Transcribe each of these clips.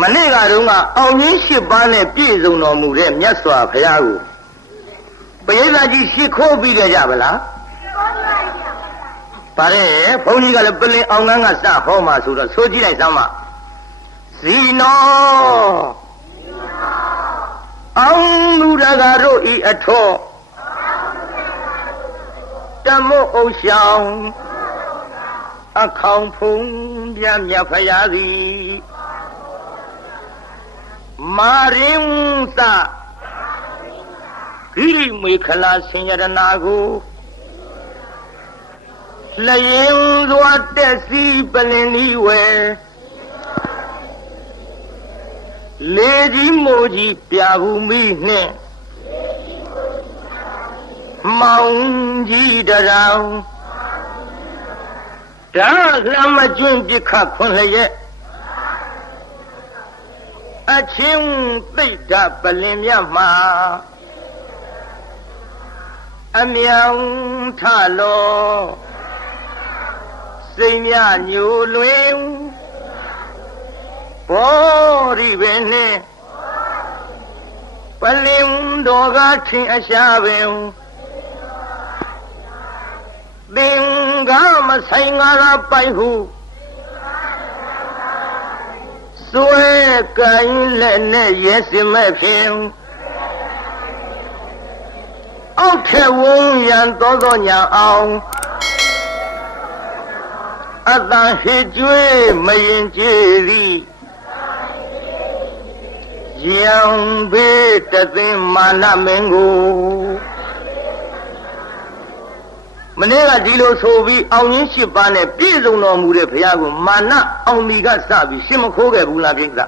မနေ့ကတော့အောင်ကြီး8ပါးနဲ့ပြည့်စုံတော်မူတဲ့မြတ်စွာဘုရားကိုပရိသတ်ကြီးရှ िख ိုးပြီးကြပါလားပါတယ်ဘုန်းကြီးကလည်းပလင်အောင်ငန်းကစဟောမှာဆိုတော့ဆိုကြည့်လိုက်စမ်းပါဇီနောအောင်လူတကာတို့ဤအထောတမောဩရှောင်းအခေါင်ဖုံးပြမြတ်ဖရာသည်မာရင်သဂိရိမေခလာဆင်ရတနာကိုလျင်စွာတက်စီပလင်ဤဝဲလေကြီးမိုးကြီးပြဘူးမိနှင့်မောင်ကြီးတရောင်ဒါလမ်းမကျွန်းပြခခွန်လျက်အချင်းသိတ္တပလင်မြတ်မှာအမြောင်ထလောစိတ်မြညိုလွင်ဘောရိပင်နှင့်ပလင်တော်ကထင်အရှားပင်သင်္ကာမဆိုင်ငါကပိုင်ဟုစွဲကိုင်းလက်နဲ့ရဲစင်မဲ့ဖြင့်အောက်ထဲဝုံရန်သောညာအောင်အတန်ဟစ်ကြွေးမရင်ကြည်သည်ရံဘေးတသိမ်းမာနမင်းကိုမနေ့ကဒီလိုဆိုပြီးအောင်ကြီး8ပါးနဲ့ပြည့်စုံတော်မူတဲ့ဘုရားကိုမာနအောင်မီကစပြီးရှင်းမခိုးခဲ့ဘူးလားပြိဿဒါ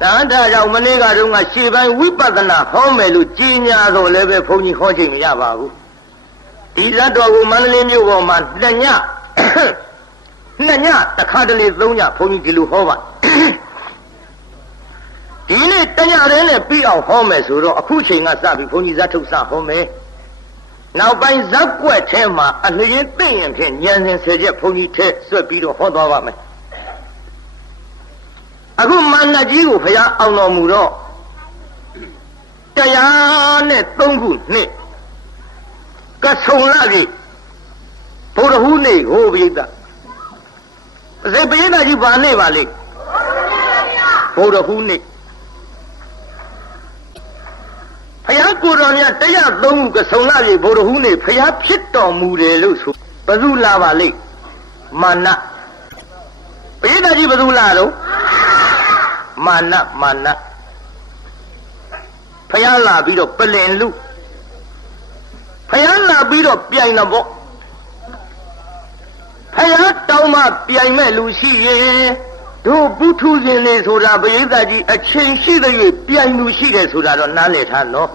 ကြောင့်မနေ့ကတော့ရှေ့ပိုင်းဝိပဿနာဟောမယ်လို့ကြီးညာတော့လည်းပဲဘုန်းကြီးဟောချိန်မရပါဘူးဒီဇတ်တော်ကိုမန္တလေးမြို့ပေါ်မှာ2ညတစ်ခါတလေ3ညဘုန်းကြီးဒီလိုဟောပါဒီနေ့တညတည်းနဲ့ပြီးအောင်ဟောမယ်ဆိုတော့အခုချိန်ကစပြီးဘုန်းကြီးဇတ်ထုတ်စဟောမယ်နောက်ပိုင်းဇက်ကွက်ထဲမှာအလျင်းသိရင်ဖြင့်ဉာဏ်စဉ်10ချက်ဘုန်းကြီးထည့်ဆွတ်ပြီးတော့ဟောသွားပါမယ်အခုမန္တကြီးကိုဘုရားအောင်တော်မူတော့တရားနဲ့3ခုနှစ်ကဆုံလာပြီဘုရားဟုနေဟိုပိဋကစေပိဋကကြီးဘာနေပါလိမ့်ဘုရားဟုနေဘုရားကိုယ်တော်မြတ်တရား3ခုကဆုံလာပြီဘုရားဟုနေဘုရားဖြစ်တော်မူတယ်လို့ဆိုဘယ်သူလာပါလိမ့်မာနပိဋကကြီးဘယ်သူလာတော့မာနဖယားလာပြီးတော့ပလင်လူဖယားလာပြီးတော့ပြိုင်တော့ပေါ့ဖယားတောင်းမှပြိုင်မဲ့လူရှိရင်တို့ပုထုဇဉ်လေးဆိုတာပရိသတ်ကြီးအချိန်ရှိတဲ့၍ပြိုင်လူရှိတယ်ဆိုတာတော့နားလည်ထားနော်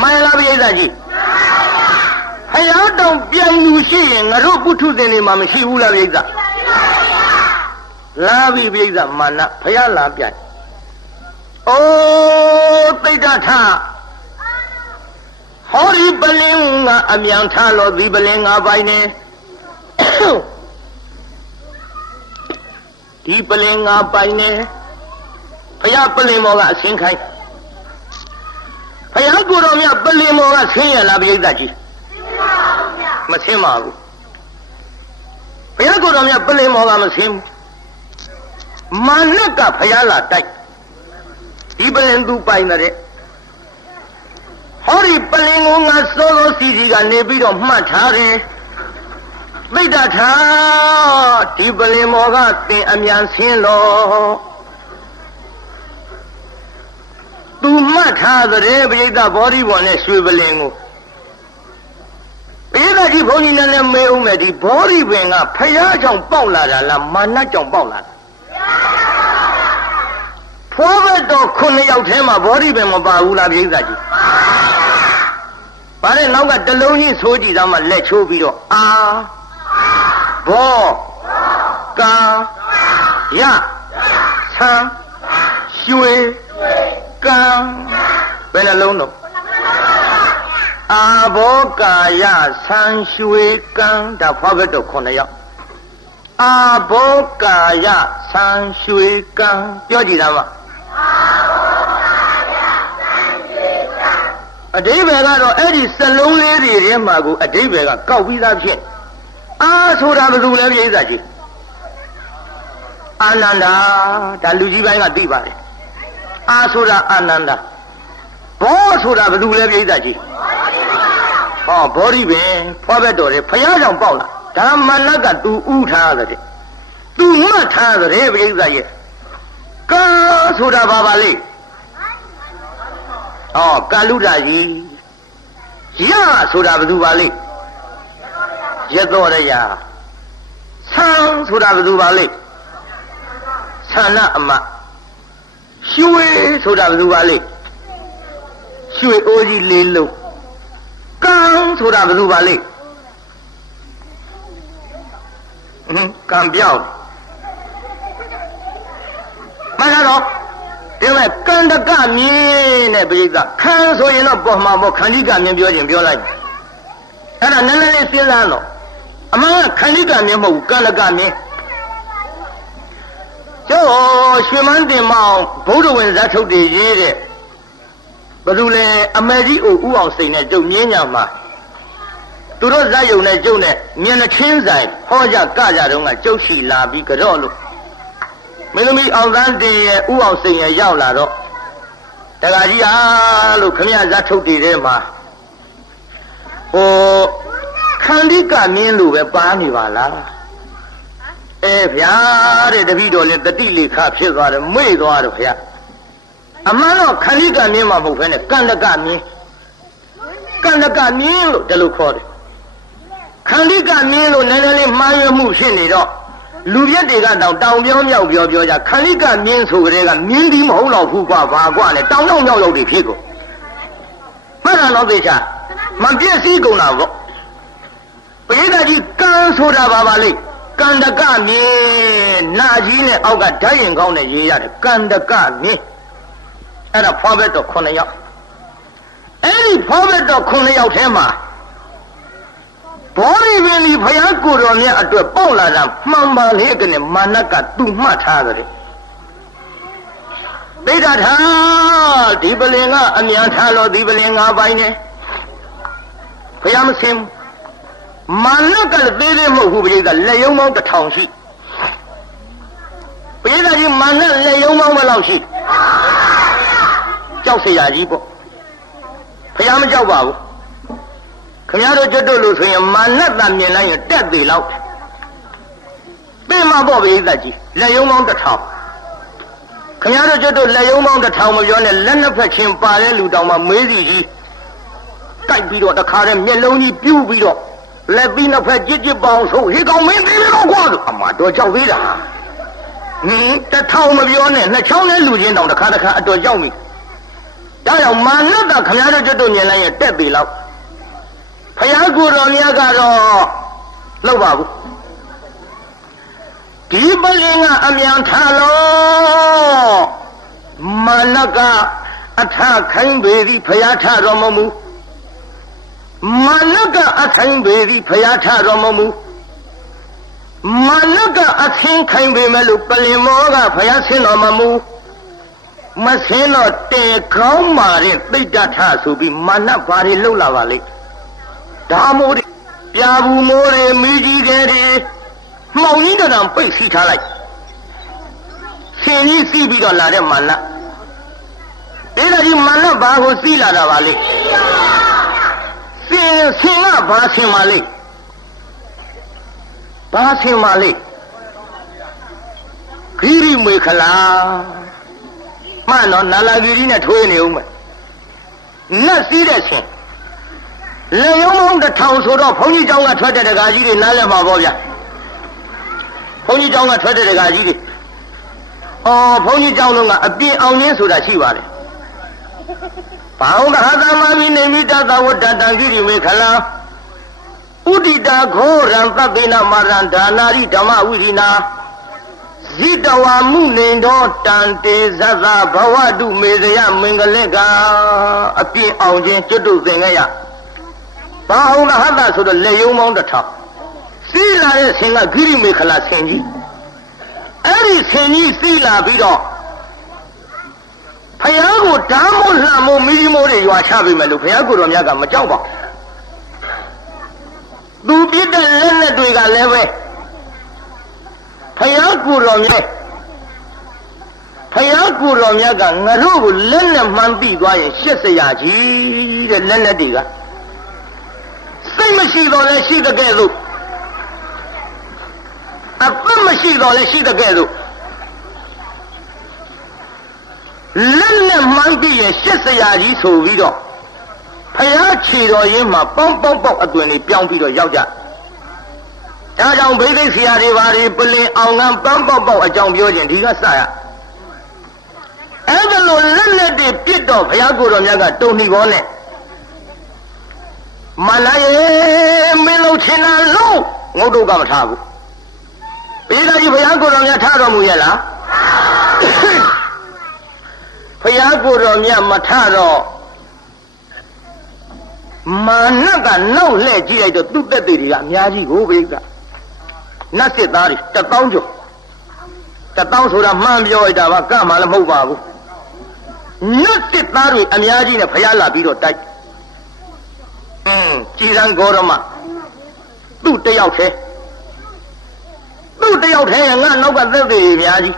မှန်လားပရိသတ်ကြီးဖယားတောင်းပြိုင်လူရှိရင်ငါတို့ပုထုဇဉ်တွေမှာမရှိဘူးလားပရိသတ်လာပြီပြိဿမာနဖယားလာပြိုင်အိုးသိတ္တထဟောဒီပလင်ကအမြန်ထားလို့ဒီပလင်5ပိုင်းနေဒီပလင်5ပိုင်းနေဖယားပလင်မောကအစင်းခိုင်းဖယားကိုယ်တော်မြတ်ပလင်မောကဆင်းရလားပြိဿကြီးမဆင်းပါဘူးဘုရားကိုယ်တော်မြတ်ပလင်မောကမဆင်းဘူးမာနကဖယားလာတိုက်ဒီပလင်သူပိုင်တဲ့ဟောဒီပလင်ကိုငါစောစောစီစီကနေပြီးတော့မှတ်ထားတယ်သိတ္တထာဒီပလင်မောကသင်အမြန်ဆင်းလို့သူမှတ်ထားတဲ့ပရိသတ်ဘောဓိဘောနဲ့ရွှေပလင်ကိုပရိသတ်ကြီးဘုန်းကြီးနဲ့မေးဦးမယ်ဒီဘောဓိပင်ကဖယားကြောင့်ပေါက်လာတာလားမာနကြောင့်ပေါက်လာတာဖိုးဘက်တော်9ယောက်ထဲမှာဘောဓိပင်မပါဘူးလားပြိဿကြီးပါတဲ့နောက်ကတလုံးကြီးဆိုးကြည့်သားမှလက်ချိုးပြီးတော့အာဘောကာယဆံရွှေကံဘယ်နှလုံးတော့အာဘောကာယဆံရွှေကံဒါဖိုးဘက်တော်9ယောက် အာဘောကာယဆံရွှေကံပြောကြည့်သားမအဓိပ္ပာယ်ကတော့အဲ့ဒီစလုံးလေးတွေထဲမှာကိုအဓိပ္ပာယ်ကကောက်ပြီးသားဖြစ်အာဆိုတာဘယ်သူလဲပြိဿကြီးအာနန္ဒာဒါလူကြီးပိုင်းကသိပါတယ်အာဆိုတာအာနန္ဒာဘောဆိုတာဘယ်သူလဲပြိဿကြီးဟောဘောဓိပင်ဖွားဘက်တော်တယ်ဖယားကြောင့်ပေါက်လာဒါမနကသူဥထားတယ်သူမှတ်ထားတယ်ပြိဿရဲ့ကာဆိုတာဘာပါလိဩကာလုဒ္ဒကြီးရဆိုတာဘယ်သူပါလိရသောရရာဆံဆိုတာဘယ်သူပါလိဆန္ဒအမရွှေဆိုတာဘယ်သူပါလိရွှေအိုးကြီးလေးလုံးကံဆိုတာဘယ်သူပါလိကံပြောင်းမှန်တော့ဒီမဲ့ကန္တကမြင်းနဲ့ပြိဿခံဆိုရင်တော့ပေါ်မှာပေါ့ခန္ဓိကမြင်းပြောခြင်းပြောလိုက်အဲ့ဒါနည်းနည်းလေးစဉ်းစားတော့အမှန်ကခန္ဓိကမြင်းမဟုတ်ဘူးကန္တကမြင်းကျော်ရွှေမန်းတင်မောင်ဘုဒ္ဓဝင်ဇတ်ထုတ်တည်ရေးတဲ့ဘယ်သူလဲအမေကြီးအိုဥအောင်စိန်နဲ့ကျုပ်မြင်းညာမှာသူတို့ဇတ်ယုံနဲ့ကျုပ်နဲ့မျက်နှချင်းဆိုင်ဟောကြကကြတော့ကကျုပ်ရှိလာပြီးကြော့လို့မင်းသမီးအောင်သန်းတင်ရဲ့ဥအောင်စိန်ရဲ့ရောက်လာတော့တက္ကကြီးဟာလို့ခမရဇတ်ထုတ်တည်ထဲမှာဟိုခန္ဓိကမြင်းလို့ပဲပါနေပါလားဗျာတဲ့တပည့်တော်လည်းတတိလေခဖြစ်သွားတယ်မေ့သွားတယ်ဗျာအမှန်တော့ခန္ဓိကမြင်းမှာမဟုတ်ဘဲနဲ့ကန္တကမြင်းလို့ဒါလို့ခေါ်တယ်ခန္ဓိကမြင်းလို့နည်းနည်းလေးမှားရမှုဖြစ်နေတော့လူပြက်တွေကတောင်တောင်ပြောမြောက်ပြောကြခန္ဓိကမြင်းဆိုကြတဲ့ကမြင်းဒီမဟုတ်တော့ဘူးကွာဘာကွာလဲတောင်တောင်မြောက်တွေဖြစ်ကုန်မှန်တယ်တော့သေချာမပြည့်စည်ကုန်တာပေါ့ပရိသတ်ကြီးကံဆိုတာဘာပါလိမ့်ကန္တကမြင်းနာကြီးနဲ့အောက်ကဓာတ်ရင်ကောင်းနဲ့ရေးရတယ်ကန္တကမြင်းအဲ့ဒါဖွားဘက်တော့9ယောက်အဲ့ဒီဖွားဘက်တော့9ယောက်ထဲမှာဘောဓိပင်ဒီဘုရားကိုယ်တော်မြတ်အတွက်ပေါက်လာတာမှန်ပါလေကနဲ့မာနကသူ့မှတ်ထားတယ်ပိဋကထာဒီပလင်ကအမြန်ထားလို့ဒီပလင်၅ပိုင်းနဲ့ဘုရားမစင်မာနကလည်းသေးသေးမဟုတ်ဘူးပြိဿလက်ယုံပေါင်း1000ရှိပြိဿကြီးမာနလက်ယုံပေါင်းဘယ်လောက်ရှိကြောက်เสียကြီးပေါ့ဘုရားမကြောက်ပါဘူးခင်ဗျားတို့ကျွတ်တို့လို့ဆိုရင်မာနတမြင်လိုက်ရင်တက်သေးလောက်ပြင်မှာပေါ့ပြိဿကြီးလက်ယုံပေါင်း1000ခင်ဗျားတို့ကျွတ်တို့လက်ယုံပေါင်း1000မပြောနဲ့လက်နှစ်ဖက်ချင်းပါတဲ့လူတောင်မှမေးစီကြီးတိုက်ပြီးတော့တခါတည်းမျက်လုံးကြီးပြူးပြီးတော့လက်ပြီးနှစ်ဖက်ကြစ်ကြစ်ပေါင်းဆိုဟေးကောင်မင်းပြီးတော့ကွာဆိုအမတော်ကြောက်သေးတာ1000မပြောနဲ့နှစ်ချောင်းနဲ့လူချင်းတောင်တခါအတော်ကြောက်မိဒါကြောင့်မာနတခင်ဗျားတို့ကျွတ်တို့မြင်လိုက်ရင်တက်သေးလောက်ဖယားကိုယ်တော်မြတ်ကတော့လောက်ပါဘူးဒီပလင်ကအမြန်ထားလို့မာနကအထခိုင်းပေသည်ဖယားထတော်မမူမာနကအခိုင်းပေသည်ဖယားထတော်မမူမာနကအသင်းခိုင်းပေမဲ့လို့ပလင်မောကဖယားဆင်းတော်မမူမဆင်းတော့တေကောင်းမာတဲ့သိတ္တထဆိုပြီးမာနဘာတွေလှုပ်လာပါလိမ့်ဒါမို့ပြာဘူးမိုးတွေမိကြီးကလေးမှောင်ကြီးတံပိတ်စီထားလိုက်ဆင်းကြီးစီးပြီးတော့လာတဲ့မာနဒီလိုကြီးမာနဘာကိုစီးလာတာပါလိမ့်ဆင်းကဘာဆင်းပါလိမ့်ဘာဆင်းပါလိမ့်ဂိရိမေခလာမှန်တော့နာလာဂိရိနဲ့ထွေးနေဦးမယ်နတ်စီးတဲ့ဆင်းလေယုံမုံ1000ဆိုတော့ဘုန်းကြီးเจ้าကထွက်တဲ့တကာကြီးတွေနားလည်မှာပေါ့ဗျာဘုန်းကြီးเจ้าကထွက်တဲ့တကာကြီးတွေဘုန်းကြီးเจ้าလုံးကအပြင်အောင်ရင်းဆိုတာရှိပါတယ်ဘာဝဟာသမမိနေမိတသဝတ္တတံဂိရိမေခလံဥဒိတာခောရံသဗ္ဗေနမရံဒါနာရိဓမ္မဝိရိနာဇိတဝါမှုနေသောတန်တေဇဇဘဝတုမေဇယမင်္ဂလက်ကအပြင်အောင်ခြင်းကျွတ်တုသင်ခဲ့ရဘာဝဟတဆိုတော့လက်ယုံပေါင်း1000 စီးလာတဲ့ဆင်ကဂိရိမေခလာဆင်ကြီးအဲ့ဒီဆင်ကြီးစီးလာပြီးတော့ဖယားကိုဓာမို့လှမို့မိမိုးတွေရွာချပေးမယ်လို့ဖယားကိုတော်မြတ်ကမကြောက်ပါသူပြစ်တဲ့လက်နဲ့တွေကလည်းပဲဖယားကိုတော်မြတ်ကငါတို့ကိုလက်နဲ့မှန်းပြီးသွားရင်ရှက်စရာကြီးတဲ့လက်နဲ့တွေကစိတ်မရှိတော့လဲရှိတဲ့ကဲ့သို့အသက်မရှိတော့လဲရှိတဲ့ကဲ့သို့လက်နဲ့မှန်းပြီးရင်ရှက်စရာကြီးဆိုပြီးတော့ဖယားခြေတော်ရင်းမှာပေါင်းအသွင်တွေပြောင်းပြီးတော့ရောက်ကြဒါကြောင့်ဘိသိက်ဆရာတွေဘာတွေပလင်အောင်ကပေါင်းအကြောင်းပြောခြင်းဒီကစရအဲ့ဒါလိုလက်နဲ့တွေပြစ်တော့ဘုရားကိုယ်တော်မြတ်ကတုံနှီဘောနဲ့မလာရဲ့မင်းတို့ချင်းလာလို့ငုတ်တုတ်ကမထားဘူးပြီးတော့ဒီဘုရားကိုယ်တော်မြတ်ထားတော်မူရဲ့လားဘုရားကိုယ်တော်မြတ်မထားတော့မာနကနောက်လှည့်ကြည့်လိုက်တော့သူ့တက်တွေတွေကအများကြီးကိုဘိက္ခနတ်စစ်သားတွေ1000ကျော်1000ဆိုတာမှန်ပြောလိုက်တာပါကမှလည်းမဟုတ်ပါဘူးနတ်စစ်သားတွေအများကြီးနဲ့ဖျားလာပြီးတော့တိုက်ကြည်ရန်ဂေါရမသူ့တယောက်တည်းငါနောက်ကသက်တွေအများကြီး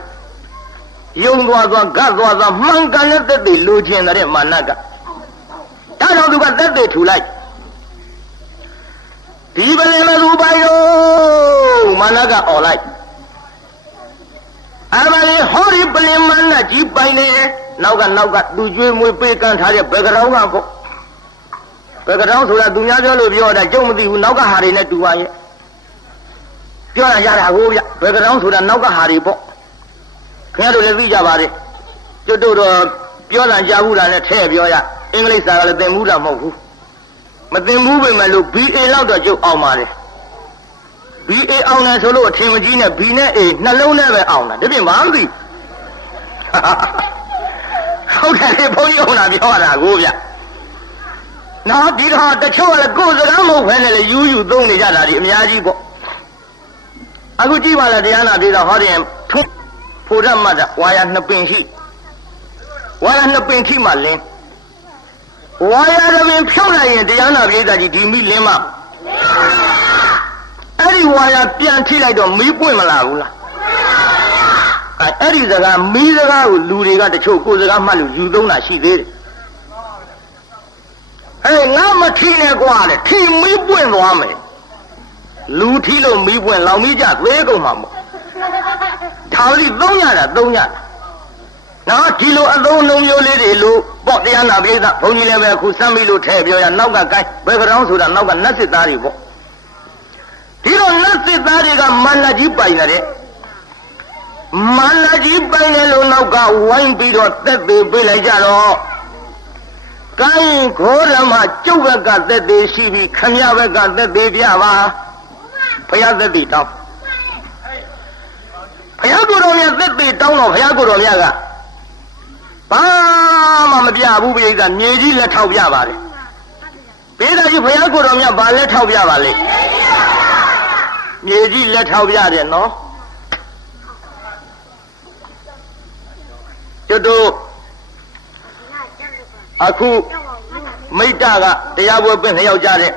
ယုံသွားဂတ်သွားမှန်ကန်တဲ့သက်တွေလိုချင်တဲ့မာနကဒါကြောင့်သူကသက်တွေထူလိုက်ဒီပလင်မသူပိုင်တော့မာနကអော်လိုက်အမလေးဟောဒီပလင်မနကြီးပိုင်နေနောက်ကသူကျွေးမွေးပေးကမ်းထားတဲ့ဘယ်ကောင်ကပေါ့ဘယ်ကောင်ဆိုတာသူများပြောလို့ပြောတာကျုံမသိဘူးနောက်ကဟာတွေနဲ့တူပါရဲ့ပြောရတာကိုဗျဘယ်ကောင်ဆိုတာနောက်ကဟာတွေပေါ့ခင်ဗျားတို့လည်းသိကြပါလေကျွတ်တို့တော့ပြောတာကြားဘူးတာနဲ့ထဲပြောရအင်္ဂလိပ်စာကလည်းသင်မှုတာမဟုတ်ဘူးမသင်ဘူးပဲမလို့ BA လောက်တော့ကျုပ်အောင်ပါတယ် BA အောင်တယ်ဆိုလို့အထင်မကြီးနဲ့ B နဲ့ A နှလုံးနဲ့ပဲအောင်တာဒါပြင်ဘာမသိဟုတ်တယ်လေဘုန်းကြီးအောင်တာပြောတာကိုဗျနော်ဒီတော့တချို့ကလည်းကိုယ်စကားမဟုတ်ဘဲနဲ့လေယူသုံးနေကြတာဒီအများကြီးပေါ့အခုကြည့်ပါလားတရားနာပြေတော့ဟောတယ်ဖို့ရမတ်ဝါရ2ပင်ရှိဝါရ2ပင်ထိမှလင်းဝါရ2ပင်ဖြုတ်လိုက်ရင်တရားနာပြေတာကြီးဒီမိလင်းမအဲ့ဒီဝါရပြန်ထိလိုက်တော့မီးပွင့်မလာဘူးလားအဲ့ဒီစကားမီးစကားကိုလူတွေကတချို့ကိုယ်စကားမှတ်လို့ယူသုံးတာရှိသေးတယ်ငါမထီနဲ့ကွာလေထီမီးပွင့်သွားမယ်လူထီလို့မီးပွင့်လောင်မီးကြသေးကုန်မှာမို့ဒါလေးသုံးရတာနော်ဒီလိုအသုံးလုံးမျိုးလေးတွေလို့ပေါ့တရားနာပိဋကဘုန်းကြီးလည်းပဲအခုစမ်းပြီးလို့ထည့်ပြောရနောက်ကကိုင်းဘယ်ကောင်ဆိုတာနောက်ကနတ်စစ်သားတွေပေါ့ဒီလိုနတ်စစ်သားတွေကမန္တကြီးပိုင်တယ်မန္တကြီးပိုင်တယ်လို့နောက်ကဝိုင်းပြီးတော့သက်သေးပေးလိုက်ကြတော့ကိုင်းခေါ်ရမကျုပ်ဘက်ကသက်သေးရှိပြီးခမရဘက်ကသက်သေးပြပါဘုရားသက်သေးတောင်းဘုရားကိုယ်တော်မြတ်သက်သေးတောင်းတော့ဘုရားကိုယ်တော်မြတ်ကဘာမှမပြဘူးပြိဿမြေကြီးလက်ထောက်ပြပါတယ်ပိဋကကြီးဘုရားကိုယ်တော်မြတ်ဘာလက်ထောက်ပြပါလဲမြေကြီးလက်ထောက်ပြတယ်နော်ကျွတ်တို့အခုမိတ္တကတရားပွဲပြင်2ယောက်ကြတဲ့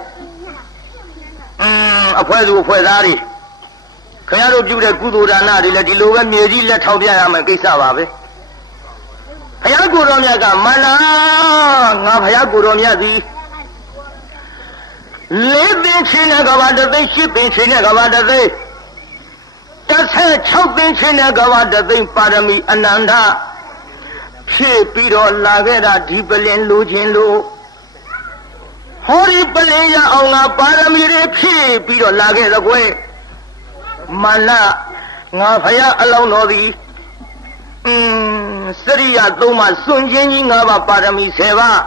အဖွဲ့သူအဖွဲ့သားတွေခင်ဗျားတို့ပြုတဲ့ကုသိုလ်ဒါနတွေလည်းဒီလိုပဲမြေကြီးလက်ထောက်ပြရမယ်ကိစ္စပါပဲဘုရားကိုယ်တော်မြတ်ကမန္နာငါဘုရားကိုယ်တော်မြတ်သည်4 သိန်းချင်းနဲ့ကဘာတသိန်း10 သိန်းချင်းနဲ့ကဘာတသိန်း16 သိန်းချင်းနဲ့ကဘာတသိန်းပါရမီအနန္တဖြည့်ပြီးတော့လာခဲ့တာဒီပလင်လိုခြင်းလို့ဟောဒီပလင်ရအောင်ငါပါရမီတွေဖြည့်ပြီးတော့လာခဲ့သကွယ်မန္နာငါဘုရားအလောင်းတော်သည်စရိယ3ပါးစွန့်ခြင်းကြီး5ပါးပါရမီ10ပါး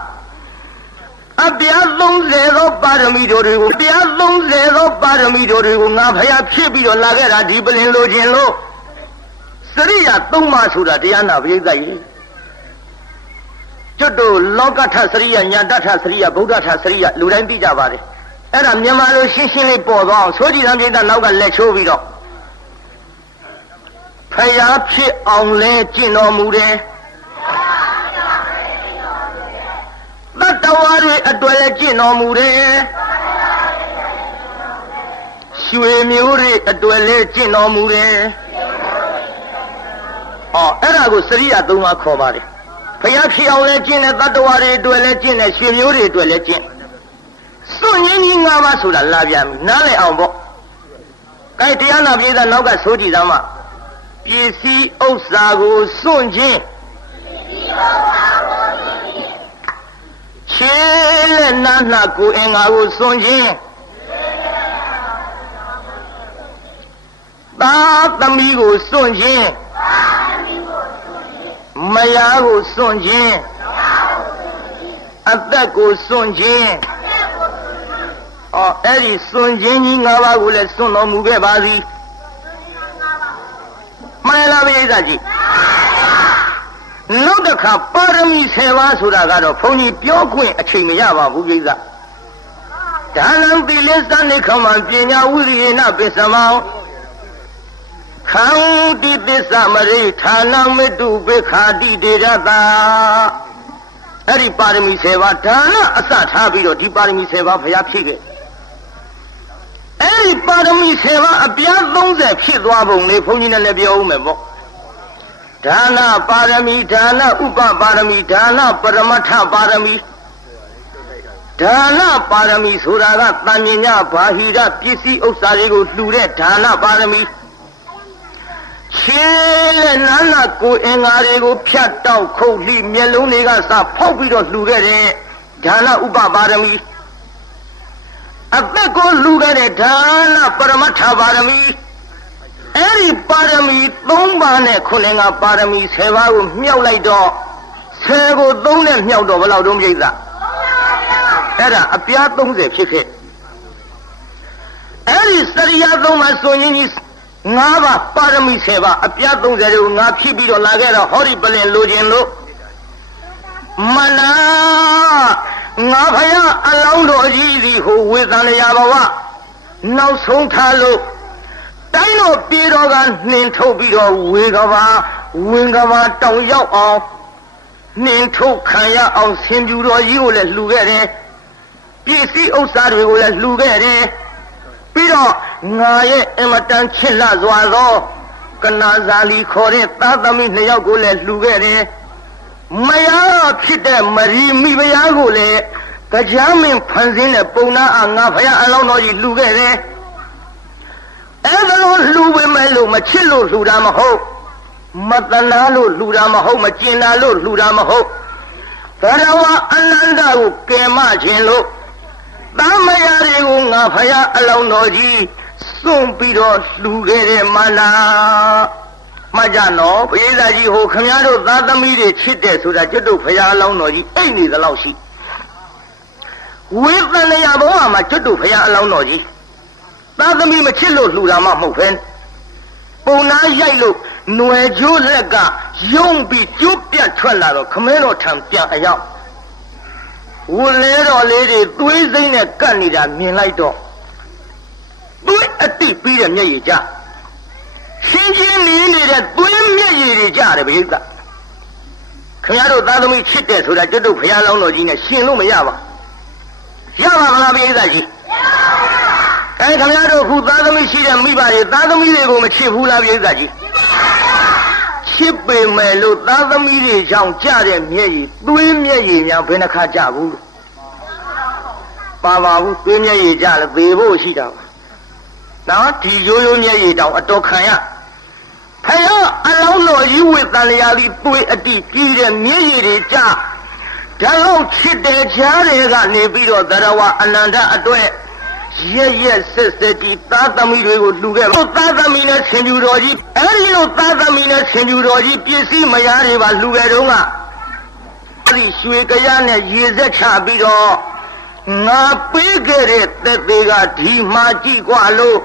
အပြား30သောပါရမီတို့တွေကိုငါဖျားဖြစ်ပြီးတော့လာခဲ့တာဒီပလင်လိုခြင်းလို့စရိယ3ပါးဆိုတာတရားနာပရိသတ်ကြီးကျွတ်တို့လောကထစရိယညာတထစရိယဗုဒ္ဓထစရိယလူတိုင်းသိကြပါတယ် အဲ့ဒါမြန်မာလိုရှင်းရှင်းလေးပေါ်သွားအောင်ဆိုကြည်သံပြိတ္တနောက်ကလက်ချိုးပြီးတော့ဖယားဖြစ်အောင်လဲကျင့်တော်မူတယ်တတ္တဝါတွေအတွက်လည်းကျင့်တော်မူတယ်ရွှေမျိုးတွေအတွက်လည်းကျင့်တော်မူတယ်အဲ့ဒါကိုစရိယသုံးပါးခေါ်ပါတယ်ဖယားဖြစ်အောင်လည်းကျင့်တယ်တတ္တဝါတွေအတွက်လည်းကျင့်တယ်ရွှေမျိုးတွေအတွက်လည်းကျင့်စွန့်ရင်းကြီး၅ပါးဆိုတာလာပြန်ပြီနားလည်အောင်ပေါ့ကဲတရားနာပြည်သားနောက်ကဆိုကြည့်သမ်းမပစ္စည်းဥစ္စာကိုစွန့်ခြင်းခြေလက်နာနာကိုအင်္ဂါကိုစွန့်ခြင်းသာသမီကိုစွန့်ခြင်းမယားကိုစွန့်ခြင်းအသက်ကိုစွန့်ခြင်းအဲ့ဒီစွန့်ခြင်းကြီး၅ပါးကိုလည်းစွန့်တော်မူခဲ့ပါသည်မှန်လားဗျာကြီးနောက်တစ်ခါပါရမီ10ပါးဆိုတာကတော့ဘုန်းကြီးပြောခွင့်အချိန်မရပါဘူးဗျာဒါနံသီလစနိခမံပညာဝိရိယနာပစ္စမောခံတိသစ္စာမရိဌာနမေတုပေခာတိတေရတာအဲ့ဒီပါရမီ10ပါးဒါနအစထားပြီးတော့ဒီပါရမီ10ပါးဘုရားဖြည့်ခဲ့အဲ့ဒီပါရမီ10ပါးအပြား30ဖြစ်သွားပုံလေဘုန်းကြီးနဲ့လည်းပြောဦးမယ်ပေါ့ဒါနပါရမီဒါနဥပပါရမီဒါနပရမတ္ထပါရမီဒါနပါရမီဆိုတာကတန်မြင်ညဘာဟိရပစ္စည်းဥစ္စာတွေကိုလှူတဲ့ဒါနပါရမီခြေလက်နာနာကိုအင်္ဂါတွေကိုဖြတ်တောက်ခုတ်လိမျက်လုံးတွေကစဖောက်ပြီးတော့လှူခဲ့တဲ့ဒါနဥပပါရမီအသက်ကိုလှူခဲ့တဲ့ဒါနပရမတ္ထပါရမီအဲ့ဒီပါရမီ3ပါးနဲ့ခုနကပါရမီ10ပါးကိုမြောက်လိုက်တော့10ကို3နဲ့မြောက်တော့ဘယ်လောက်တုံးပြိဿအဲ့ဒါအပြား30ဖြစ်ခဲ့အဲ့ဒီစရိယ3ပါးဆိုရင်ကြီး5ပါးပါရမီ10ပါးအပြား30တွေကိုငါဖြစ်ပြီးတော့လာခဲ့တော့ဟောဒီပလင်လိုခြင်းလို့မနာငါဖယားအလောင်းတော်ကြီးစီဟိုဝေသန္တရာဘဝနောက်ဆုံးထားလို့တိုင်းတော်ပြေတော်ကနှင်ထုတ်ပြီးတော့ဝေကဘာဝင်ကဘာတောင်ရောက်အောင်နှင်ထုတ်ခံရအောင်ဆင်ပြူတော်ကြီးကိုလည်းလှူခဲ့တယ်ပစ္စည်းဥစ္စာတွေကိုလည်းလှူခဲ့တယ်ပြီးတော့ငါရဲ့အမတန်ချစ်လှစွာသောကနာဇာလီခေါ်တဲ့သားသမီး2ယောက်ကိုလည်းလှူခဲ့တယ်မယားဖြစ်တဲ့မရီမိဖုရားကိုလည်းကြားမင်းဖန်ဆင်းတဲ့ပုံနာအားငါဖယားအလောင်းတော်ကြီးလှူခဲ့တယ်အဲ့ဒါလို့လှူပေမဲ့လို့မချစ်လို့လှူတာမဟုတ်မတနာလို့လှူတာမဟုတ်မကျင်တာလို့လှူတာမဟုတ်ဘရဝအနန္တကိုကယ်မခြင်းလို့သားမယားတွေကိုငါဖယားအလောင်းတော်ကြီးစွန့်ပြီးတော့လှူခဲ့တဲ့မနာမှတ်ကြနော်ဘုရားကြီးဟိုခမည်းတော်သားသမီးတွေချစ်တယ်ဆိုတာကျွတ်တို့ဖယားအလောင်းတော်ကြီးအိတ်နေသလောက်ရှိဝေသန္တရာဘဝမှာကျွတ်တို့ဖယားအလောင်းတော်ကြီးသားသမီးမချစ်လို့လှူတာမှမဟုတ်ပဲပုံနာရိုက်လို့ຫນွယ်ကျိုးလက်ကယုံပြီးကျိုးပြတ်ထွက်လာတော့ခမည်းတော်ထံပြန်အရောက်ဝလဲတော်လေးတွေသွေးစိမ့်နဲ့ကတ်နေတာမြင်လိုက်တော့သွေးအတိပြီးတဲ့မျက်ရည်ကြရှင်းရှင်းနေနေတဲ့သွေးမျက်ရည်တွေကြတယ်ဗျာခင်ဗျားတို့သားသမီးချစ်တယ်ဆိုတာကျွတ်တို့ဖယားလောင်းတော်ကြီးနဲ့ရှင်လို့မရပါရပါမလားဗျာကြီးခင်ဗျားတို့ခုသားသမီးရှိတဲ့မိဘတွေသားသမီးတွေကိုမချစ်ဘူးလားဗျာကြီးချစ်ပေမဲ့လို့သားသမီးတွေကြောင့်ကြတဲ့မျက်ရည်သွေးမျက်ရည်များဘယ်နှခါကြဘူးလို့ပါဘူးသွေးမျက်ရည်ကြလဲသေဖို့ရှိတာပါနော်ဒီရိုးရိုးမျက်ရည်တောင်အတော်ခံရဖယားအလောင်းတော်ကြီးဝေတန်လျာသည်သွေးအတိကြီးတဲ့မျက်ရည်တွေကြဒါလို့ချစ်တဲ့ကြားတွေကနေပြီးတော့သရဝအနန္တအတွက်ရက်ဆက်တီသားသမီးတွေကိုလှူခဲ့လို့သားသမီးနဲ့ဆင်ပြူတော်ကြီးအဲဒီလိုသားသမီးနဲ့ဆင်ပြူတော်ကြီးပစ္စည်းမယားတွေပါလှူခဲ့တော့ကအဲဒီရွှေကြရနဲ့ရေစက်ချပြီးတော့ငါပေးခဲ့တဲ့သက်သေးကဒီမှာကြည့်กว่าလို့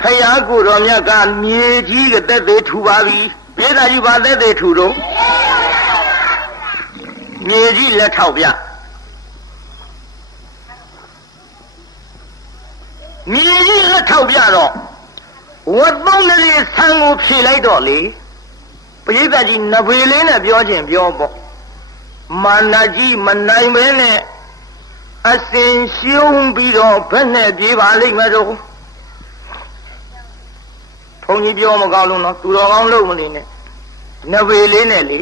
ဖယားကိုတော်မြတ်ကမြေကြီးကသက်သေးထူပါပြီပြည်သားကြီးပါသက်သေးထူတော့မြေကြီးလက်ထောက်ပြ မြေကြီးလက်ထောက်ပြတော့ဝတ်သုံးလေးဆန်းကိုဖြေလိုက်တော့လေပရိသတ်ကြီးနဘေလေးနဲ့ပြောခြင်းပြောပေါ့မာနကြီးမနိုင်ပဲနဲ့အစင်ရှုံးပြီးတော့ဘယ်နဲ့ပြေးပါလိမ့်မယ်တော့ဘုန်းကြီးပြောမကောင်းလို့နော်သူတော်ကောင်းလို့မနေနဲ့နဘေလေးနဲ့လေ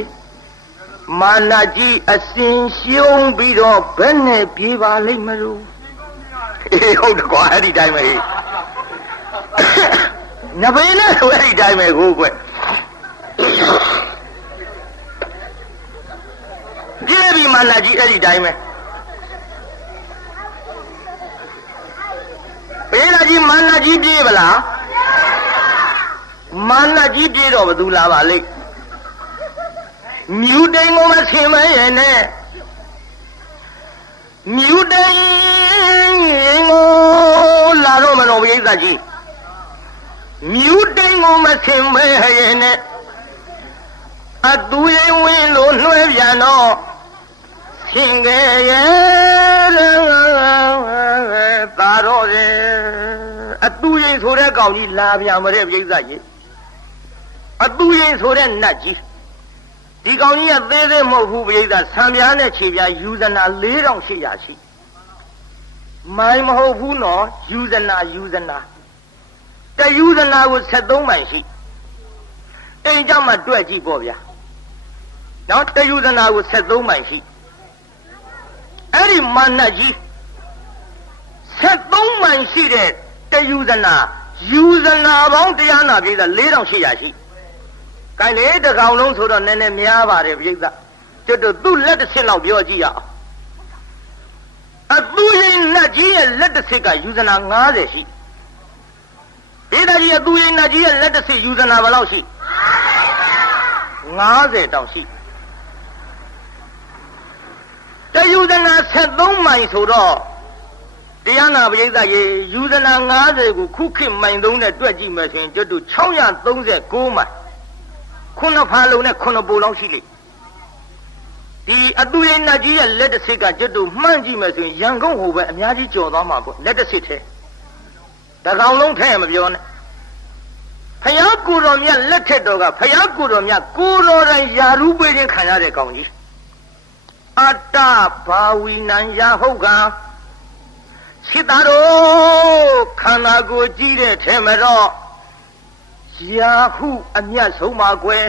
မာနကြီးအစင်ရှုံးပြီးတော့ဘယ်နဲ့ပြေးပါလိမ့်မယ်တော့ဟုတ်တယ်ကွာအဲ့ဒီတိုင်းပဲနဘေးနဲ့ဆိုအဲ့ဒီတိုင်းပဲကိုကွပြေးပြီးမာနကြီးအဲ့ဒီတိုင်းပဲဘေးလာကြီးမာနကြီးပြေးဗလားမာနကြီးပြေးတော့ဘယ်သူလာပါလိမ့်မြူတိန်ကိုမဆင်မရဲ့နဲ့မြူတိန်ကိုလာတော့မလို့ပိဿကြီးမြူတိန်ကိုမဆင်မရဲ့နဲ့အတူရင်ဝင်လို့နှွဲပြန်တော့ဆင်ကြရဲ့သာတော့တယ်အတူရင်ဆိုတဲ့ကောင်ကြီးလာပြန်မတဲ့ပိဿကြီးအတူရင်ဆိုတဲ့နတ်ကြီးဒီကောင်ကြီးကသေးသေးမဟုတ်ဘူးပိဿဆံပြားနဲ့ခြေပြားယူဇနာ4800ရှိမိုင်းမဟုတ်ဘူးနော်ယူဇနာတယူဇနာကို73မိုင်ရှိအိမ်ကြောင့်မှတွက်ကြည့်ပေါ့ဗျာနော်တယူဇနာကို73မိုင်ရှိအဲ့ဒီမာနကြီး73မိုင်ရှိတဲ့တယူဇနာပေါင်းတရားနာပိဿ4800ရှိကိုင်လေတကောင်လုံးဆိုတော့နည်းနည်းများပါတယ်ပိဿကျွတ်တို့သူ့လက်တစ်စစ်လောက်ပြောကြည့်ရအောင်အတူရင်နတ်ကြီးရဲ့လက်တစ်စစ်ကယူဇနာ90ရှိပိဿကြီးအတူရင်နတ်ကြီးရဲ့လက်တစ်စစ်ယူဇနာဘယ်လောက်ရှိ50တောင်ရှိတယူဇနာ73မိုင်ဆိုတော့တရားနာပိဿရေယူဇနာ90ကိုခုခေတ်မိုင်3နဲ့တွက်ကြည့်မယ်ဆိုရင်ကျွတ်တို့639မိုင်ခုနှစ်ဖာလုံးနဲ့ခုနှစ်ပိုလောက်ရှိလိမ့်ဒီအတူရင်နတ်ကြီးရဲ့လက်တစ်စစ်ကကျွတ်တို့မှန်းကြည့်မယ်ဆိုရင်ရန်ကုန်ဟိုပဲအများကြီးကြော်သွားမှာပေါ့လက်တစ်စစ်ထဲတကောင်လုံးထဲမပြောနဲ့ဖယားကိုတော်မြတ်လက်ထက်တော်ကဖယားကိုတော်မြတ်ကိုတော်တိုင်းယာရုပေးခြင်းခံရတဲ့ကောင်ကြီးအတ္တဘာဝိနံယဟုတ်ကစိတ္တတော်ခန္ဓာကိုယ်ကြည့်တဲ့ထဲမှာတော့ယာဟုအမြတ်ဆုံးပါကွယ်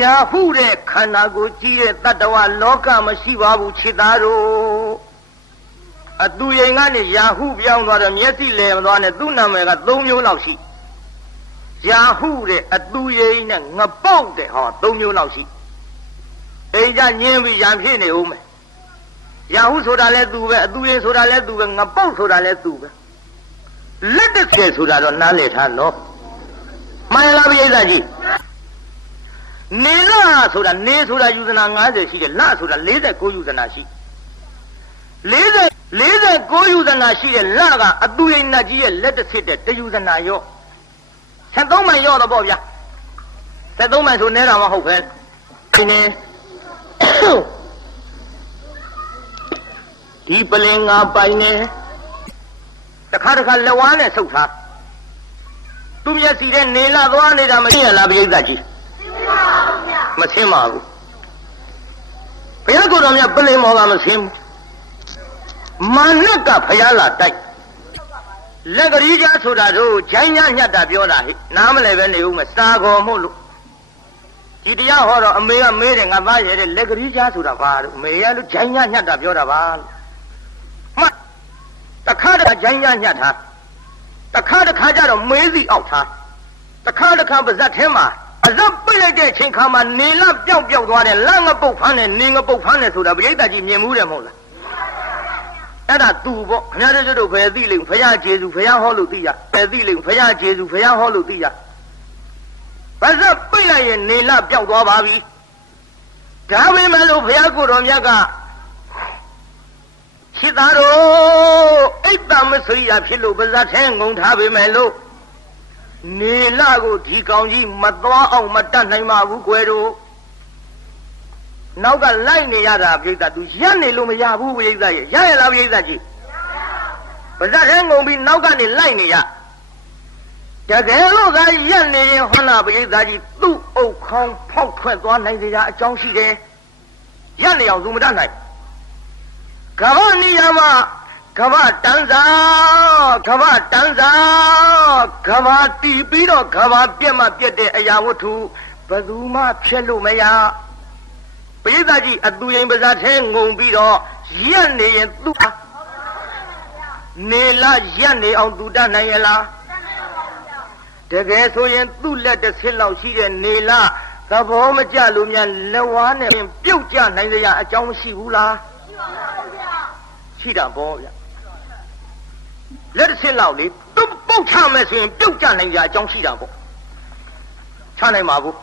ယာဟုတဲ့ခန္ဓာကိုကြည့်တဲ့တတ္တဝလောကမရှိပါဘူးခြေသားတို့အတူရင်ကနေယာဟုပြောင်းသွားတော့မျက်စိလဲမသွားနဲ့သူ့နာမည်က3မျိုးလောက်ရှိယာဟုတဲ့အတူရင်နဲ့ငပုတ်တဲ့ဟော3မျိုးလောက်ရှိအိမ်ကြညင်းပြီးရံဖြစ်နေဦးမယ်ယာဟုဆိုတာလဲသူပဲအတူရင်ဆိုတာလဲသူပဲငပုတ်ဆိုတာလဲသူပဲလက်တစ်ဆယ်ဆိုတာတော့နားလည်ထားနော်မှန်လားပိဿကြီးနေလဆိုတာနေဆိုတာယူဇနာ90ရှိတယ်လဆိုတာ49ယူဇနာရှိ49ယူဇနာရှိတဲ့လကအတူရိနတ်ကြီးရဲ့လက်တစ်စစ်တဲ့တယူဇနာရော73မိုင်ရောတော့ပေါ့ဗျာ73မိုင်ဆိုနဲတာမဟုတ်ပဲဒီနေဒီပလင်ငါပိုင်နေတခါလက်ဝါးနဲ့ဆုပ်ထားသူမျက်စီတဲ့နေလာသွားနေတာမသိရလားပိဿကြီးမဆင်းပါဘူးဘုရားကိုယ်တော်မြတ်ပလင်မော်ကမဆင်းဘူးမာနကဘုရားလာတိုက်လက်ကလေးကြားဆိုတာတို့ဂျိုင်းညညတ်တာပြောတာဟိနားမလဲပဲနေဦးမယ်စာခေါ်မို့လို့ဒီတရားဟောတော့အမေကမေးတယ်ငါသားရဲ့တဲ့လက်ကလေးကြားဆိုတာဘာလို့အမေကလို့ဂျိုင်းညညတ်တာပြောတာပါလို့မှတခါတခါဂျိုင်းညညတ်တာတခါကြတော့မေးစီအောက်ထားတခါပါဇက်ထဲမှာအဇက်ပိတ်လိုက်တဲ့အချိန်ခါမှာနေလပျောက်သွားတယ်လငပုတ်ဖမ်းတယ်နေငပုတ်ဖမ်းတယ်ဆိုတာပရိသတ်ကြီးမြင်မှုတယ်မဟုတ်လားအဲ့ဒါသူပေါ့ခင်ဗျားတို့ဘယ်သိလိမ့်ဘုရားကျေးဇူးဘုရားဟောလို့သိရဘယ်သိလိမ့်ဘုရားကျေးဇူးဘုရားဟောလို့သိရပါဇက်ပိတ်လိုက်ရင်နေလပျောက်သွားပါပြီဒါပေမဲ့လို့ဘုရားကိုယ်တော်မြတ်ကရှိသားတို့အိတ်တမစရိယာဖြစ်လို့ပါဇက်ထဲငုံထားပေမဲ့လို့နေလကိုဒီကောင်ကြီးမသွားအောင်မတတ်နိုင်ပါဘူးကွယ်တို့နောက်ကလိုက်နေရတာပိဿသူရက်နေလို့မရဘူးပိဿရဲ့ရရလားပိဿကြီး ပါဇက်ထဲငုံပြီးနောက်ကနေလိုက်နေရတကယ်လို့သာရက်နေရင်ဟောနာပရိသတ်ကြီးသူ့အုပ်ခေါင်းဖောက်ထွက်သွားနိုင်ကြအကြောင်းရှိတယ်ရက်နေအောင်သူမတတ်နိုင်ကမ္ဘာနေရာမှာကမ္ဘာတန်းစာကမ္ဘာတန်းစာကမ္ဘာတီးပြီးတော့ကမ္ဘာပြက်မှပြက်တဲ့အရာဝတ္ထုဘယ်သူမှဖြစ်လို့မရပရိသတ်ကြီးအတူရင်ပါဇက်ထဲငုံပြီးတော့ရက်နေရင်သူ့နေလားရက်နေအောင်သူတတ်နိုင်ရလားတကယ်ဆိုရင်သူ့လက်တစ်ဆစ်လောက်ရှိတဲ့နေလားသဘောမကျလို့များလက်ဝါးနဲ့ပြုတ်ကျနိုင်ကြအကြောင်းမရှိဘူးလားရှိတာပေါ့ဗျလက်တစ်ဆစ်လောက်လေသူ့ပုတ်ချမယ်ဆိုရင်ပြုတ်ကျနိုင်ကြအကြောင်းရှိတာပေါ့ချနိုင်ပါဘူး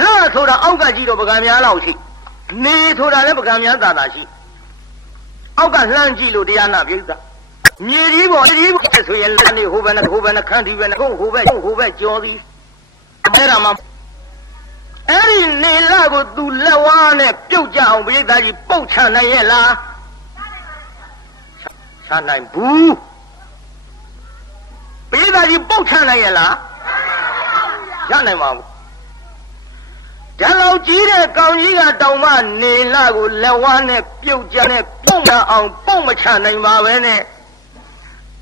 လာဆိုတာအောက်ကကြည့်တော့ပကံများလောက်ရှိနေဆိုတာလည်းပကံများသာသာရှိအောက်ကလှမ်းကြည့်လို့တရားနာပြိဿမြေကြီးပေါ်ဆိုရင်လက်နေဟိုဘက်နဲ့ခန်းဒီဘက်နဲ့ဟိုဘက်ကြောသည်အဲ့ဒါမှအဲ့ဒီနေလာကိုသူလက်ဝါးနဲ့ပြုတ်ကြအောင်ပြိဿကြီးပုတ်ချနိုင်ရဲ့လားချနိုင်ဘူးပြိဿကြီးပုတ်ချနိုင်ရဲ့လားရနိုင်ပါဘူးဓာတ်လောက်ကြီးတဲ့ကောင်ကြီးကတောင်မှနေလာကိုလက်ဝါးနဲ့ပြုတ်ကြနဲ့ပုတ်အောင်ပုတ်မချနိုင်ပါပဲနဲ့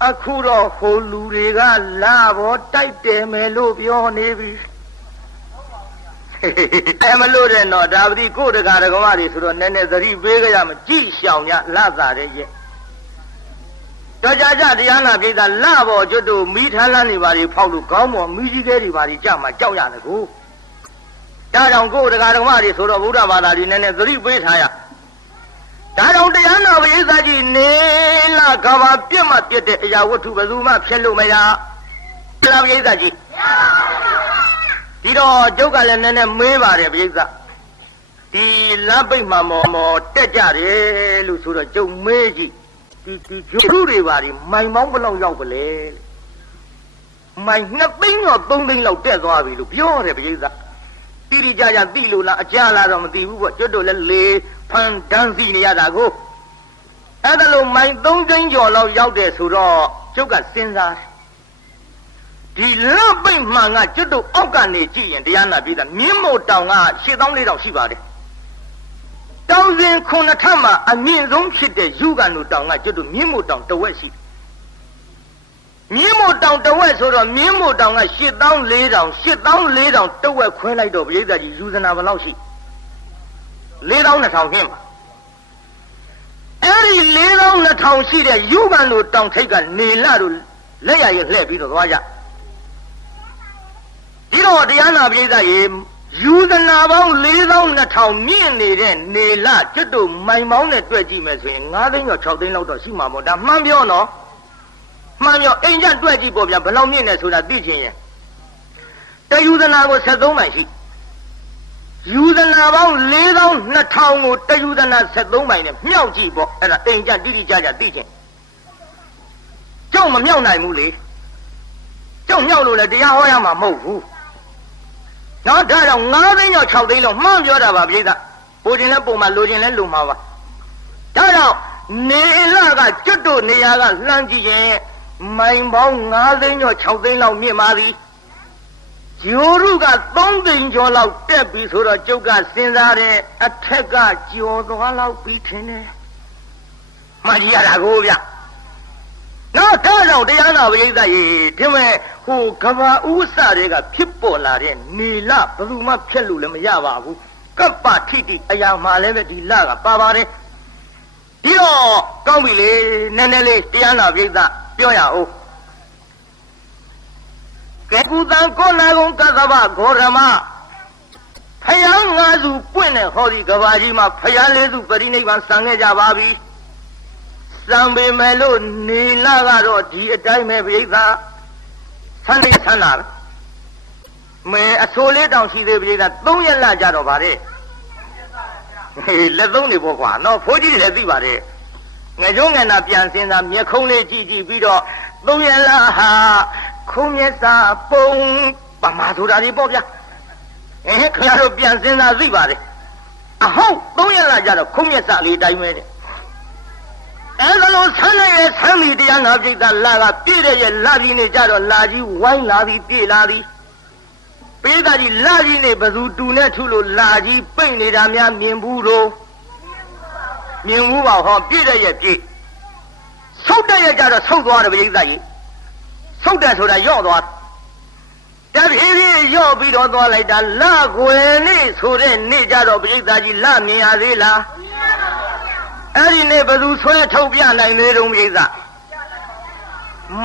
အခုတော့ဟိုလူတွေကလာဘောတိုက်တယ်မယ်လို့ပြောနေပြီအဲမလို့တဲ့တော့ဒါပတိကိုတကာတကမတွေဆိုတော့နည်းနည်းသတိပေးကြရမကြည့်ရှောင်ရလာစားတဲ့ရဲ့တော်ကြကြတရားနာပြည်သားလာဘောကျွတ်တို့မိထားလန်းနေပါတွေဖောက်လို့ခေါင်းပေါ်မိကြီးကဲတွေပါတွေကြမှာကြောက်ရတယ်ကိုဒါကြောင့်ကိုတကာတကမတွေဆိုတော့ဗုဒ္ဓဘာသာတွေနည်းနည်းသတိပေးထားရဒါကြောင့်တရားနာပရိသတ်ကြီးနေလာကဘာပြက်မှပြက်တဲ့အရာဝတ္ထုဘယ်သူမှဖြစ်လို့မရတရားပရိသတ်ကြီးဒီတော့ကျုပ်ကလည်းနည်းနည်းမေးပါတယ်ပရိသတ်ဒီလမ်းပိတ်မှမော်တက်ကြတယ်လို့ဆိုတော့ကျုပ်မေးကြည့်ဒီကျုပ်တွေပါဒီမိုင်မောင်းဘယ်လောက်ရောက်ပလဲမိုင်2သိန်းတော့3သိန်းလောက်တက်သွားပြီလို့ပြောတယ်ပရိသတ်တိတိကျကျသိလို့လားအကြလားတော့မသိဘူးပေါ့ကျွတ်တို့လည်းလေဖန်တန်းစီနေရတာကိုအဲ့ဒါလို့မိုင်3သိန်းကျော်လောက်ရောက်တယ်ဆိုတော့ကျုပ်ကစဉ်းစားဒီလက်ပိတ်မှန်ကကျွတ်တို့အောက်ကနေကြည့်ရင်တရားနာပြည်သားမြင်းမို့တောင်က8400ရှိပါတယ်တောင်စဉ်9ထပ်မှာအမြင့်ဆုံးဖြစ်တဲ့ယူကန်တို့တောင်ကကျွတ်တို့မြင်းမို့တောင်တဝက်ရှိမြင်းမို့တောင်တဝက်ဆိုတော့မြင်းမို့တောင်က8400တဝက်ခွဲလိုက်တော့ပရိသတ်ကြီးယူဇနာဘယ်လောက်ရှိ4200ခင်းပါအဲ့ဒီ4200ရှိတဲ့ယူကန်တို့တောင်ထိပ်ကနေလာတို့လက်ရရလှည့်ပြီးတော့သွားကြဒီတော့တရားနာပရိသတ်ရေယူဇနာပေါင်း4200မြင့်နေတဲ့နေလာကျွတ်တို့မိုင်ပေါင်းနဲ့တွက်ကြည့်မယ်ဆိုရင်9သိန်းကျော်6သိန်းလောက်တော့ရှိမှာပေါ့ဒါမှန်ပြောနော်မှန်ပြောအိမ်ကျတွက်ကြည့်ပေါ့ဗျာဘယ်လောက်မြင့်နေဆိုတာသိချင်ရင်တယူဇနာကို73မိုင်ရှိယူဇနာပေါင်း4200ကိုတယူဇနာ73မိုင်နဲ့မြောက်ကြည့်ပေါ့အဲ့ဒါအိမ်ကျတိတိကျကျသိချင်ကျောင်းမမြောက်နိုင်ဘူးလေကျောင်းမြောက်လို့လည်းတရားဟောရမှာမဟုတ်ဘူးနော်ဒါကြောင့်9သိန်းကျော်6သိန်းလောက်မှန်ပြောတာပါပြိဿပိုခြင်းလဲပုံမှာလိုခြင်းလဲလိုမှာပါဒါကြောင့်နေလာကကျွတ်တို့နေရာကလှမ်းကြည့်ရင်မိုင်ပေါင်း9သိန်းကျော်6သိန်းလောက်မြင့်ပါသည်ဂျိုရုက3သိန်းကျော်လောက်တက်ပြီဆိုတော့ကျုပ်ကစဉ်းစားတယ်အထက်ကကျော်သွားလောက်ပြီးထင်တယ်မှန်ကြီးရတာကိုဗျနော်ဒါကြောင့်တရားနာပရိသတ်ရေဒီမဲ့ဟိုကဘာဥစ္စာတွေကဖြစ်ပေါ်လာတဲ့နေလဘယ်သူမှဖြစ်လို့လည်းမရပါဘူးကပ္ပထိတိအရာမှလည်းပဲဒီလကပါပါတယ်ဒီတော့ကောင်းပြီလေနည်းနည်းလေးတရားနာပရိသတ်ပြောရအောင်ကဲကုသံကောနာကုံကသဗ္ဗဂေါရမဖယား5စုပွင့်တဲ့ဟောဒီကဘာကြီးမှာဖယား4စုပရိနိဗ္ဗာန်ဆံခဲ့ကြပါပြီစံပေမဲ့လို့နေလာကတော့ဒီအတိုင်းပဲပြိဿဆန်းနေဆန်းလာမဲအဆိုးလေးတောင်ရှိသေးပြိဿ3ရက်လာကြတော့ဗါတဲ့လက်သုံးနေပေါ့ကွာနော်ဖိုးကြီးလည်းသိပါတယ်ငကြုံးငနာပြန်စင်းစားမျက်ခုံးလေးကြည့်ကြည့်ပြီးတော့3ရက်လာဟာခုံးမျက်စာပုံပမာဆိုတာဒီပေါ့ဗျာခင်ဗျားတို့ပြန်စင်းစားသိပါတယ်အဟုတ်3ရက်လာကြတော့ခုံးမျက်စာလေးတိုင်းပဲတဲ့ အဲ့ဒါလို့ဆန်းရဲ့ဆန်းဒီတရားနာပြိတ္တလာကပြည့်တဲ့ရဲ့လာပြီးနေကြတော့လာကြီးဝိုင်းလာပြီးပြေးလာသည်ပိဿကြီးလာကြီးနေဘသူတူနဲ့ထုလို့လာကြီးပိတ်နေတာများမြင်ဘူးတော့မြင်ဘူးပါဟောပြည့်တဲ့ရဲ့ပြည့်ဆုတ်တဲ့ရဲ့ကြတော့ဆုတ်သွားတယ်ပိဿကြီးဆုတ်တယ်ဆိုတာယော့သွားတဖြည်းဖြည်းယော့ပြီးတော့သွားလိုက်တာလာခွေနေ့ဆိုတဲ့နေ့ကြတော့ပိဿကြီးလာမြင်ရသေးလားအဲ့ဒီနေ့ဘသူဆွဲထုတ်ပြနိုင်သေးတုံးပိဿ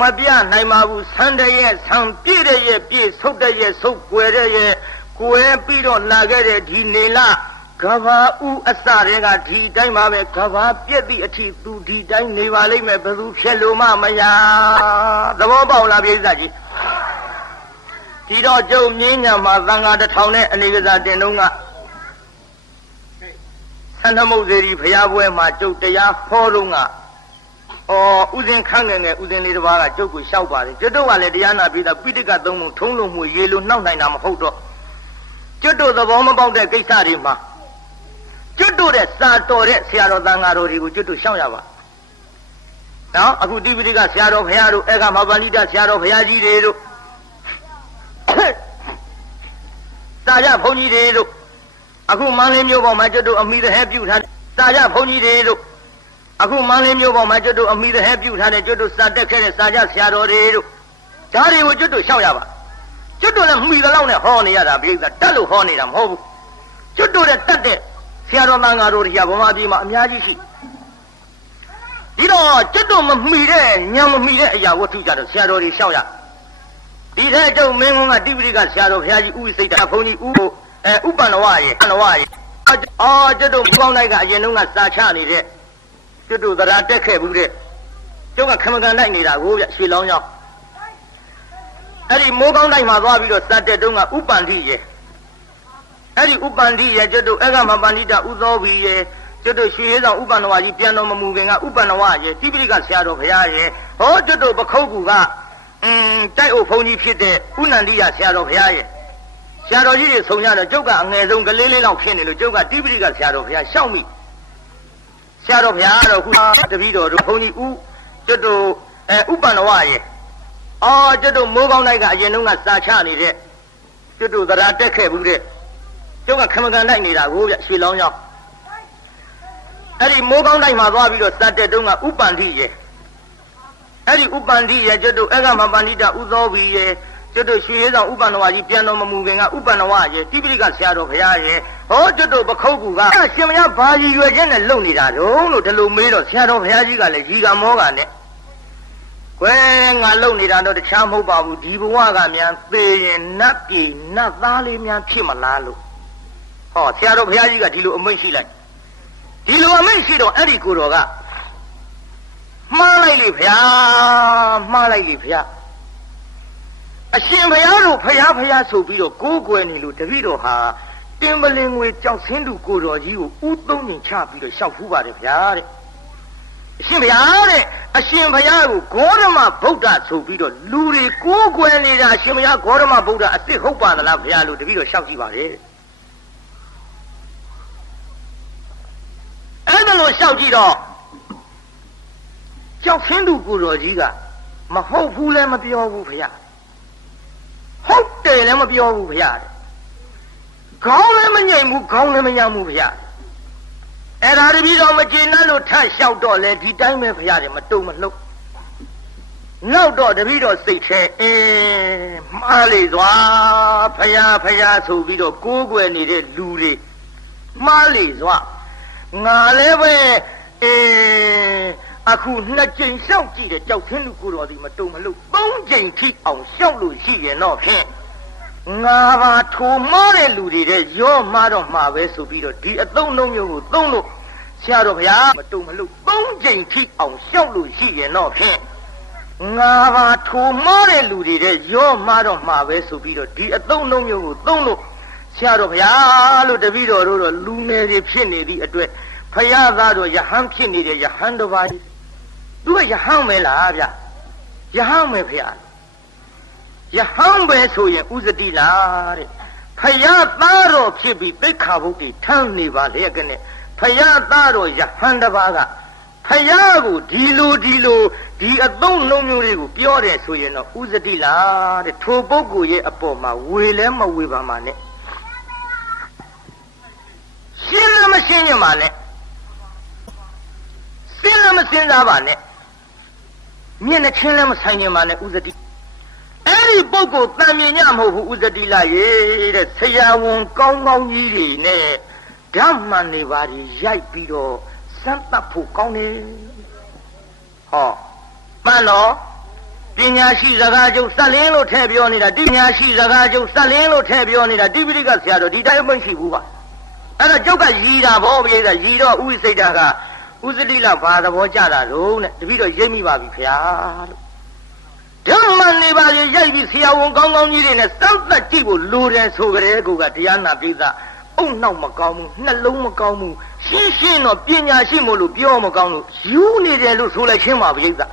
မပြနိုင်ပါဘူးဆန်းတဲ့ရဲ့ဆန်းပြည့်တဲ့ရဲ့ပြည့်ဆုတ်တဲ့ရဲ့ဆုတ်ွယ်တဲ့ရဲ့ကွယ်ပြီးတော့လာခဲ့တဲ့ဒီနေလားကဘာဥအစတွေကဒီတိုင်းပါပဲကဘာပြည့်သည့်အထိသူဒီတိုင်းနေပါလိမ့်မယ်ဘသူဖြစ်လို့မှမရသဘောပေါက်လားပိဿကြီးဒီတော့ကျုပ်မြင်းညာမှာသံဃာ1000နဲ့အနေကစားတင်တော့ကဆန္ဒမုတ်စေရီဘုရားပွဲမှာကျုပ်တရားဟောတော့ကဥစဉ်ခန့်ငယ်ငယ်ဥစဉ်လေးတစ်ပါးကကျုပ်ကိုလျှောက်ပါတယ်ကျွတ်တို့ကလည်းတရားနာပြီးသားပိဋကသုံးပုံထုံးလို့မှုရေလို့နှောက်နိုင်တာမဟုတ်တော့ကျွတ်တို့သဘောမပေါက်တဲ့ကိစ္စတွေမှာကျွတ်တို့တဲ့စာတော်တဲ့ဆရာတော်သံဃာတော်တွေကိုကျွတ်တို့ရှောက်ရပါနော်အခုတိပိဋကဆရာတော်ဘုရားတို့အေကမဟာပဏိတဆရာတော်ဘုရားကြီးတွေတို့စာရဘုန်းကြီးတွေတို့အခုမန္တလေးမြို့ပေါ်မှာကျွတ်တို့အမိသဟဲပြုထားစာရဘုန်းကြီးတွေတို့အခုမန္တလေးမြို့ပေါ်မှာကျွတ်တို့အမိသဟဲပြုထားတဲ့ကျွတ်တို့စာတက်ခဲ့တဲ့စာကြဆရာတော်တွေတို့ဓာတ်တွေကိုကျွတ်တို့ရှောက်ရပါကျွတ်တို့လည်းမိသလောက်နဲ့ဟောနေရတာပြိဿတက်လို့ဟောနေတာမဟုတ်ဘူးကျွတ်တို့တဲ့တက်တဲ့ဆရာတော်သံဃာတော်တွေကဗမာပြည်မှာအများကြီးရှိဒီတော့ကျွတ်တို့မမိတဲ့ညံမမိတဲ့အရာဝတ္ထုကြတော့ဆရာတော်တွေရှောက်ရဒီထဲကျုပ်မင်းကုန်းကတိပိဋကဆရာတော်ဘုရားကြီးဥစိတ်တာဘုန်းကြီးဥပန္နဝရေကျွတ်တို့ဘုကောင်းလိုက်ကအရင်တုန်းကစာချနေတဲ့ကျွတ်တို့သရာတက်ခဲ့ဘူးတဲ့ကျုပ်ကခမကန်လိုက်နေတာကိုဗျရွှေလောင်းကြောင်းအဲ့ဒီမိုးကောင်းတိုင်းမှာသွားပြီးတော့စတဲ့တုန်းကဥပန္တိရေအဲ့ဒီဥပန္တိရေကျွတ်တို့အေကမပန္တိတဥသောဘီရေကျွတ်တို့ရွှေရေးဆောင်ဥပန္နဝကြီးပြန်တော်မမူခင်ကဥပန္နဝရေတိပိဋကဆရာတော်ဘုရားရေဟောကျွတ်တို့ပခုတ်ကူကတိုက်အုပ်ဘုန်းကြီးဖြစ်တဲ့ဥနန္တိယဆရာတော်ဘုရားရေဆရာတော်ကြီးတွေဆုံရတော့ကျုပ်ကအငယ်ဆုံးကလေးလေးလောက်ဖြစ်နေလို့ကျုပ်ကတိပိဋကဆရာတော်ဘုရားရှောက်မိဆရာတော်ဘုရားတော့ခုတပည့်တော်တို့ဘုန်းကြီးကျွတ်တို့ဥပန္နဝရေကျွတ်တို့မိုးကောင်းလိုက်ကအရင်တုန်းကစာချနေတဲ့ကျွတ်တို့သရာတက်ခဲ့ဘူးတဲ့ကျုပ်ကခမကန်လိုက်နေတာကိုဗျရွှေလောင်းကြောင်းအဲ့ဒီမိုးကောင်းတိုင်းမှာသွားပြီးတော့စတဲ့တုန်းကဥပန္တိရေအဲ့ဒီဥပန္တိရေကျွတ်တို့အေကမပန္တိတဥသောဘီရေကျွတ်တို့ရွှေရေးဆောင်ဥပန္နဝကြီးပြန်တော်မမူခင်ကဥပန္နဝရေတိပိဋကဆရာတော်ဘုရားရေဟောကျွတ်တို့ပခုတ်ကူကရှင်မရဘာကြီးရွယ်ချင်းနဲ့လုံနေတာတော့လို့ဒီလိုမေးတော့ဆရာတော်ဘုရားကြီးကလည်းရီကမောကနဲ့ကွယ်ငါလုံနေတာတော့တခြားမဟုတ်ပါဘူးဒီဘဝကမြန်သေရင်နတ်ပြည်နတ်သားလေးများဖြစ်မလားလို့ဟောဆရာတော်ဘုရားကြီးကဒီလိုအမိန့်ရှိလိုက်ဒီလိုအမိန့်ရှိတော့အဲ့ဒီကိုတော်ကမှားလိုက်လေဗျာမှားလိုက်လေဗျာအရှင်ဘုရားတို့ဖျားဆိုပြီးတော့ကိုးကွယ်နေလို့တပည့်တော်ဟာတင်ပလင်ငွေကြောက်ဆင်းသူကိုတော်ကြီးကိုဥသုံးညင်ချပြီးတော့ရှောက်ဖူးပါတယ်ဗျာတဲ့အရှင်ဘုရားတဲ့အရှင်ဘုရားကိုဂေါရမဗုဒ္ဓဆိုပြီးတော့လူတွေကိုးကွယ်နေတာအရှင်ဘုရားဂေါရမဗုဒ္ဓအစ်စ်ဟုတ်ပါသလားဘုရားလို့တပည့်တော်ရှောက်ကြည့်ပါတယ်အဲ့ဒါလို့ရှောက်ကြည့်တော့ကြောက်ဆင်းသူကိုတော်ကြီးကမဟုတ်ဘူးလည်းမပြောဘူးဘုရားဟုတ်တယ်လည်းမပြောဘူးဘုရားခေါင်းလည်းမငြိမ်ဘူးခေါင်းလည်းမညံ့ဘူးဘုရားအဲ့ဒါတပည့်တော်မကျေနပ်လို့ထလျှောက်တော့လေဒီတိုင်းပဲဘုရားမတုံမလှုပ်နောက်တော့တပည့်တော်စိတ်ထဲမှားလေသွားဘုရားဆိုပြီးတော့ကိုးကွယ်နေတဲ့လူတွေမှားလေသွားငါလည်းပဲအခုနှစ်ကြိမ်လျှောက်ကြည့်တယ်ကြောက်သင်းလူကိုတော်ဒီမတုံမလို့သုံးကြိမ်ထိအောင်လျှောက်လို့ရှိရင်တော့ဖြင့်ငါပါထိုမောတဲ့လူတွေတဲ့ရောမှားတော့မှာပဲဆိုပြီးတော့ဒီအသုံးနှုန်းမျိုးကိုသုံးလို့ဆရာတော်ဘုရားမတုံမလို့သုံးကြိမ်ထိအောင်လျှောက်လို့ရှိရင်တော့ဖြင့်ငါပါထိုမောတဲ့လူတွေတဲ့ရောမှားတော့မှာပဲဆိုပြီးတော့ဒီအသုံးနှုန်းမျိုးကိုသုံးလို့ဆရာတော်ဘုရားလို့တပည့်တော်တို့တော့လူငယ်တွေဖြစ်နေသည့်အတွက်ဘုရားသားတော်ယဟန်ဖြစ်နေတဲ့ယဟန်တော်ပါသူကယဟန်ပဲလားဗျယဟန်ပဲဖေယဟန်ပဲဆိုရင်ဥဇတိလားတဲ့ဖယားသားတော်ဖြစ်ပြီးသိက္ခာပုဒ်တွေထမ်းနေပါလေကနဲ့ဖယားသားတော်ယဟန်တစ်ပါးကဖ ဖယားကိုဒီလိုဒီအသုံးနှုံးမျိုးတွေကိုပြောတယ်ဆိုရင်တော့ဥဇတိလားတဲ့ထိုပုဂ္ဂိုလ်ရဲ့အပေါ်မှာဝေလဲမဝေပါမှာနဲ့ရှင်းလည်းမရှင်းရင်ပါနဲ့စဉ်းလည်းမစဉ်းစားပါနဲ့မျက်နှာချင်းလည်းမဆိုင်ရင်ပါနဲ့ဥဇတိအဲ့ဒီပုဂ္ဂိုလ်တန်မြင်ညမဟုတ်ဘူးဥဇတိလားရေတဲ့ဆရာဝန်ကောင်းကောင်းကြီးတွေနဲ့ဓမ္မန်နေပါရီရိုက်ပြီးတော့စမ်းသပ်ဖို့ကောင်းတယ်ဟောမှန်တော့ပညာရှိစကားကျုပ်စက်လင်းလို့ထည့်ပြောနေတာပညာရှိစကားကျုပ်စက်လင်းလို့ထည့်ပြောနေတာတိပိဋကဆရာတော်ဒီတိုင်းမရှိဘူးပါအဲ့တော့ကျုပ်ကရည်တာဗောပြေးတာရည်တော့ဥစိတ်တာကဥဇတိလဘာသဘောကြတာလို့နဲ့တပည့်တော်ရိပ်မိပါပြီခင်ဗျာလို့ဓမ္မနေပါလေရိုက်ပြီးဆရာဝန်ကောင်းကောင်းကြီးတွေနဲ့စမ်းသပ်ကြည့်ဖို့လိုတယ်ဆိုကြတဲ့ကိုကတရားနာပိဿအုံနောက်မကောင်းဘူးနှလုံးမကောင်းဘူးရှင်းတော့ပညာရှိမို့လို့ပြောမကောင်းလို့ယူနေတယ်လို့ဆိုလိုက်ချင်းပါပိဿဒါ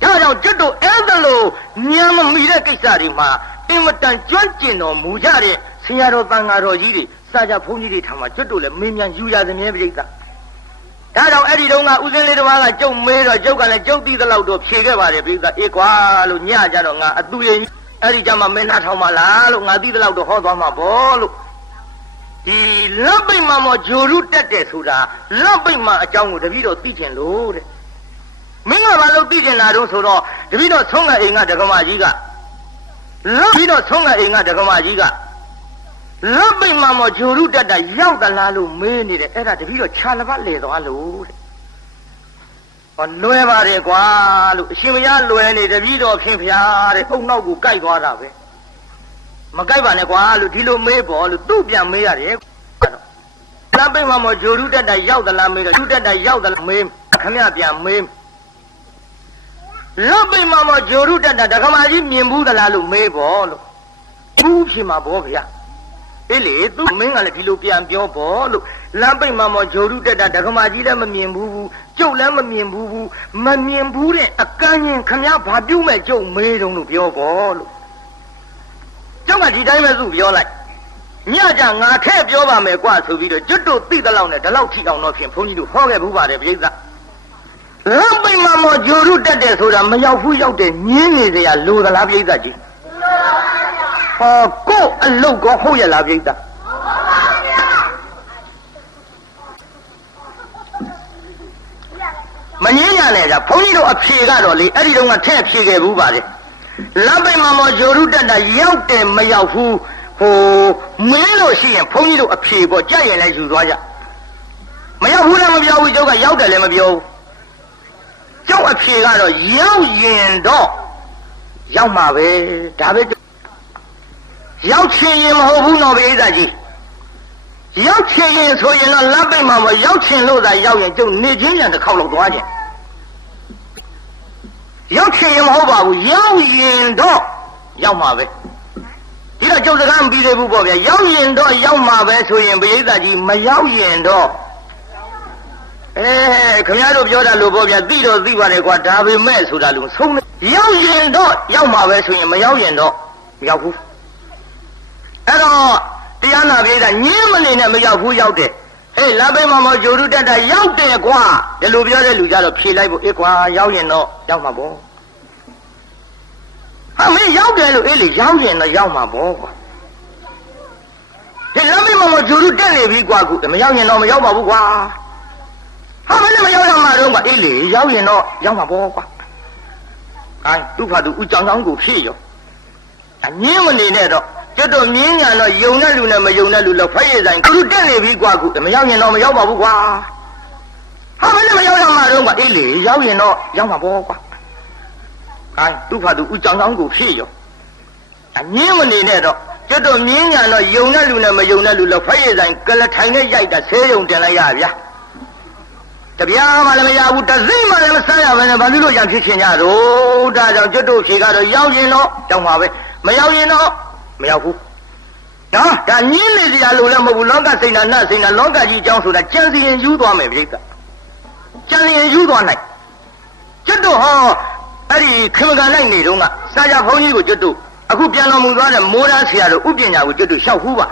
ကြောင့်ကျွတ်တို့အဲ့ဒါလို့ညံမမီတဲ့ကိစ္စတွေမှာအင်မတန်ကျွမ်းကျင်တော်မူကြတဲ့ဆရာတော်တန်ဃာတော်ကြီးတွေစာကြဘုန်းကြီးတွေထားမှာကျွတ်တို့လည်းမင်းမြန်ယူရသမြဲပိဿဒါကြောင့်အဲ့ဒီတုန်းကဦးစင်းလေးတစ်ပါးကကျုပ်မေးတော့ကျုပ်ကလည်းကျုပ်သိသလောက်တော့ဖြေခဲ့ပါတယ်ပိဿအေးကွာလို့ညကြတော့ငါအတူရင်အဲ့ဒီကြမှာမင်းနှထောင်ပါလားလို့ငါသိသလောက်တော့ဟောသွားမှာပေါ့လို့ဒီလက်ပိတ်မှမောဂျိုရုတက်တယ်ဆိုတာလက်ပိတ်မှအကြောင်းကိုတပည့်တော်သိကျင်လို့တဲ့မင်းကဘာလို့သိကျင်လာတော့ဆိုတော့တပည့်တော်ဆုံးကအိမ်ကဒကမကြီးကလက်ပြီးတော့ဆုံးကအိမ်ကဒကမကြီးကလက်ပိတ်မှမောဂျိုရုတက်တာရောက်သလားလို့မေးနေတယ်အဲ့ဒါတပည့်တော်ခြာလပတ်လေသွားလို့တဲ့ဟောလွယ်ပါတယ်ကွာလို့အရှင်မရလွယ်နေတပည့်တော်ဖြင့်ဖျားတဲ့အုံနောက်ကိုကြိုက်သွားတာပဲမကြိုက်ပါနဲ့ကွာလို့ဒီလိုမေးပေါ်လို့သူ့ပြန်မေးရတယ်လက်ပိတ်မှမောဂျိုရုတက်တာရောက်သလားမေးတော့ဂျိုရုတက်တာရောက်သလားမေးခမရပြန်မေးလက်ပိတ်မှမောဂျိုရုတက်တာဒကမကြီးမြင်ဘူးသလားလို့မေးပေါ်လို့ဘူးဖြစ်မှာဗောဗျာအေးလေသူ့မင်းကလည်းဒီလိုပြန်ပြောပေါ်လို့လမ်းပိတ်မှမောဂျိုရုတက်တာဒကမကြီးလည်းမမြင်ဘူးကျုပ်လည်းမမြင်ဘူးမမြင်ဘူးတဲ့အကန့်ရင်ခမရဘာပြုမဲ့ကျုပ်မေးတုံးလို့ပြောပေါ်လို့ကျုပ်ကဒီတိုင်းပဲသူ့ပြောလိုက်ညကြငါထဲ့ပြောပါမယ်ကွာဆိုပြီးတော့ကျွတ်တို့သိတဲ့လောက်နဲ့ဒီလောက်ထိအောင်တော့ဖြင့်ဘုန်းကြီးတို့ဟောခဲ့ဘူးပါတယ်ပြိဿလမ်းပိတ်မှမောဂျိုရုတက်တယ်ဆိုတာမရောက်ဘူးရောက်တယ်ညင်းနေကြရလိုသလားပြိဿကြီးဟောကို့အလုတ်ကောဟုတ်ရလားပြိဿမငင်းရနဲ့ကြဘုန်းကြီးတို့အဖြေကတော့လေအဲ့ဒီတုန်းကထည့်ဖြေခဲ့ဘူးပါတယ်လမ်းပိတ်မှမောဂျိုရုတက်တာရောက်တယ်မရောက်ဘူးဟိုမင်းလို့ရှိရင်ဘုန်းကြီးတို့အဖြေပေါ့ကြက်ရင်လည်းယူသွားကြမရောက်ဘူးလည်းမပြောဘူးကျုပ်ကရောက်တယ်လည်းမပြောဘူးကျုပ်အဖြေကတော့ရောက်ရင်တော့ရောက်မှာပဲဒါပဲရောက်ချင်ရင်မဟုတ်ဘူးနော်ပိဿကြီးရောက်ချင်ရင်ဆိုရင်တော့လက်ပိတ်မှာမရောက်ချင်လို့သာရောက်ရင်ကျုပ်နေချင်းပြန်တစ်ခေါက်လောက်သွားခြင်းရောက်ချင်ရင်မဟုတ်ပါဘူးရောက်ရင်တော့ရောက်မှာပဲဒီတော့ကျုပ်စကားမပြီးသေးဘူးပေါ့ဗျာရောက်ရင်တော့ရောက်မှာပဲဆိုရင်ပိဿကြီးမရောက်ရင်တော့ခင်ဗျားတို့ပြောတာလို့ပေါ့ဗျာသိတော့သိပါတယ်ကွာဒါပေမဲ့ဆိုတာလို့ဆုံးရောက်ရင်တော့ရောက်မှာပဲဆိုရင်မရောက်ရင်တော့မရောက်ဘူးအဲ့တော့တရားနာပိဿညင်းမနေနဲ့မရောက်ဘူးရောက်တယ်ဟေးလက်ပိတ်မှမောဂျိုရုတက်တာရောက်တယ်ကွာဒီလိုပြောတဲ့လူကြတော့ဖြေလိုက်ဖို့အေးကွာရောက်ရင်တော့ရောက်မှာပေါ့ဟာမင်းရောက်တယ်လို့အေးလေရောက်ရင်တော့ရောက်မှာပေါ့ကွာဒီလက်ပိတ်မှမောဂျိုရုတက်နေပြီကွာခုမရောက်ရင်တော့မရောက်ပါဘူးကွာဟာမင်းလည်းမရောက်ရမှာတော့ကွာအေးလေရောက်ရင်တော့ရောက်မှာပေါ့ကွာအဲသူ့ဖာသူဥကြောင်ကြောင်ကိုဖြည့်ရောအငင်းမနေနဲ့တော့ကျွတ်တို့မြင်းညာတော့ယုံတဲ့လူနဲ့မယုံတဲ့လူတော့ဖက်ရည်ဆိုင်သူတက်နေပြီကွာခုမရောက်ရင်တော့မရောက်ပါဘူးကွာဟာမင်းလည်းမရောက်ရမှာတော့ကွာအေးလေရောက်ရင်တော့ရောက်မှာပေါ့ကွာအဲသူ့ဖာသူဥကြောင်ကြောင်ကိုဖြည့်ရောအငင်းမနေနဲ့တော့ကျွတ်တို့မြင်းညာတော့ယုံတဲ့လူနဲ့မယုံတဲ့လူတော့ဖက်ရည်ဆိုင်ကလထိုင်နဲ့ရိုက်တာဆဲယုံတင်လိုက်ရဗျာတပြားမှလည်းမရဘူးတစိမ့်မှလည်းမဆန်းရဘဲနဲ့ဘာလို့လို့ရံဖြစ်ချင်ကြတော့ဒါကြောင့်ကျွတ်တို့ဖြေကတော့ရောက်ရင်တော့ကြောက်ပါပဲမရောက်ရင်တော့မရောက်ဘူးနော်ဒါညင်းနေစရာလိုလည်းမဟုတ်ဘူးလောကစိတ်နာနတ်စိတ်နာလောကကြီးအကြောင်းဆိုတာကြံစီရင်ယူသွားမယ်ပြိဿကြံစီရင်ယူသွားနိုင်ကျွတ်တို့ဟောအဲ့ဒီခင်မကန်လိုက်နေတော့ကစာကြဘုန်းကြီးကိုကျွတ်တို့အခုပြန်တော်မူသွားတဲ့မိုးသားဆရာတို့ဥပညာကိုကျွတ်တို့လျှောက်ဟူးပါ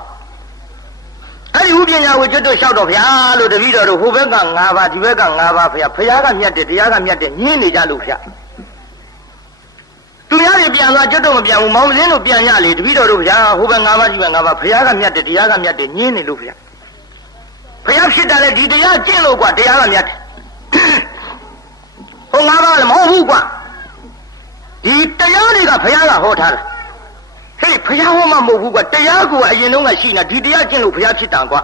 အဲ့ဒီဥ ဝပညာကိုကျွတ်တို့လျှောက်တော့ဗျာလို့တပည့်တော်တို့ဟိုဘက်က9ပါးဒီဘက်က9ပါးဗျာဖရာကမြတ်တယ်တရားကမြတ်တယ်ညင်းနေကြလို့ဗျာသူများတွေပြန်သွားကျွတ်တို့မပြန်ဘူးမောင်စင်းတို့ပြန်ရလေတပည့်တော်တို့ဗျာဟိုဘက်9ပါးဒီဘက်9ပါးဖရာကမြတ်တယ်တရားကမြတ်တယ်ညင်းနေလို့ဗျာဖရာဖြစ်တယ်လေဒီတရားကျင့်လို့ကွာတရားကမြတ်တယ်ဟို9ပါးလည်းမဟုတ်ဘူးကွာဒီတရားတွေကဖရာကဟောထားတယ်ဟေးဖရာဟောမှမဟုတ်ဘူးကွာတရားကအရင်တုန်းကရှိနေတာဒီတရားကျင့်လို့ဖရာဖြစ်တာကွာ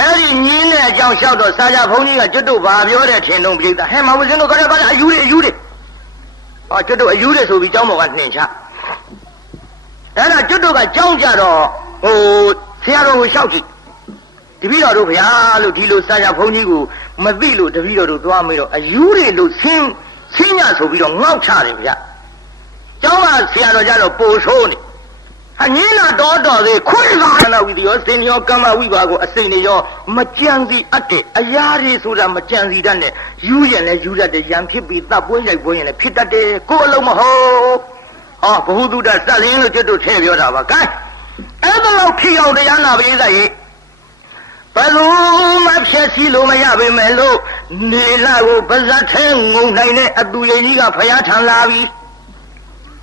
အဲ့ဒီညင်းတဲ့အကြောင်းလျှောက်တော့စာကြဘုန်းကြီးကကျွတ်တို့ဘာပြောတဲ့ထင်တော့ပြိတ္တာဟဲ့မောင်စင်းတို့ကလည်းဘာလဲအယူတွေဟောကျွတ်တို့အယူတွေဆိုပြီးကျောင်းပေါ်ကနှင်ချအဲ့ဒါကျွတ်တို့ကကျောင်းကြတော့ဆရာတော်ကိုလျှောက်ကြည့်တပည့်တော်တို့ဗျာလို့ဒီလိုစာကြဘုန်းကြီးကိုမသိလို့တပည့်တော်တို့သွားမေးတော့အယူတွေလို့ဆင်းညဆိုပြီးတော့ငေါက်ချတယ်ဗျကျောင်းကဆရာတော်ကြတော့ပိုဆိုးနေအငင်းလာတော်သေးခွေးသာနာဝိတ္တရောစင်ရောကမ္မဝိပါကိုအစိမ့်နေရောမကြံစီအပ်တဲ့အရာတွေဆိုတာမကြံစီတတ်နဲ့ယူရင်လည်းယူတတ်တယ်ရံဖြစ်ပြီးတပ်ပွဲရိုက်ပွဲရင်လည်းဖြစ်တတ်တယ်ကိုယ်အလုံးမဟုတ်ဘဟုတုတ္တစက်လင်းလို့ကျွတ်တို့ထည့်ပြောတာပါကဲအဲ့ဒါတော့ဖြစ်အောင်တရားနာပရိသတ်ရဲ့ဘယ်လိုမှဖြည့်ဆည်းလို့မရပါမယ်လို့နေလာကိုပါဇတ်ထဲငုံနိုင်တဲ့အတူရည်ကြီးကဖျားထံလာပြီ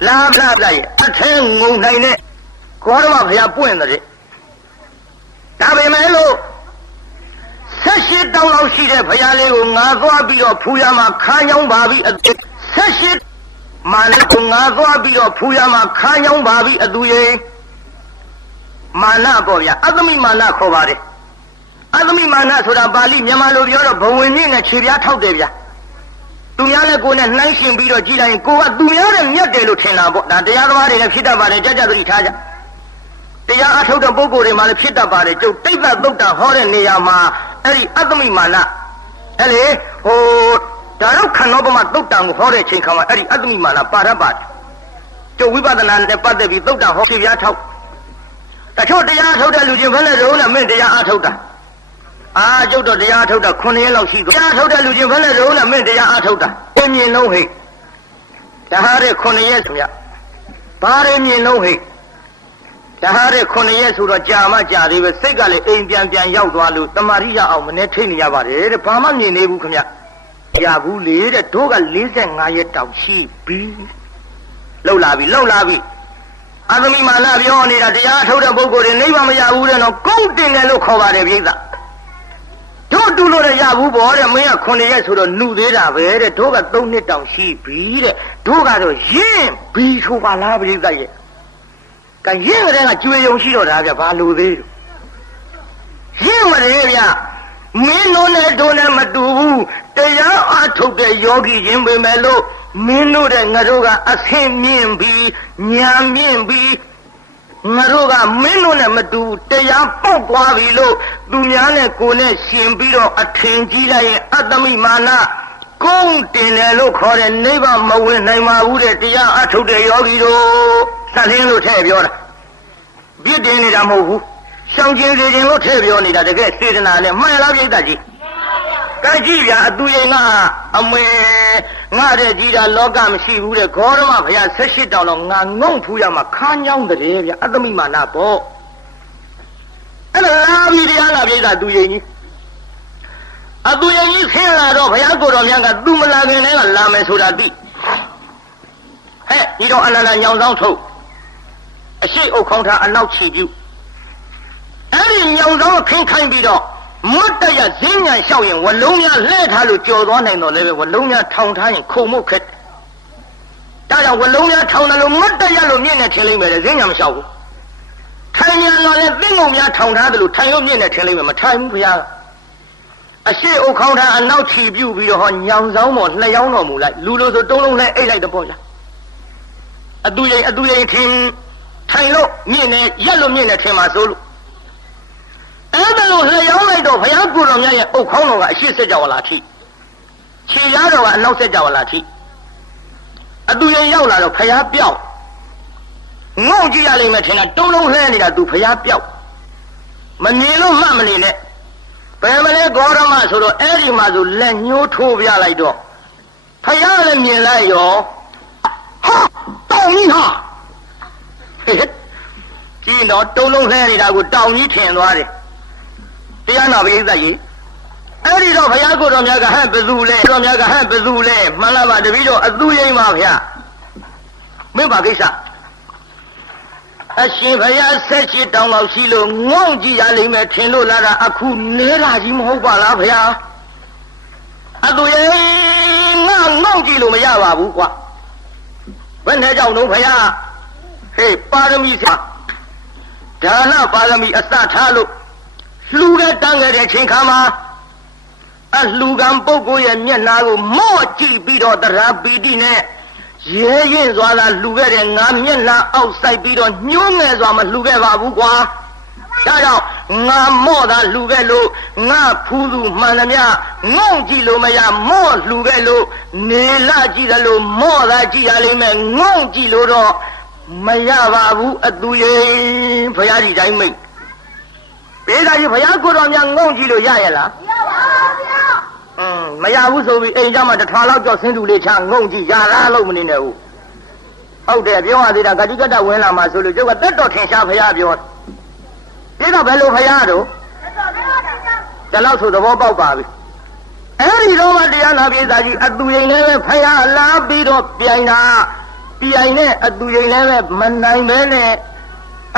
လာလိုက်အထဲငုံနိုင်တဲ့ကောရမဖျားပွင့်တဲ့ဒါပေမဲ့လို့18တောင်းလောက်ရှိတဲ့ဖျားလေးကိုငါသွားပြီးတော့ဖူးရမှာခါကြောင်းပါပြီ18မာနကိုငါသွားပြီးတော့ဖူးရမှာခါကြောင်းပါပြီအတူရည်မာနပေါ့ဗျာအတ္တမိမာနခေါ်ပါတယ်အတ္တမိမာနဆိုတာပါဠိမြန်မာလိုပြောတော့ဘဝင်နည်းနဲ့ခြေပြားထောက်တယ်ဗျာသူများနဲ့ကိုယ်နဲ့နှိုင်းရှင်ပြီးတော့ကြည်လိုက်ရင်ကိုကသူများနဲ့မြတ်တယ်လို့ထင်တာပေါ့ဒါတရားသမားတွေလည်းဖြစ်တတ်ပါတယ်ကြကြသတိထားကြတရားအထုတ်တဲ့ပုဂ္ဂိုလ်တွေမှလည်းဖြစ်တတ်ပါတယ်ကျုပ်တိတ်သက်သုတ်တံဟောတဲ့နေရာမှာအဲ့ဒီအတ္တမိမာနအဲ့လေဒါတော့ခန္ဓာပမသုတ်တံကိုဟောတဲ့ချိန်ခါမှာအဲ့ဒီအတ္တမိမာနပါရပါတယ်ကျုပ်ဝိပဿနာနဲ့ပတ်သက်ပြီးသုတ်တံဟောခြေပြားထောက်တချို့တရားထုတ်တဲ့လူချင်းဘယ်နဲ့လုံးနဲ့မင်းတရားအထုတ်တာကျုပ်တော့တရားထုတ်တာ9ရက်လောက်ရှိသွားတရားထုတ်တဲ့လူချင်းဘယ်နဲ့လုံးနဲ့မင်းတရားအထုတ်တာဘယ်မြင်လုံးဟိတ်ဒါဟာတဲ့9ရက်ဆိုရဘာတွေမြင်လုံးဟိတ်ဒါဟာတဲ့9ရက်ဆိုတော့ကြာမှကြာသေးပဲစိတ်ကလည်းအိမ်ပြန်ရောက်သွားလို့တမာရိရအောင်မနဲ့ထိနေရပါတယ်တဲ့ဘာမှမြင်နေဘူးခင်ဗျရဘူးလေတဲ့တို့က45ရက်တောင်ရှိပြီလှုပ်လာပြီအသမိမာနပြောနေတာတရားထုတ်တဲ့ပုဂ္ဂိုလ်တွေနိဗ္ဗာန်မရဘူးတဲ့နော်ကုန်းတင်တယ်လို့ခေါ်ပါတယ်ပြိဿတို့တူလို့လည်းရဘူးပေါ့တဲ့မင်းက9ရက်ဆိုတော့နှုသေးတာပဲတဲ့တို့က3နှစ်တောင်ရှိပြီတဲ့တို့ကတော့ရင့်ပြီးဆိုပါလားပြိဿရဲ့ကရင့်တဲ့ကကျွေယုံရှိတော့တာဗျဘာလို့သေးလို့ရင့်မတယ်ဗျမင်းတို့နဲ့တို့နဲ့မတူဘူးတရားအထုတ်တဲ့ယောဂီချင်းပဲမဲ့လို့မင်းတို့တဲ့ငါတို့ကအဆင့်မြင့်ပြီးညာမြင့်ပြီးငါတို့ကမင်းတို့နဲ့မတူတရားပေါက်သွားပြီလို့သူများနဲ့ကိုယ်နဲ့ရှင်ပြီးတော့အထင်ကြီးလိုက်ရင်အတ္တမိမာနကုန်းတင်တယ်လို့ခေါ်တဲ့နိဗ္ဗာန်မဝင်နိုင်ပါဘူးတဲ့တရားအထုတ်တဲ့ယောဂီတို့သတ်လင်းလို့ထည့်ပြောတာပြစ်တင်နေတာမဟုတ်ဘူးရှောင်ကျင်စေခြင်းလို့ထည့်ပြောနေတာတကယ်စေတနာနဲ့မှန်လားပြိတ္တကြီးကဲကြည့်ဗျာအတူရင်ကအမေငါတဲ့ကြီးတာလောကမရှိဘူးတဲ့ဂေါရမဘုရား18တောင်တော့ငါငုံဖူးရမှာခါးညောင်းတဲ့ဗျာအတ္တမိမာနပေါ့အဲ့ဒါလာပြီးတရားလာပြိတ္တသူရင်ကြီးအတူရင်ကြီးခင်းလာတော့ဘုရားကိုယ်တော်မြတ်ကသူမလာခင်တည်းကလာမယ်ဆိုတာသိဟဲ့ဒီတော့အနန္တညောင်ဆောင်ထုတ်အရှိအုပ်ခေါင်းထားအနောက်ချီပြုအဲ့ဒီညောင်ဆောင်ခင်းခိုင်းပြီးတော့မတ်တရဈဉ္ညာလျှောက်ရင်ဝလုံးများလှဲ့ထားလို့ကြော်သွားနိုင်တော့လည်းပဲဝလုံးများထောင်ထားရင်ခုံမှုခက်ဒါကြောင့်ဝလုံးများထောင်တယ်လို့မတ်တရလို့မြင့်နေထင်လိမ့်မယ်ဈဉ္ညာမလျှောက်ဘူးထိုင်မြန်လာလဲသင်္ကုံများထောင်ထားတယ်လို့ထိုင်လို့မြင့်နေထင်လိမ့်မယ်မထိုင်ဘူးဘုရားအရှိအုပ်ခေါင်းထားအနောက်ချီပြုပြီးတော့ညောင်ဆောင်ပေါ်နှစ်ယောင်းတော်မူလိုက်လူလိုဆိုတုံးလုံးလဲအိတ်လိုက်တော့ပေါ့လားအတူရင်ထင်ထိုင်လို့မြင့်နေရက်လို့မြင့်နေထင်မှာဆိုလို့အဲ့ဒါလို့လျှောင်းလိုက်တော့ဘုရားကိုယ်တော်မြတ်ရဲ့အုတ်ခေါင်းတော်ကအရှိစက်ကြဝဠာထိခြေရားတော်ကအနောက်စက်ကြဝဠာထိအတူရင်ရောက်လာတော့ဘုရားပြောက်ငုံကြည့်ရလိမ့်မယ်ထင်တာတုံးလုံးလှဲနေတာသူဘုရားပြောက်မမြင်လို့မှတ်မနေနဲ့ဘယ်မလဲဂေါရမဆိုတော့အဲ့ဒီမှာဆိုလက်ညှိုးထိုးပြလိုက်တော့ဘုရားလည်းမြင်လိုက်ရောဟာတောင်းကြီးဟာကြည့်တော့တုံးလုံးလှဲနေတာကိုတောင်းကြီးထင်သွားတယ် တရားနာပရိသတ်ကြီးအဲ့ဒီတော့ဘုရားကိုယ်တော်များကဟဲ့ဘယ်သူလဲတော်များကဟဲ့ဘယ်သူလဲမှန်လားပါတပည့်တော်အသူရိမ့်ပါဗျာမင်းပါကိစ္စအရှင်ဘုရားဆက်ရှိတောင်းလောက်ရှိလို့ငုံကြည့်ရလိမ့်မယ်ထင်လို့လာတာအခုနေတာကြီးမဟုတ်ပါလားဗျာအသူရိမ့်ငါငုံကြည့်လို့မရပါဘူးကွာဘယ်နဲ့ကြောင့်တော့ဘုရားဟေးပါရမီစာဒါနပါရမီအစထားလို့လှူတဲ့တန်းခဲ့တဲ့ချိန်ခါမှာအလှူကံပုဂ္ဂိုလ်ရဲ့မျက်နှာကိုမော့ကြည့်ပြီးတော့တရားပီတိနဲ့ရဲရင်စွာသာလှူခဲ့တဲ့ငါမျက်နှာအောက်ဆိုင်ပြီးတော့ညှိုးငယ်စွာမလှူခဲ့ပါဘူးကွာဒါကြောင့်ငါမော့သာလှူခဲ့လို့ငါဖူးသူမှန်သမျှငုံကြည့်လို့မရမော့လှူခဲ့လို့နေလာကြည့်တယ်လို့မော့သာကြည့်ရလိမ့်မယ်ငုံကြည့်လို့တော့မရပါဘူးအသူရင်ဘုရားဒီတိုင်းမိတ်ဘေးကကြီးဘုရားကိုယ်တော်များငုံကြည့်လို့ရရလားမရပါဘူးဗျာမရဘူးဆိုပြီးအိမ်ကျမှတစ်ထွာလောက်ကြောက်ဆင်းသူလေးချငုံကြည့်ရလားလို့မနေနဲ့ဘူးဟုတ်တယ်ပြောရသေးတာဂတိကတဝင်လာမှဆိုလို့ကျုပ်ကတက်တော်ထင်ရှားဘုရားပြောဒီတော့ဘယ်လိုဘုရားတို့ဒီလောက်ဆိုသဘောပေါက်ပါပြီအဲ့ဒီတော့မှတရားနာပြေသာကြီးအသူရင်လည်းပဲဘုရားလာပြီးတော့ပြိုင်တာပြိုင်နဲ့အသူရင်လည်းပဲမနိုင်ပဲနဲ့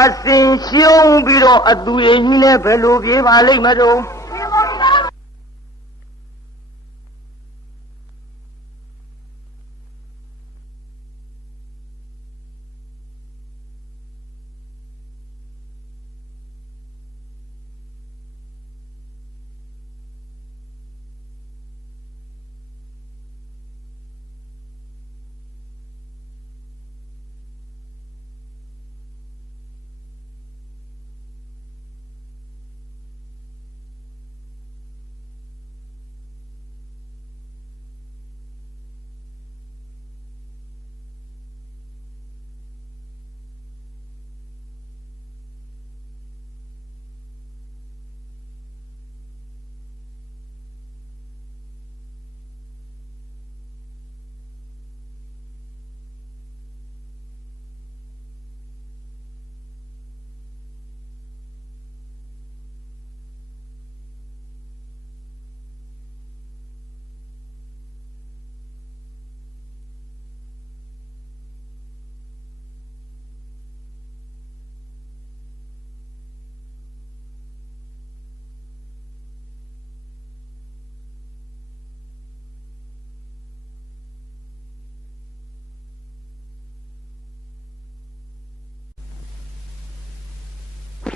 အစင်ရှုံးပြီးတော့အသူရင်ကြီးလည်းဘယ်လိုပြေးပါလိမ့်မလို့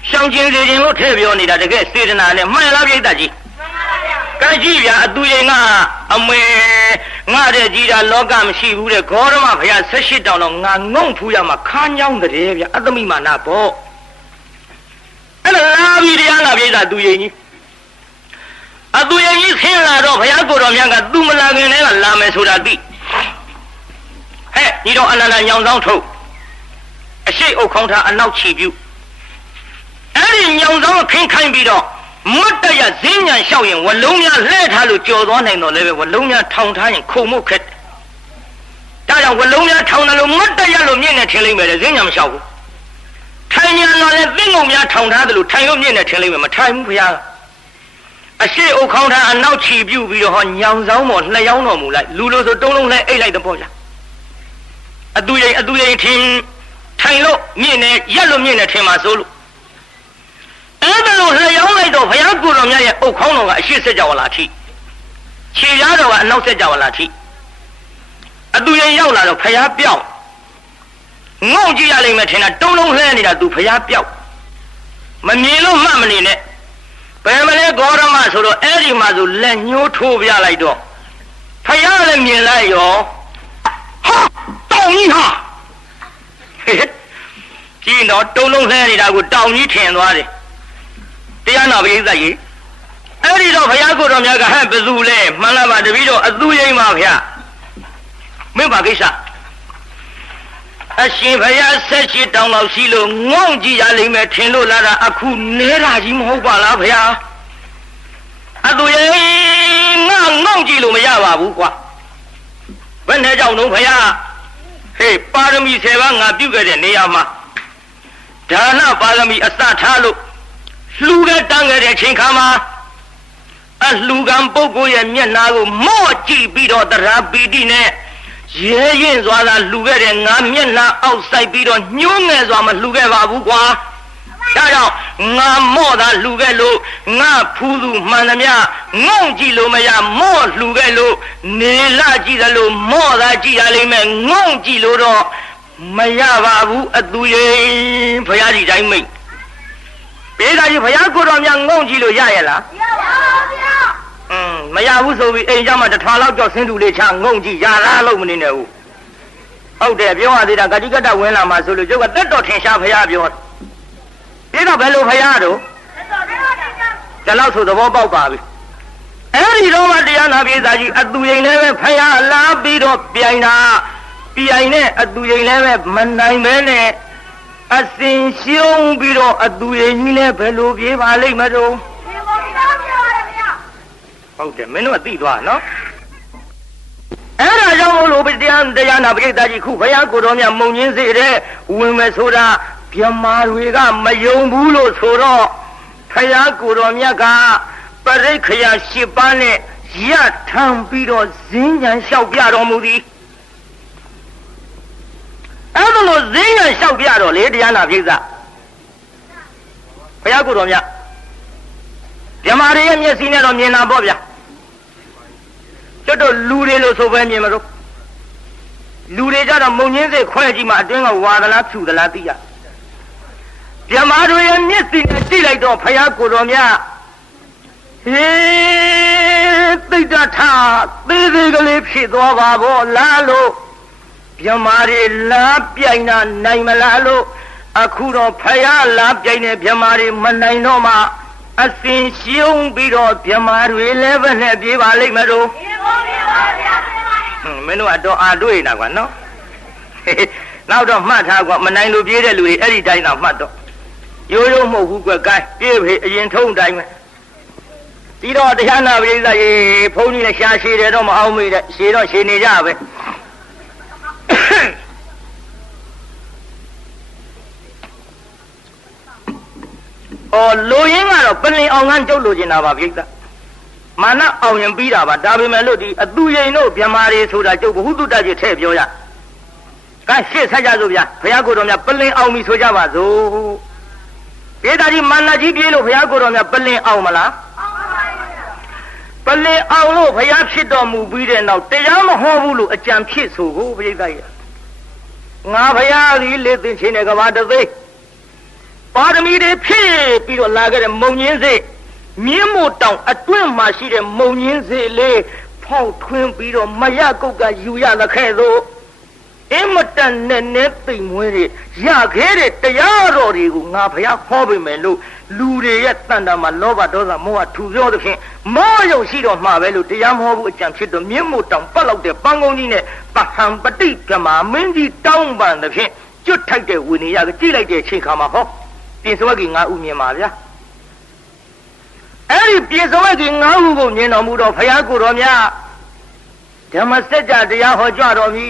ရှောင်းကျင်စေခြင်းလို့ထည့်ပြောနေတာတကယ်စေတနာနဲ့မှန်လားပြိတ္တကြီးကဲကြည့်ဗျာအသူရင်ကအမေငါတဲ့ကြီးတာလောကမရှိဘူးတဲ့ဂေါရမဘုရား18တောင်တော့ငါငုံဖူးရမှာခါးညောင်းတဲ့ဗျာအတ္တမိမာနပေါ့အဲ့ဒါလာပြီးတရားနာပြိတ္တသူရင်ကြီးအသူရင်ကြီးဆင်းလာတော့ဘုရားကိုယ်တော်မြတ်ကသူမလာခင်တည်းကလာမယ်ဆိုတာသိဟဲ့ညီတော်အနန္တညောင်ဆောင်ထုတ်အရှိတ်အုပ်ခေါင်းထားအနောက်ချီပြုအဲ့ဒီညောင်ဆောင်ခင်းခိုင်းပြီးတော့မတ်တရဈဉ္ညာလျှောက်ရင်ဝလုံးများလှဲထားလို့ကြော်သွားနိုင်တော့လည်းပဲဝလုံးများထောင်ထားရင်ခုံမှုခက်ဒါကြောင့်ဝလုံးများထောင်တယ်လို့မတ်တရလို့မြင့်နေထင်လိမ့်မယ်ဈဉ္ညာမလျှောက်ဘူးထိုင်ညာတော့လည်းသင်းငုံများထောင်ထားတယ်လို့ထိုင်လို့မြင့်နေထင်လိမ့်မယ်မထိုင်ဘူးဘုရားအရှိအုပ်ခေါင်းထားအနောက်ချီပြုတ်ပြီးတော့ဟောညောင်ဆောင်ပေါ်နှစ်ယောင်းတော်မူလိုက်လူလိုဆိုတုံးလုံးလဲအိတ်လိုက်တော့ပေါ့ဗျာအတူရင်ထင်ထိုင်လို့မြင့်နေရက်လို့မြင့်နေထင်မှာစိုးလို့အဲ့ဒါလို့လျောင်းလိုက်တော့ဘုရားကိုယ်တော်မြတ်ရဲ့အုတ်ခေါင်းတော်ကအရှိစက်ကြဝဠာထိခြေရားတော်ကအနောက်စက်ကြဝဠာထိအတူရင်ရောက်လာတော့ဘုရားပြောင်းငုံကြည့်ရလိမ့်မယ်ထင်တာတုံးလုံးလှဲနေတာသူဘုရားပြောင်းမမြင်လို့မှတ်မနေနဲ့ဘယ်မလဲဂေါရမဆိုတော့အဲ့ဒီမှာဆိုလက်ညှိုးထိုးပြလိုက်တော့ဘုရားလည်းမြင်လိုက်ရောဟာတောင်းကြီးဟာကြည့်တော့တုံးလုံးလှဲနေတာကိုတောင်းကြီးထင်သွားတယ်တရားနာပရိသတ်ကြီးအဲ့ဒီတော့ဘုရားကိုယ်တော်များကဟဲ့ဘယ်သူလဲမှန်လားပါတပည့်တော်အသူရိမ့်ပါဗျာမင်းပါကိစ္စအရှင်ဘုရား18တောင်လောက်ရှိလို့ငုံကြည့်ရလိမ့်မယ်ထင်လို့လာတာအခုနေတာကြီးမဟုတ်ပါလားဗျာအသူရိမ့်ငါငုံကြည့်လို့မရပါဘူးကွာဘယ်နဲ့ကြောင့်တော့ဘုရားဟေးပါရမီ7ပါးငါပြုခဲ့တဲ့နေရာမှာဒါနပါရမီအစထားလို့ လှူကတန်းခဲ့တဲ့ချိန်ခါမှာအလှူကံပုဂ္ဂိုလ်ရဲ့မျက်နှာကိုမော့ကြည့်ပြီးတော့တရားပီတိနဲ့ရဲရင်စွာသာလှူခဲ့တဲ့ငါမျက်နှာအောက်ဆိုင်ပြီးတော့ညှိုးငယ်စွာမလှူခဲ့ပါဘူးကွာဒါကြောင့်ငါမော့သာလှူခဲ့လို့ငါဖူးသူမှန်သမျှငုံကြည့်လို့မရမော့လှူခဲ့လို့နေလာကြည့်တယ်လို့မော့သာကြည့်ရလိမ့်မယ်ငုံကြည့်လို့တော့မရပါဘူးအသူရင်ဘုရားကြီးတိုင်းမိတ်ဘေးသားကြီးဘုရားကိုယ်တော်များငုံကြည့်လို့ရရဲ့လားမရပါဘူးဗျာမရဘူးဆိုပြီးအိမ်ကျမှတစ်ထာလောက်ကြောက်ဆင်းတူလေးချငုံကြည့်ရလားလို့မနေနဲ့ဘူးဟုတ်တယ်ပြောရသေးတာဂတိကတဝင်လာမှာဆိုလို့ကျုပ်ကတက်တော်ထင်ရှားဘုရားပြောပြေတော့ဘယ်လိုဘုရားတို့ဒါလောက်ဆိုသဘောပေါက်ပါပြီအဲ့ဒီတော့မှတရားနာပြေသားကြီးအသူရင်လည်းပဲဘုရားလာပြီးတော့ပြိုင်တာပြိုင်နဲ့အသူရင်လည်းပဲမနိုင်ပဲနဲ့အစင်ရှုံးပြီးတော့အသူရင်ကြီးလည်းဘယ်လိုပြေးပါလိမ့်မလို့ဟုတ်တယ်မင်းတို့ကသိသွားနော်အဲ့ဒါကြောင့်မို့လို့တရားနာပရိသတ်ကြီးခုဘုရားကိုယ်တော်မြတ်မုံညင်းစေတဲ့ဝင်မယ်ဆိုတာဗျမာတွေကမယုံဘူးလို့ဆိုတော့ဘုရားကိုယ်တော်မြတ်ကပရိက္ခယာ၈ပါးနဲ့ရထမ်းပြီးတော့ဇင်းညာလျှောက်ပြတော်မူသည်အဲ့ဒါလို့ဇင်းညာလျှောက်ပြတော့လေတရားနာပရိသတ်ဘုရားကိုယ်တော်မြတ်ဗျမာတွေရဲ့မျက်စိနဲ့တော့မြင်တာပေါ့ဗျာကျွတ်တို့လူတွေလို့ဆိုပဲမြင်မလို့လူတွေကြတော့မုံညင်းစိတ်ခွဲကြည့်မှအတွင်းကဝါသလားဖြူသလားသိရဗျမာတို့ရဲ့မျက်စိနဲ့ကြည့်လိုက်တော့ဘုရားကိုယ်တော်မြတ်ဟေးသိတ္တထသေးသေးကလေးဖြစ်သွားပါဘောလားလို့ဗျမာတွေလာပြိုင်တာနိုင်မလားလို့အခုတော့ဘုရားလာပြိုင်တဲ့ဗျမာတွေမနိုင်တော့မှအစင်ရှုံးပြီးတော့ဗျမာတွေလည်းပဲနဲ့ပြေးပါလိမ့်မယ်တို့မင်းတို့ကတော့အာတွေ့နေတာကွာနော်နောက်တော့မှတ်ထားကွာမနိုင်လို့ပြေးတဲ့လူတွေအဲ့ဒီတိုင်းတော့မှတ်တော့ရိုးရိုးမဟုတ်ဘူးကွကိုင်းပြေးဖေးအရင်ထုံးတိုင်းပဲပြီးတော့တရားနာပရိသတ်ရေဘုန်းကြီးလည်းရှားရှည်တယ်တော့မအောင်မေးတဲ့ရှည်တော့ရှည်နေကြပဲလိုရင်းကတော့ပလင်အောင်ကန်းကျုပ်လိုချင်တာပါပြိဿမာနအောင်ရင်ပြီးတာပါဒါပေမဲ့လို့ဒီအသူရင်တို့ဗျမာတွေဆိုတာကျုပ်ဘုဟုတ္တကြီးထည့်ပြောရကဲရှေ့ဆက်ကြစို့ဗျာဘုရားကိုယ်တော်များပလင်အောင်ပြီဆိုကြပါစို့ပြိဿကြီးမာနကြီးပြေးလို့ဘုရားကိုယ်တော်များပလင်အောင်မလားပလင်အောင်လို့ဘုရားဖြစ်တော်မူပြီးတဲ့နောက်တရားမဟောဘူးလို့အကြံဖြစ်ဆိုကိုပြိဿကြီးငါဘုရားကြီးလေသိချင်းတဲ့ကဘာတသိပါရမီတွေဖြည့်ပြီးတော့လာခဲ့တဲ့မုံညင်းစေမြင်းမို့တောင်အတွင်းမှာရှိတဲ့မုံညင်းစေလေးဖောက်ထွင်းပြီးတော့မရကုတ်ကယူရသခဲ့သို့အင်မတန်နဲ့နဲ့သိမ်မွေးတွေရခဲ့တဲ့တရားတော်တွေကိုငါဘုရားဟောပေးမယ်လို့လူတွေရဲ့တန်တာမှာလောဘဒေါသမောဟထူပြောသဖြင့်မောယုံရှိတော့မှာပဲလို့တရားမဟောဘူးအကြံဖြစ်တော့မြင်းမို့တောင်ပတ်လောက်တဲ့ပန်းကုန်းကြီးနဲ့ပဟံပတိကမာမင်းကြီးတောင်းပန်သဖြင့်ကျွတ်ထိုက်တဲ့ဝိနည်းကကြည့်လိုက်တဲ့အချိန်ခါမှာဟောပြင်စဝက်ကြီး9ဦးမြင်ပါဗျာအဲ့ဒီပြင်စဝက်ကြီး9ဦးကိုမြင်တော်မူတော့ဘုရားကိုယ်တော်မြတ်ဓမ္မစကြာတရားဟောကြတော်မူ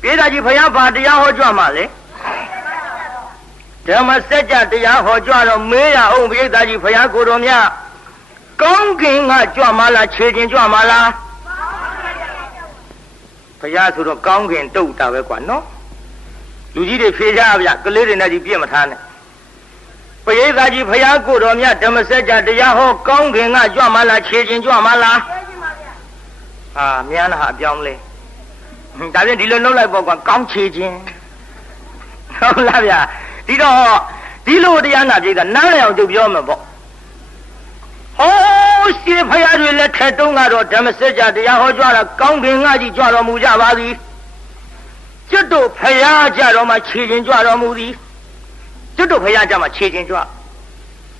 ပြေးတာကြီးဘုရားဘာတရားဟောကြမှာလဲဓမ္မစကြာတရားဟောကြတော့မေးရအောင်ပြေးတာကြီးဘုရားကိုယ်တော်မြတ်ကောင်းကင်ကကြွမှာလားခြေချင်းကြွမှာလားဘုရားဆိုတော့ကောင်းကင်တုတ်တာပဲကွာနော်လူကြီးတွေဖြေကြဗျကလေးတွေနဲ့ကြီးပြည့်မထားနဲ့ပရိသတ်ကြီးဘုရားကိုယ်တော်မြတ်ဓမ္မစကြာတရားဟောကောင်းကင်ကကြွမှာလားခြေချင်းကြွမှာလားဟာမြန်တာဟာအပြောင်းလဲဒါပြန်ဒီလိုလုပ်လိုက်ပေါ့ကွာကောင်းခြေချင်းဟုတ်လားဗျာဒီတော့ဒီလိုတရားနာပြိဿနားလည်အောင်ကြုတ်ပြောမှာပေါ့ဟောရှေးဘုရားတွေလက်ထက်တုန်းကတော့ဓမ္မစကြာတရားဟောကြတာကောင်းကင်ကကြီးကြွတော်မူကြပါသည်ကျွတ်တို့ဖရာကြတော့မှခြေချင်းကြွတော်မူသည်ကျွတ်တို့ဖရာကြမှာခြေချင်းကြွ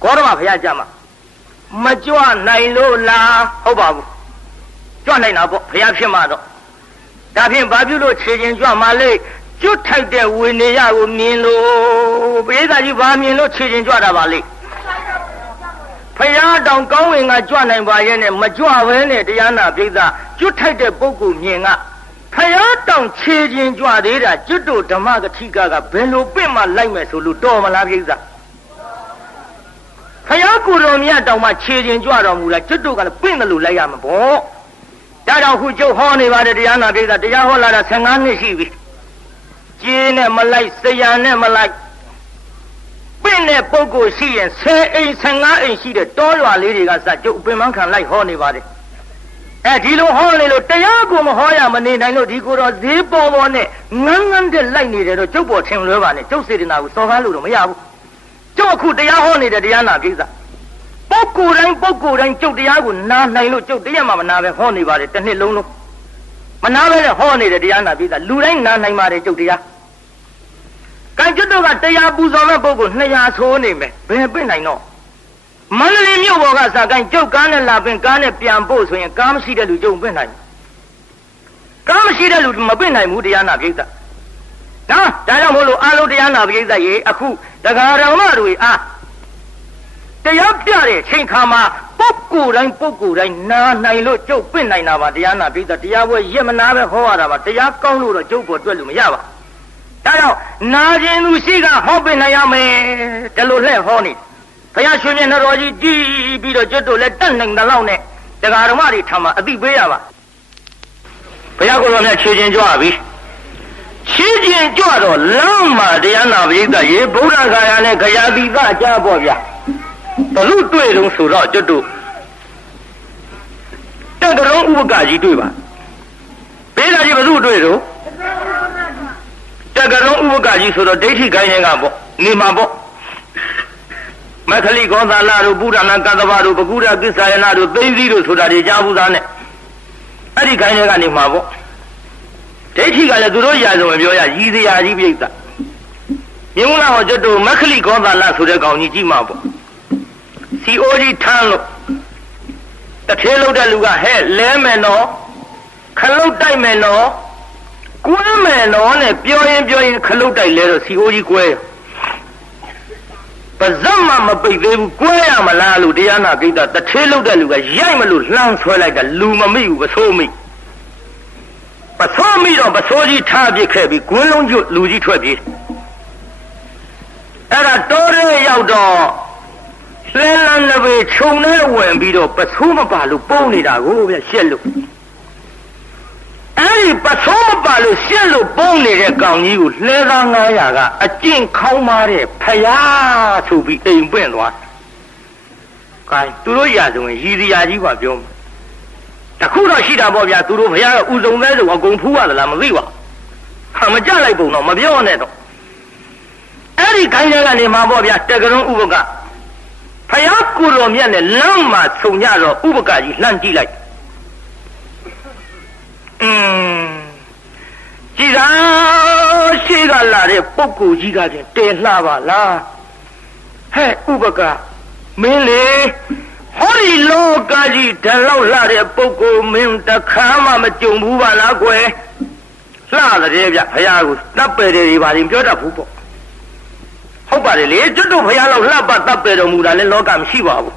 ဂေါရမဖရာကြမှာမကြွနိုင်လို့လားဟုတ်ပါဘူးကြွနိုင်တာပေါ့ဖရာဖြစ်မှာတော့ဒါဖြင့်ဘာပြုလို့ခြေချင်းကြွမှာလဲကျွတ်ထိုက်တဲ့ဝိနည်းကိုမြင်လို့ပရိသတ်ကြီးဘာမြင်လို့ခြေချင်းကြွတာပါလဲဖရာတောင်ကောင်းဝင်ကကြွနိုင်ပါရဲ့နဲ့မကြွဘဲနဲ့တရားနာပြိဿကျွတ်ထိုက်တဲ့ပုဂ္ဂိုလ်မြင်ကဖယားတောင်ခြေချင်းကြွသေးတာကျွတ်တို့ဓမ္မကတိကဘယ်လိုပြင့်မှလိုက်မယ်ဆိုလို့တော်မလားပြိဿဟ ဖယားကိုတော်မြတ်တောင်မှခြေချင်းကြွတော်မူလားကျွတ်တို့ကလည်းပြင့်တယ်လို့လိုက်ရမှာပေါ့ဒါကြောင့်ခုကျုပ်ဟောနေပါတယ်တရားနာကိစ္စတရားဟောလာတာ15နှစ်ရှိပြီကျင်းနဲ့မလိုက်စရံနဲ့မလိုက်ပြင့်တဲ့ပုဂ္ဂိုလ်ရှိရင်10အိမ်15အိမ်ရှိတဲ့တောရွာလေးတွေကစကျုပ်ပင်မခံလိုက်ဟောနေပါတယ်ဒီလိုဟောနေလို့တရားကိုမဟောရမနေနိုင်လို့ဒီကိုတော့ဈေးပေါ်ပေါ်နဲ့ငန်းငန်းတဲ့လိုက်နေတယ်တော့ကျုပ်ပေါ်ထင်လွဲပါနဲ့ကျုပ်စေတနာကိုစော်ကားလို့တော့မရဘူးကျုပ်အခုတရားဟောနေတဲ့တရားနာကိစ္စပုဂ္ဂိုလ်တိုင်းကျုပ်တရားကိုနားနိုင်လို့ကျုပ်တရားမှမနာပဲဟောနေပါတယ်တစ်နှစ်လုံးလုံးမနာပဲနဲ့ဟောနေတဲ့တရားနာကိစ္စလူတိုင်းနားနိုင်ပါတယ်ကျုပ်တရားကံကျွတ်တို့ကတရားပူဇော်မဲ့ပုဂ္ဂိုလ်200ဆိုးနေမယ်ဘယ်ပြင့်နိုင်တော့မန္တလေးမြို့ပေါ်ကစကိုင်းကျုပ်ကားနဲ့လာပင်ကားနဲ့ပြန်ဖို့ဆိုရင်ကားမရှိတဲ့လူကျုပ်ပြင့်နိုင်ကားမရှိတဲ့လူမပြင့်နိုင်ဘူးတရားနာကိစ္စနော်ဒါကြောင့်မို့လို့အားလုံးတရားနာကိစ္စရေအခုတရားတော်မတွေအားတရားပြတဲ့ချိန်ခါမှာပုဂ္ဂိုလ်တိုင်းနားနိုင်လို့ကျုပ်ပြင့်နိုင်တာပါတရားနာကိစ္စတရားပွဲရက်မနာပဲဟောရတာပါတရားကောင်းလို့တော့ကျုပ်ပေါ်တွက်လို့မရပါဒါကြောင့်နာခြင်းသူရှိကဟောပြင့်နိုင်ရမယ်ဒါလို့လှဲ့ဟောနေဘုရားရွှေမျက်နှာတော်ကြီးကြည်ပြီးတော့ကျွတ်တို့လည်းတတ်နိုင်တဲ့လောက်နဲ့တရားတော်မတွေထံမှာအသိပေးရပါဘုရားကိုယ်တော်မြတ်ခြေချင်းကြွပြီခြေချင်းကြွတော့လမ်းမှာတရားနာပရိသတ်ရေဗုဒ္ဓဂါယာနဲ့ခရာတိကအကြပေါ့ဗျာဘလို့တွေ့တုံးဆိုတော့ကျွတ်တို့တက္ကရုံဥပကကြီးတွေ့ပါဘေးလာကြီးဘလို့တွေ့တော့တက္ကရုံဥပကကြီးဆိုတော့ဒိဋ္ဌိခိုင်းနေတာပေါ့နေမှာပေါ့မခလိကောသာလာတို့ပုဒ္ဒနာကသဗ္ဗတို့ပကုရကိစ္ဆာယနာတို့သိသိတို့ဆိုတာတွေကြားဘူးသားနဲ့အဲ့ဒီခိုင်းတွေကနေမှာပေါ့ဒိဋ္ဌိကလည်းသူတို့ရာဇဝင်ပြောရရည်စရာကြီးပြိဿမြင်မလားဟောကျွတ်တို့မခလိကောသာလာဆိုတဲ့ကောင်ကြီးကြည့်မှာပေါ့စီအိုကြီးထမ်းလို့တထေးလို့တဲ့လူကဟဲ့လဲမယ်နော်ခလုတ်တိုက်မယ်နော်ကွဲမယ်နော်နဲ့ပြောရင်ခလုတ်တိုက်လဲတော့စီအိုကြီးကွဲပါဇက်မှမပိတ်သေးဘူးကွဲရမလားလို့တရားနာကိစ္စတထေးလို့တဲ့လူကရိုက်မလို့လှမ်းဆွဲလိုက်တာလူမမိဘူးပစိုးမိတော့ပစိုးကြီးထားပစ်ခဲ့ပြီးကွင်းလုံးကျွတ်လူကြီးထွက်ပြေးအဲ့ဒါတောထဲရောက်တော့လှဲလန်းလည်းပဲခြုံထဲဝင်ပြီးတော့ပစိုးမပါလို့ပုံနေတာကိုဗျရှက်လို့အဲ့ဒီပစိုးမပါလို့ရှက်လို့ပုံနေတဲ့ကောင်ကြီးကိုလှဲသား900ကအကျင့်ခေါင်းမာတဲ့ဖယားဆိုပြီးအိမ်ပွင့်သွား။ကိုင်းသူတို့ရာဇဝင်ရည်စရာကြီးပါပြောမှာ။တခုတော့ရှိတာပေါ့ဗျာသူတို့ဖယားကဥစုံသေးဆိုအကုန်ဖူးရသလားမသိပါဘူး။ဟာမကြလိုက်ပုံတော့မပြောနဲ့တော့။အဲ့ဒီခိုင်းတဲ့ကနေမှာပေါ့ဗျာတက္ကရုံဥပကဖယားကိုတော်မြတ်နဲ့လမ်းမှာဆုံကြတော့ဥပကကြီးလှမ်းကြည့်လိုက်ကြည်သာရှိကလာတဲ့ပုဂ္ဂိုလ်ကြီးကချင်းတဲလှပါလားဟဲ့ဥပကမင်းလေဟောဒီလောကကြီးတလောက်လှတဲ့ပုဂ္ဂိုလ်မင်းတခါမှမကြုံဘူးပါလားကွယ်လှတဲ့ဗျဖယားကိုတပ်ပယ်တယ်ဒီပါရင်ပြောတတ်ဘူးပေါ့ဟုတ်ပါတယ်လေကျွတ်တို့ဖယားလောက်လှပတပ်ပယ်တော်မူတာလည်းလောကမရှိပါဘူး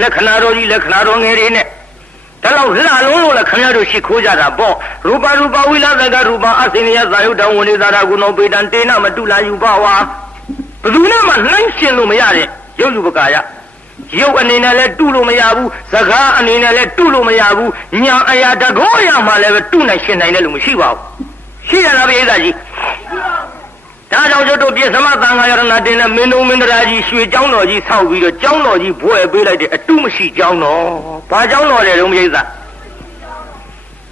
လက္ခဏာတော်ကြီးလက္ခဏာတော်ငယ်တွေနဲ့ဒါလောက်လှလုံးလို့လည်းခင်ဗျားတို့ရှိခိုးကြတာပေါ့ရူပဝိလာသကရူပအစင်ရဇာယုတံဝဏိသာရကုဏောပေတံတေနမတုလာယူပါဝါဘယ်သူနဲ့မှနှိုင်းရှင်လို့မရတဲ့ရုပ်ယူပကာယရုပ်အနေနဲ့လည်းတုလို့မရဘူးစကားအနေနဲ့လည်းတုလို့မရဘူးညာအရာတကောအရာမှလည်းပဲတုနိုင်ရှင်နိုင်တဲ့လူမရှိပါဘူးရှိရလားပိဿကြီးဒါကြောင့်ကျွတ်တို့ပြည့်စမသံဃာယရဏတင်နဲ့မင်းတို့မင်းတရားကြီးရွှေကျောင်းတော်ကြီးဆောက်ပြီးတော့ကျောင်းတော်ကြီးဘွဲ့ပေးလိုက်တဲ့အတုမရှိကျောင်းတော်ဘာကျောင်းတော်လဲတော့ပိဿ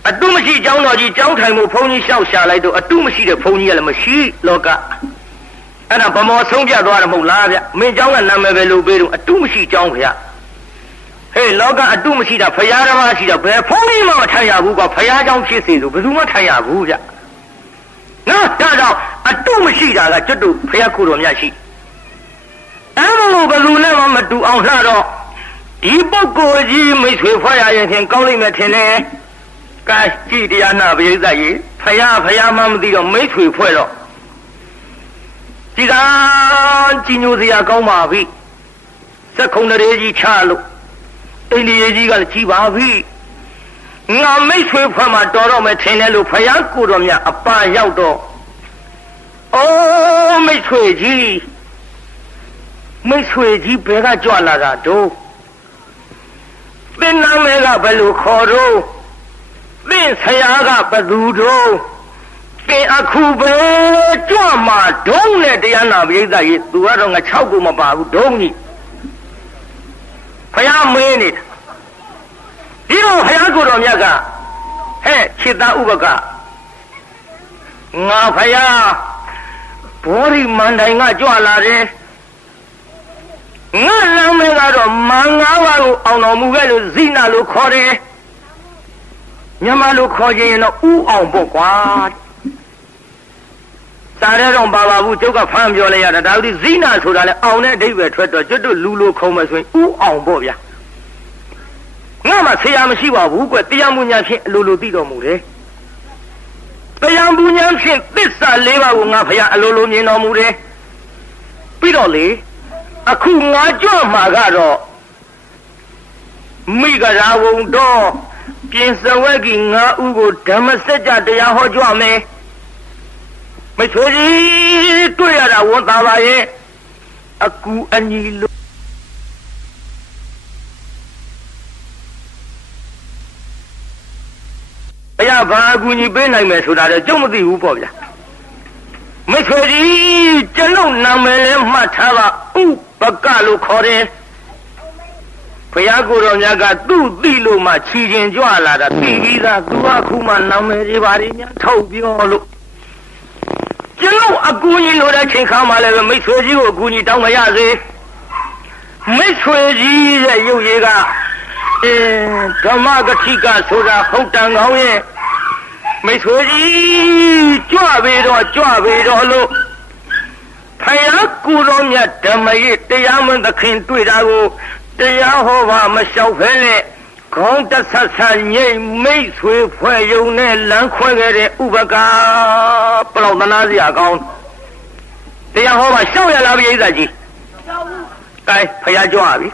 အတုမရှိကျောင်းတော်ကြီးကျောင်းထိုင်မှုဘုန်းကြီးလျှောက်ရှာလိုက်တော့အတုမရှိတဲ့ဘုန်းကြီးကလည်းမရှိလောကအဲ့ဒါဗမောဆုံးပြသွားတယ်မဟုတ်လားဗျမင်းကျောင်းကနာမည်ပဲလို့ပေးတော့အတုမရှိကျောင်းခရဟေးလောကအတုမရှိတာဖရာဓမ္မရှိတာဘယ်ဘုန်းကြီးမှမထိုင်ရဘူးကွာဖရာကျောင်းဖြစ်စေဆိုဘယ်သူမှထိုင်ရဘူးဗျနော်ဒါကြောင့်အတုမရှိတာကကျွတ်တို့ဖယားကိုတော်မြတ်ရှိအဲ့လိုဘယ်သူနဲ့မှမတူအောင်လှတော့ဒီပုဂ္ဂိုလ်ကြီးမိတ်ဆွေဖွဲ့ရရင်ဖြင့်ကောင်းလိမ့်မယ်ထင်တယ်ကဲကြည်တရားနာပရိသတ်ကြီးဖယားမှမသိတော့မိတ်ဆွေဖွဲ့တော့ဒီကကြီးညိုစရာကောင်းပါပြီစက်ခုံတရေကြီးချလို့အိန္ဒိယကြီးကလည်းကြီးပါပြီငါမိတ်ဆွေဖွဲ့မှာတော်တော့မယ်ထင်တယ်လို့ဖယားကိုတော်မြတ်အပရောက်တော့အိုးမိတ်ဆွေကြီး မိတ်ဆွေကြီးဘယ်ကကြွလာတာတို့သင်နာမည်ကဘယ်လိုခေါ်တော့သင်ဆရာကဘယ်သူတို့သင်အခုပဲကြွမှာဒုံးနဲ့တရားနာပရိသတ်ကြီးသူကတော့ငါ6ခုမပါဘူးဒုံးကြီးဖယားမင်းနေတာဒီတော့ဖယားကိုတော်မြတ်ကဟဲ့ခြေသားဥပကငါဖယားဘောရီမန်တိုင်ကကြွလာတယ်ငါနာမည်ကတော့မန်၅ပါးကိုအောင်တော်မူခဲ့လို့ဇိနာလို့ခေါ်တယ်မြန်မာလိုခေါ်ခြင်းရင်တော့ဥအောင်ပေါ့ကွာစားရတော့ပါပါဘူးကျုပ်ကဖမ်းပြောလိုက်ရတာဒါဥဒိဇိနာဆိုတာလဲအောင်တဲ့အဓိပ္ပာယ်ထွက်တော့ကျွတ်တို့လူလိုခုံမယ်ဆိုရင်ဥအောင်ပေါ့ဗျာငါမှဆရာမရှိပါဘူးကွတရားမှုညာဖြင့်အလိုလိုသိတော်မူတယ်တရားမှုညာဖြင့်သစ္စာ၄ပါးကိုငါဖယားအလိုလိုမြင်တော်မူတယ်ပြီးတော့လေအခုငါကြွမှာကတော့မိဂရာဝုံတော်ပြင်စဝက်ကြီး9ဦးကိုဓမ္မစကြာတရားဟောကြွမယ်မချိုးကြီးတွေ့ရတာဝန်သားပါရဲ့အကူအညီလို့ဘုရားဘာအကူအညီပေးနိုင်မယ်ဆိုတာတော့ကျုပ်မသိဘူးပေါ့ဗျာမချိုးကြီးကျွန်ုပ်နာမည်လည်းမှတ်ထားပါဥပကလို့ခေါ်တယ်ဘုရားကိုယ်တော်မြတ်ကသူ့သိလို့မှခြီးခြင်းကြွလာတာသိပြီးသားသူကခုမှနာမည်တွေပါရညာထုတ်ပြောလို့ကျွန်တော်အကူကြီးလိုတဲ့ချိန်ခါမှလည်းမိတ်ဆွေကြီးကိုအကူကြီးတောင်းမရစေမိတ်ဆွေကြီးရဲ့ရုပ်ရည်ကဓမ္မဂတိကဆိုတာဟုတ်တန်ကောင်းရဲ့မိတ်ဆွေကြီးကြွပေတော့လို့ဖယားကိုယ်တော်မြတ်ဓမ္မရဲ့တရားမင်းသခင်တွေ့တာကိုတရားဟောပါမလျှောက်ဖဲနဲ့ခေါင်းတဆက်ဆန်ငိမ့်မိတ်ဆွေဖွဲ့ယုံနဲ့လမ်းခွဲခဲ့တဲ့ဥပကာပလောက်သနာစရာကောင်းတရားဟောပါလျှောက်ရလားပြိဿကြီးလျှောက်ဘူးကဲဖယားကြွပြီ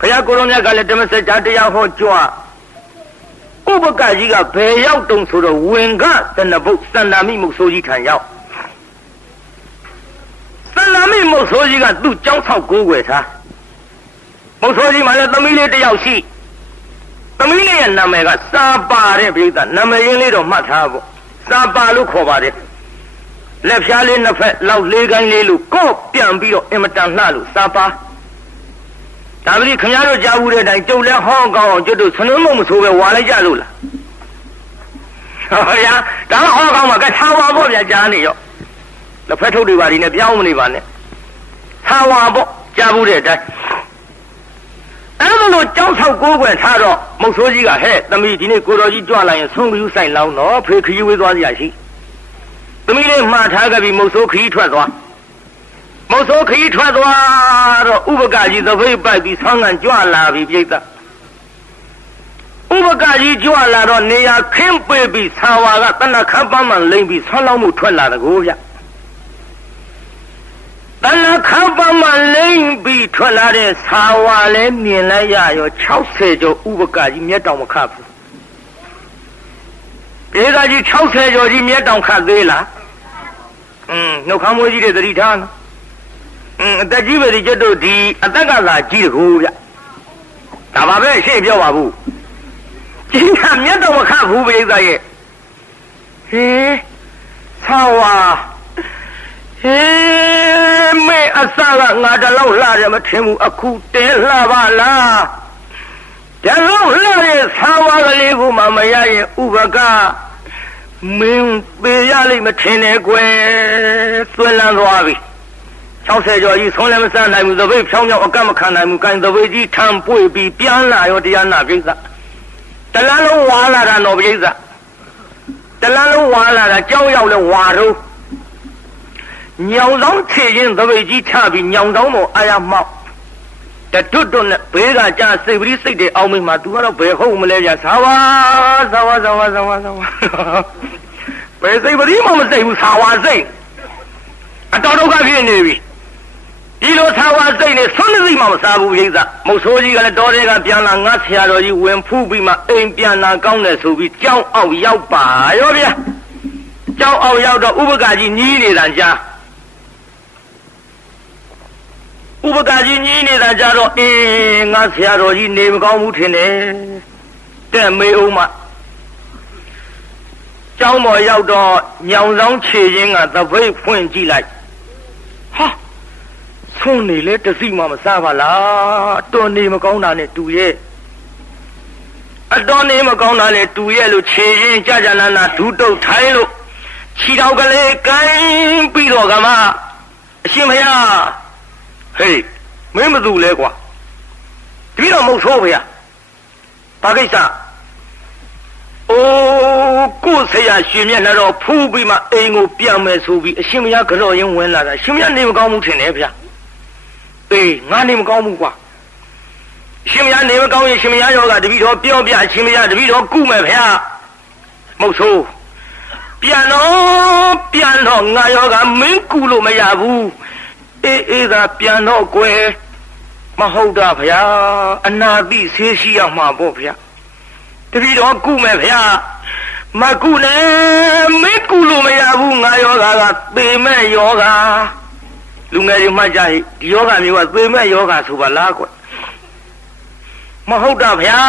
ဖယားကိုယ်တော်မြတ်ကလည်းဓမ္မစကြာတရားဟောကြွဥပကာကြီးကဘယ်ရောက်တုံဆိုတော့ဝင်ကသနဘုတ်သန္တာမိမုတ်ဆိုးကြီးထံရောက်သန္တာမိမုတ်ဆိုးကြီးကသူ့ကြောင်းဆောက်ကိုးကွယ်ထားမုတ်ဆိုးကြီးမှလည်းသမီးလေးတစ်ယောက်ရှိသမီးလေးရဲ့နာမည်ကစာပါတဲ့ပြိဿနာမည်ရင်းလေးတော့မှတ်ထားဖို့စာပါလို့ခေါ်ပါတယ်လက်ဖြားလေးနှစ်ဖက်လောက်လေးကိုင်းလေးလို့ကော့ပြန်ပြီးတော့အင်မတန်လှလို့စာပါဒါပတိခင်ဗျားတို့ကြားဘူးတဲ့အတိုင်းကျုပ်လည်းဟောင်းကောင်းအောင်ကျွတ်တို့ဆနုံးမဆိုးပဲဝါလိုက်ကြလို့လားဟောဗျာဒါကဟောကောင်းမှာကထားပါပေါ့ဗျာကြားနေရောလက်ဖက်ထုတ်တွေပါဒီနဲ့ပြောင်းမနေပါနဲ့ထားပါပေါ့ကြားဘူးတဲ့အတိုင်းအဲ့လိုလို့ကြောင်းဆောက်ကိုးကွယ်ထားတော့မုတ်ဆိုးကြီးကဟဲ့သမီးဒီနေ့ကိုတော်ကြီးကြွလာရင်ဆုံးပြူးဆိုင်လောင်းတော့ဖေခရီးဝေးသွားစရာရှိသမီးလေးမှားထားခဲ့ပြီးမုတ်ဆိုးခရီးထွက်သွားမုတ်ဆိုးခရီးထွက်သွားတော့ဥပကကြီးသပိတ်ပိုက်ပြီးဆောင်းကန်ကြွလာပြီပြိဿဥပကကြီးကြွလာတော့နေရာခင်းပေးပြီးဆာဝါကတဏ္ဍခမ်းပန်းမှလိမ့်ပြီးဆောင်းလောင်းမှုထွက်လာတယ်ကိုဗျတဏ္ဍခမ်းပန်းမှလိမ့်ပြီးထွက်လာတဲ့ဆာဝါလဲမြင်လိုက်ရရော60ကျော်ဥပကကြီးမျက်တောင်မခတ်ဘူးဒေသကြီး60ကျော်ကြီးမျက်တောင်ခတ်သေးလားနှုတ်ခမ်းမွေးကြီးတွေသတိထားနော်အသက်ကြီးပဲဒီကျွတ်တို့ဒီအသက်ကသာကြီးတကူဗျဒါပါပဲရှေ့ပြောပါဘူးကြီးကမျက်တောင်မခတ်ဘူးပြိဿရဲ့ဟေးဆာဝါဟေးမေအစကငါတလောက်လှတယ်မထင်ဘူးအခုတင်းလှပါလားတလောက်လှတဲ့ဆာဝါကလေးကိုမှမရရင်ဥပကမင်းပေးရလိမ့်မထင်နဲ့ကွယ်သွင်းလန်းသွားပြီ60ကျော်ကြီးဆုံးလည်းမစနိုင်ဘူးသပိတ်ဖြောင်းဖြောင်းအကန့်မခံနိုင်ဘူးကိုင်သပိတ်ကြီးထမ်းပွေပြီးပြန်လာရောတရားနာပြိဿတလန်းလုံးဝါလာတာတော့ပြိဿတလန်းလုံးဝါလာတာကြောက်ရောက်လဲဝါတော့ညောင်ဆောင်ခြေရင်သပိတ်ကြီးချပြီးညောင်ဆောင်ပေါ်အာရမောက်တတွတ်တွတ်နဲ့ဘေးကကြာစိတ်ပရိစိတ်တွေအောင်းမိမှာ तू ကတော့ဘယ်ဟုတ်မလဲဗျာသာဝါဘယ်စိတ်ပရိမှမစိတ်ဘူးသာဝါစိတ်အတော်ဒုက္ခဖြစ်နေပြီဒီလိုသာဝါစိတ်နဲ့ဆွမ်းစိတ်မှမစားဘူးပြိဿမုတ်ဆိုးကြီးကလည်းတော်တွေကပြန်လာငါဆရာတော်ကြီးဝင်ဖူးပြီးမှအိမ်ပြန်လာကောင်းတယ်ဆိုပြီးကြောင်းအောက်ရောက်ပါရောဗျာကြောင်းအောက်ရောက်တော့ဥပကကြီးညီးနေတာကြား ဥပကာကြီးကြီးနေတာကြတော့ငါဆရာတော်ကြီးနေမကောင်းဘူးထင်တယ်တဲ့မေအောင်မကျောင်းပေါ်ရောက်တော့ညောင်ဆောင်ခြေရင်းကသပိတ်ဖွင့်ကြည့်လိုက်ဟာဆုံးနေလေတစီမှမစားပါလားတော်နေမကောင်းတာနဲ့တူရဲ့အတော်နေမကောင်းတာနဲ့တူရဲ့လို့ခြေရင်းကြနာနာဒူးတုတ်ထိုင်းလို့ခြေတော်ကလေးကိုင်းပြီးတော့ကမှအရှင်မရဟေးမင်းမသူလဲကွာတပည့်တော်မဟုတ်ဆိုးဗျာဘာကိစ္စအိုးကိုဆရာရှင်မြတ်လည်းတော့ဖူးပြီးမှအိမ်ကိုပြန်မယ်ဆိုပြီးအရှင်မရကြော်ရင်ဝင်လာတာရှင်မရနေမကောင်းဘူးထင်တယ်ဗျာအေးငါနေမကောင်းဘူးကွာရှင်မရနေမကောင်းရင်ရှင်မရယောဂတပည့်တော်ပြောပြရှင်မရတပည့်တော်ကုမယ်ဗျာမဟုတ်ဆိုးပြန်တော့ငါယောဂမင်းကုလို့မရဘူးအေးကပြန်တော့ကွယ်မဟုတ်တာဗျာအနာတိဆေးရှိရမှာပေါ့ဗျာတပည့်တော်ကုမယ်ဗျာမကုနဲ့မင်းကုလို့မရဘူးငါယောဂကသေမဲ့ယောဂလူငယ်တွေမှကြဟိဒီယောဂမျိုးကသေမဲ့ယောဂဆိုပါလားကွယ်မဟုတ်တာဗျာ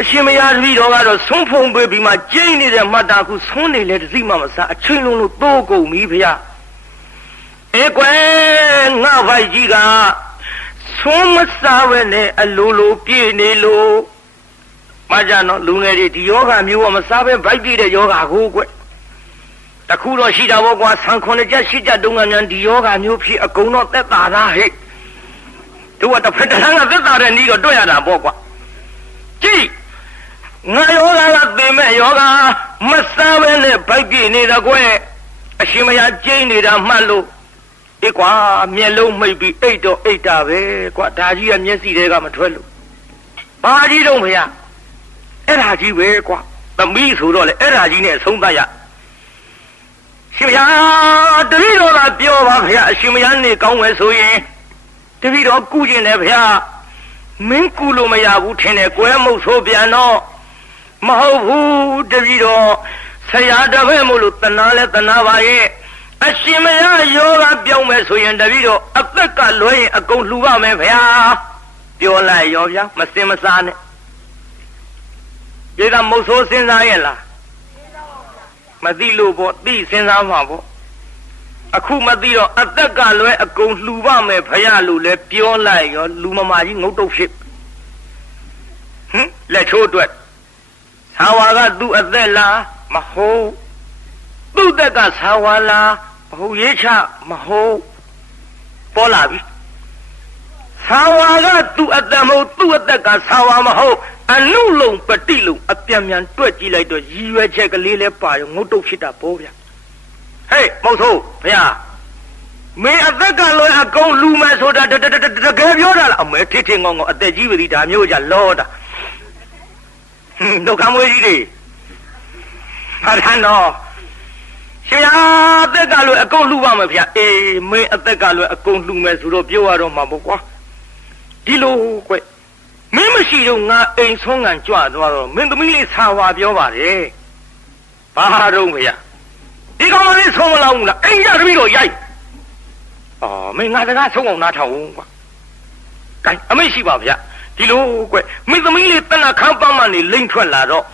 အရှင်မယားတပည့်တော်ကတော့ဆုံးဖုံပေးပြီးမှကျိန်းနေတဲ့မှတ်တာခုဆုံးနေလေတစိမှမစားအချင်းလုံးလို့သိုးကုန်ပြီဗျာကွယ်ငါဖိုက်ကြီးကဆုံးမစားပဲနဲ့အလိုလိုပြေးနေလို့မကြတော့လူငယ်တွေဒီယောဂမျိုးကမစားပဲဗိုက်ပြေးတဲ့ယောဂကိုကွယ်တခုတော့ရှိတာပေါ့ကွာဆန်9ချက်10ချက်တုန်းကမြန်ဒီယောဂမျိုးဖြစ်အကုန်တော့သက်သာတာဟဲ့တို့ကတစ်ဖက်တစ်လမ်းကသက်သာတဲ့နည်းတော့တွေ့ရတာပေါ့ကွာကြည့်ငါယောဂကသေမဲ့ယောဂမစားပဲနဲ့ဗိုက်ပြေးနေတာကွယ်အရှင်မယားကျိန်းနေတာမှတ်လို့ကွာမျက်လုံးမိတ်ပြီးအိတ်တော့အိတ်တာပဲကွာဒါကြီးကမျက်စိတွေကမထွက်လို့ဘာကြီးတော့မရအဲ့ဒါကြီးပဲကွာသမီးဆိုတော့လေအဲ့ဒါကြီးနဲ့ဆုံးသတ်ရရှင်မယားတပည့်တော်ကပြောပါဗျာအရှင်မယားနေကောင်းမယ်ဆိုရင်တပည့်တော်ကုကျင်တယ်ဗျာမင်းကုလို့မရဘူးထင်တယ်ကွဲမုတ်ဆိုပြန်တော့မဟုတ်ဘူးတပည့်တော်ဆရာတပည့်မို့လို့တနာလဲတနာပါရဲ့အရှင်မယားယောဂပြောင်းမယ်ဆိုရင်တပည့်တော်အသက်ကလွဲရင်အကုန်လှူပါမယ်ဗျာပြောလိုက်ရောဗျာမစင်မစားနဲ့ဒီကမုတ်ဆိုးစဉ်းစားရဲ့လားမသိလို့ပေါ့သိစဉ်းစားမှာပေါ့အခုမသိတော့အသက်ကလွဲအကုန်လှူပါမယ်ဖယားလို့လဲပြောလိုက်ရောလူမမာကြီးငုတ်တုတ်ဖြစ်လက်ချိုးအတွက်သာဝါကသူ့အသက်လားမဟုတ်သူ့သက်ကသာဝါလားမဟုတ်ရေးချမဟုတ်ပေါ်လာပြီသာဝါကသူ့အသက်မဟုတ်သူ့အသက်ကသာဝါမဟုတ်အနုလုံပတိလုံအပြန်မြန်တွက်ကြည့်လိုက်တော့ရည်ရွယ်ချက်ကလေးလဲပါရောငုတ်တုတ်ဖြစ်တာပေါ့ဗျာဟေးမဟုတ်ဆိုဘုရားမင်းအသက်ကလွယ်အကုန်လူမယ်ဆိုတာတကယ်ပြောတာလားအမေထထငေါငေါအသက်ကြီးပြီဒါမျိုးကြလောတာဒုက္ခမွေးကြီးတွေဟာထန်တော့ရှင်ရအသက်ကလွယ်အကုန်လူပါမယ်ဗျာအေးမင်းအသက်ကလွယ်အကုန်လူမယ်ဆိုတော့ပြောရတော့မှာပေါ့ကွာဒီလိုကွမင်းမရှိတော့ငါအိမ်ဆုံးကန်ကြွသွားတော့မင်းသမီးလေးဆာဝါပြောပါတယ်ဘာတော့ဗျာဒီကောင်မလေးဆုံးမလောက်ဘူးလားအိမ်ရတပည့်တော့ရိုက်မင်းငါတကားဆုံးအောင်နားထောင်ဦးကွာကဲအမိရှိပါဗျာဒီလိုကွမင်းသမီးလေးတဏ္ဍခမ်းပန်းမနေလိမ့်ထွက်လာတော့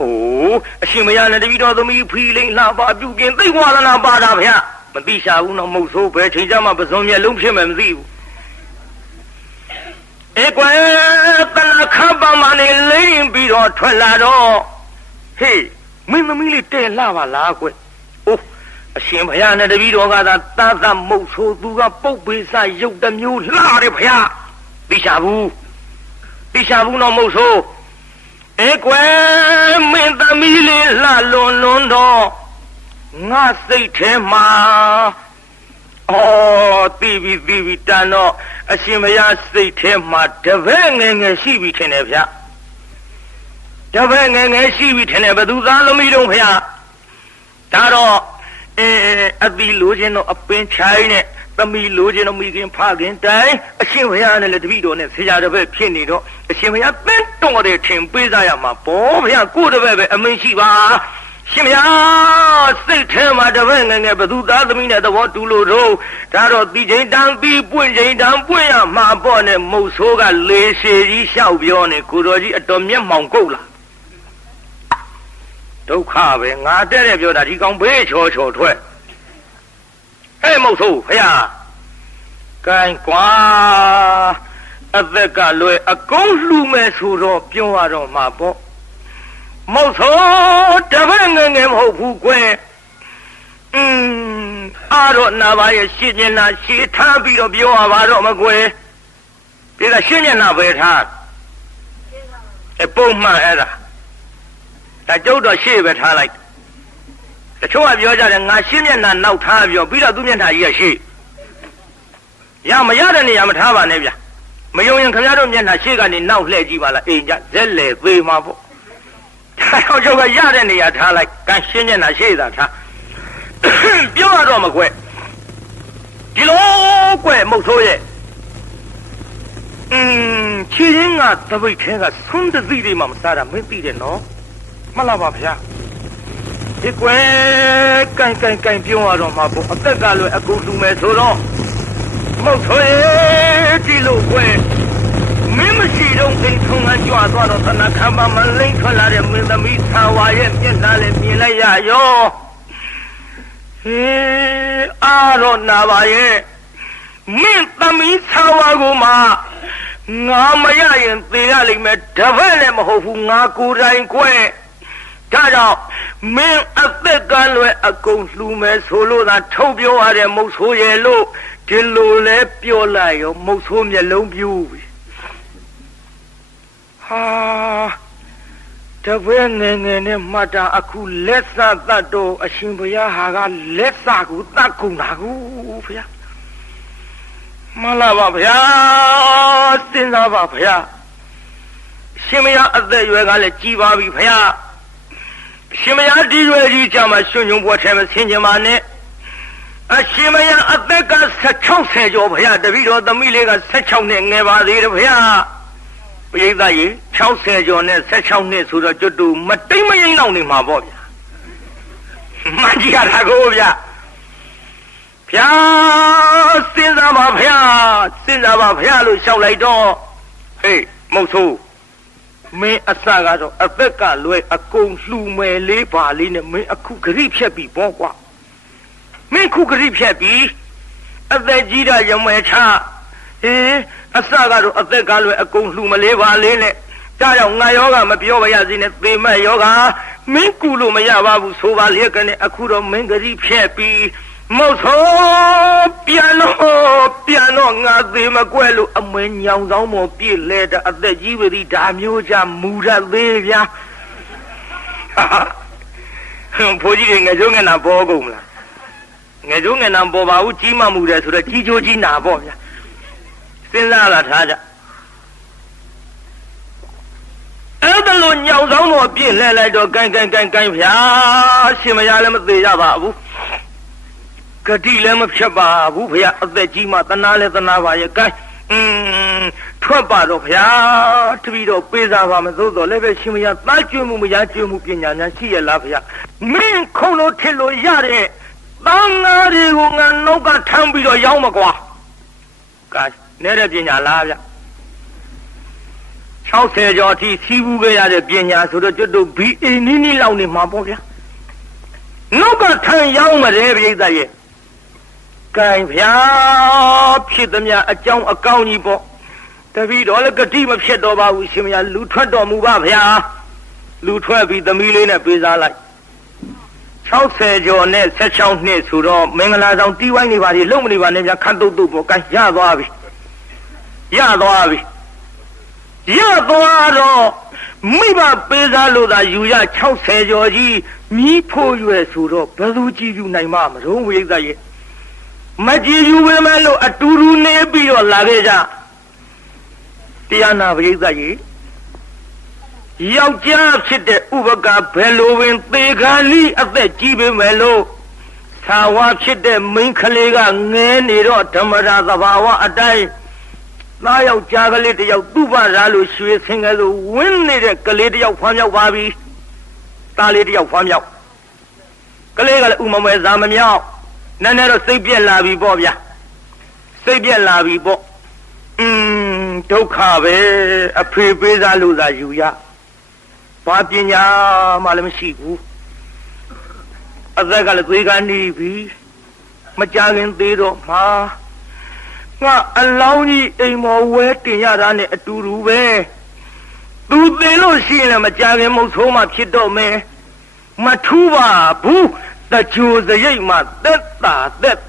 အိုးအရှင်မယားနဲ့တပည့်တော်သမီးဖီလိမ့်လှပါပြုကင်သိဝါဒနာပါတာဗျာမသိရှာဘူးတော့မဟုတ်ဆိုးပဲချိန်ကြမှာပစုံမျက်လုံးဖြစ်မယ်မသိဘူးကွယ်တဏ္ဍခမ်းပန်းမနေလိမ့်ပြီးတော့ထွက်လာတော့ဟေးမင်းသမီးလေးတဲ့လှပါလားကွအိုးအရှင်ဘုရားနဲ့တပည့်တော်ကသာသာသမုတ်ဆိုသူကပုတ်ပေစရုပ်တစ်မျိုးလှတယ်ဘုရားသိချဘူးတော့မဟုတ်ဆိုကွယ်မင်းသမီးလေးလှလွန်တော့ငါစိတ်ထဲမှာသိပြီတန်တော့အရှင်ဘုရားစိတ်ထဲမှာတပည့်ငယ်ရှိပြီထင်တယ်ဗျာတပည့်ငယ်ရှိပြီထင်တယ်ဘယ်သူသားသမီးတော့ဘုရားဒါတော့အသီလိုခြင်းတော့အပင်ချိုင်းနဲ့သမီးလိုခြင်းတော့မိခင်ဖခင်တိုင်းအရှင်ဘုရားနဲ့လည်းတပည့်တော်နဲ့ဆရာတပည့်ဖြစ်နေတော့အရှင်ဘုရားပန်းတော်တယ်ထင်ပေးစားရမှာပေါ့ဘုရားကိုယ်တပည့်ပဲအမင်းရှိပါ ရှင်ဗျာစိတ်ထဲမှာတပည့်ငယ်ငယ်ဘသူသားသမီးနဲ့သဘောတူလို့တော့ဒါတော့တီချိန်တန်းပြီးပွင့်ချိန်တန်းပွင့်ရမှာပေါ့နဲ့မုတ်ဆိုးကလေရှည်ကြီးလျှောက်ပြောနေကိုတော်ကြီးအတော်မျက်မှောင်ကုတ်လာဒုက္ခပဲငါတဲ့တဲ့ပြောတာဒီကောင်ဘေးချောချောထွက်ဟဲ့မုတ်ဆိုးဖယားကိုင်းကွာအသက်ကလွယ်အကုန်လှူမယ်ဆိုတော့ပြောရတော့မှာပေါ့မုတ်ဆိုးတပည့်ငယ်ငယ်မဟုတ်ဘူးကွယ်အားတော့နာပါရဲ့ရှင်းညနာရှေးထားပြီးတော့ပြောရပါတော့မကွယ်ဒီကရှင်းညနာပဲထားပုံမှန်အဲ့ဒါကျုပ်တော့ရှေ့ပဲထားလိုက်တချို့ကပြောကြတယ်ငါရှင်းညနာနောက်ထားပြောပြီးတော့သူ့မျက်နှာကြီးကရှေ့ရမရတဲ့နေရာမထားပါနဲ့ဗျမယုံရင်ခင်ဗျားတို့မျက်နှာရှေ့ကနေနောက်လှည့်ကြည့်ပါလားအိမ်ကြဇက်လေသေးမှာပေါ့ဒါတော့ကျုပ်ကရတဲ့နေရာထားလိုက်ကန်ရှင်းညနာရှေ့သာထားပြောရတော့မကွဒီလိုကွမုတ်ဆိုးရဲ့ချီရင်းကသပိတ်ထဲကဆွန်းတသိတွေမှမစားတာမင်းသိတယ်နော်မှတ်လားပါဗျာဒီကွကန်ပြောရတော့မှာပေါ့အသက်ကလည်းအကုန်လူမယ်ဆိုတော့မုတ်ဆိုးရဲ့ဒီလိုကွမင်းမရှိတော့အိမ်ထုံးကကြွသွားတော့သနာခမ်းပါမလိမ့်ထွက်လာတဲ့မင်းသမီးသာဝါရဲ့မျက်နှာလည်းမြင်လိုက်ရရောအားတော့နာပါရဲ့မင်းသမီးသာဝါကိုမှငါမရရင်သေရလိမ့်မယ်တပည့်လည်းမဟုတ်ဘူးငါကိုယ်တိုင်ကွဒါကြောင့်မင်းအသက်ကလွယ်အကုန်လှူမယ်ဆိုလို့သာထုတ်ပြောရတဲ့မုတ်ဆိုးရဲ့လို့ဒီလိုလဲပြောလိုက်ရောမုတ်ဆိုးမျက်လုံးပြူးပြီဟာတပည့်ငယ်ငယ်နဲ့မှတ်တာအခုလက်စသတ်တော့အရှင်ဘုရားဟာကလက်စကိုတတ်ကုန်တာကိုဘုရားမလာပါဗျာစဉ်းစားပါဗျာရှင်မယားအသက်ရွယ်ကလည်းကြီးပါပြီဗျာရှင်မယားဒီရွယ်ကြီးကြမှာရွှွညုံပွဲထဲမှာဆင်ကျင်ပါနဲ့အရှင်မယားအသက်က60ကျော်ဗျာတပည့်တော်သမီးလေးက16နှစ်ငယ်ပါသေးတယ်ဗျာပရိသတ်ကြီး60ကျော်နဲ့16နှစ်ဆိုတော့ကျွတ်တူမတိတ်မရင်လောက်နေမှာပေါ့ဗျာမှန်ကြည့်ရတာကိုဗျာဗျာစဉ်းစားပါဗျာစဉ်းစားပါဗျာလို့ရှောက်လိုက်တော့ဟေးမုတ်ဆိုးမင်းအစကတော့အသက်ကလွယ်အကုန်လှူမယ်လေးပါလေးနဲ့မင်းအခုဂရိဖြတ်ပြီပေါ့ကွာမင်းခုဂရိဖြတ်ပြီအသက်ကြီးတာရမယ်ချအစကတော့အသက်ကလွယ်အကုန်လှူမလေးပါလေးနဲ့ဒါကြောင့်ငါယောဂမပြောပါရစေနဲ့သေမဲ့ယောဂမင်းကူလို့မရပါဘူးဆိုပါလျက်ကနေအခုတော့မင်းဂရိဖြတ်ပြီမုတ်ဆိုးပြန်တော့ငါသေးမကွဲလို့အမွေညောင်ဆောင်မောပြည့်လဲတဲ့အသက်ကြီးပြီဒါမျိုးကြမူရသေးဗျာဘိုးကြီးငယ်ကျုံငယ်နာပေါ်ကုန်မလားငယ်ကျုံငယ်နာပေါ်ပါဘူးကြီးမမှုတယ်ဆိုတော့ကြီးချိုးကြီးနာပေါ့ဗျာစဉ်းစားလာထားကြအဲ့ဒါလို့ညောင်ဆောင်မောပြည့်လဲလိုက်တော့ကိုင်းဗျာရှင်မရလည်းမသေးကြပါဘူးကတိလည်းမဖြတ်ပါဘူးဗျာအသက်ကြီးမှတနာလည်းတနာပါရဲ့ကိုင်းထွက်ပါတော့ဗျာတပည့်တော်ပေးစားပါမသို့တော်လည်းပဲရှင်မရသားကျွေးမှုမရကျွေးမှုပညာညာရှိရလားဗျာမင်းခုံလို့ထစ်လို့ရတဲ့တန်ဃာတွေကိုငါနောက်ကထမ်းပြီးတော့ရောက်မကွာကိုင်းနဲ့တဲ့ပညာလားဗျာ60ကျော်အထိစီးပူးခဲ့ရတဲ့ပညာဆိုတော့ကျွတ်တို့ဘီအင်းနီးလောက်နေမှာပေါ့ဗျာနောက်ကထမ်းရောက်မတယ်ပြိဿရဲ့ကံဗျာဖြစ်သမျှအကြောင်းအကောင်းကြီးပေါ့တပည့်တော်လည်းဂတိမဖြစ်တော့ပါဘူးရှင်မယားလူထွက်တော်မူပါဗျာလူထွက်ပြီးသမီးလေးနဲ့ပေးစားလိုက်60ကျော်နဲ့16နှစ်ဆိုတော့မင်္ဂလာဆောင်တီးဝိုင်းနေပါလေလုံမနေပါနဲ့ဗျာခတ်တုတ်ပေါ့ကံရသွားပြီတော့မိဘပေးစားလို့သာယူရ60ကျော်ကြီးမြီးဖို့ရွယ်ဆိုတော့ဘယ်သူကြည့်ယူနိုင်မှာမလို့ဝိသရဲ့မကြည်ယူပဲမဲ့လို့အတူတူနေပြီးတော့လာခဲ့ကြတရားနာပရိသတ်ကြီးယောက်ျားဖြစ်တဲ့ဥပကဘယ်လိုပင်သေခါလိအသက်ကြီးပေမဲ့လို့သာဝဖြစ်တဲ့မိန်းကလေးကငဲနေတော့ဓမ္မရာသဘာဝအတိုင်းသားယောက်ျားကလေးတယောက်သူ့ဘာသာလို့ရွှေဆင်းကလေးဝင်းနေတဲ့ကလေးတယောက်ဖွားမြောက်ပါပြီသားလေးတယောက်ဖွားမြောက် ကလေးကလည်းဥမမဲဇာမမြောက်နည်းနည်းတော့စိတ်ပြက်လာပြီပေါ့ဗျာစိတ်ပြက်လာပြီပေါ့ဒုက္ခပဲအဖေပေးစားလို့သာယူရဘာပညာမှလည်းမရှိဘူးအသက်ကလည်းသွေးကနေပြီမကြခင်သေးတော့မှာငါအလောင်းကြီးအိမ်မော်ဝဲတင်ရတာနဲ့အတူတူပဲသူသိလို့ရှိရင်လည်းမကြခင်မဟုတ်ဆိုးမှဖြစ်တော့မယ်မထူးပါဘူးတကြိုစရိတ်မှသက်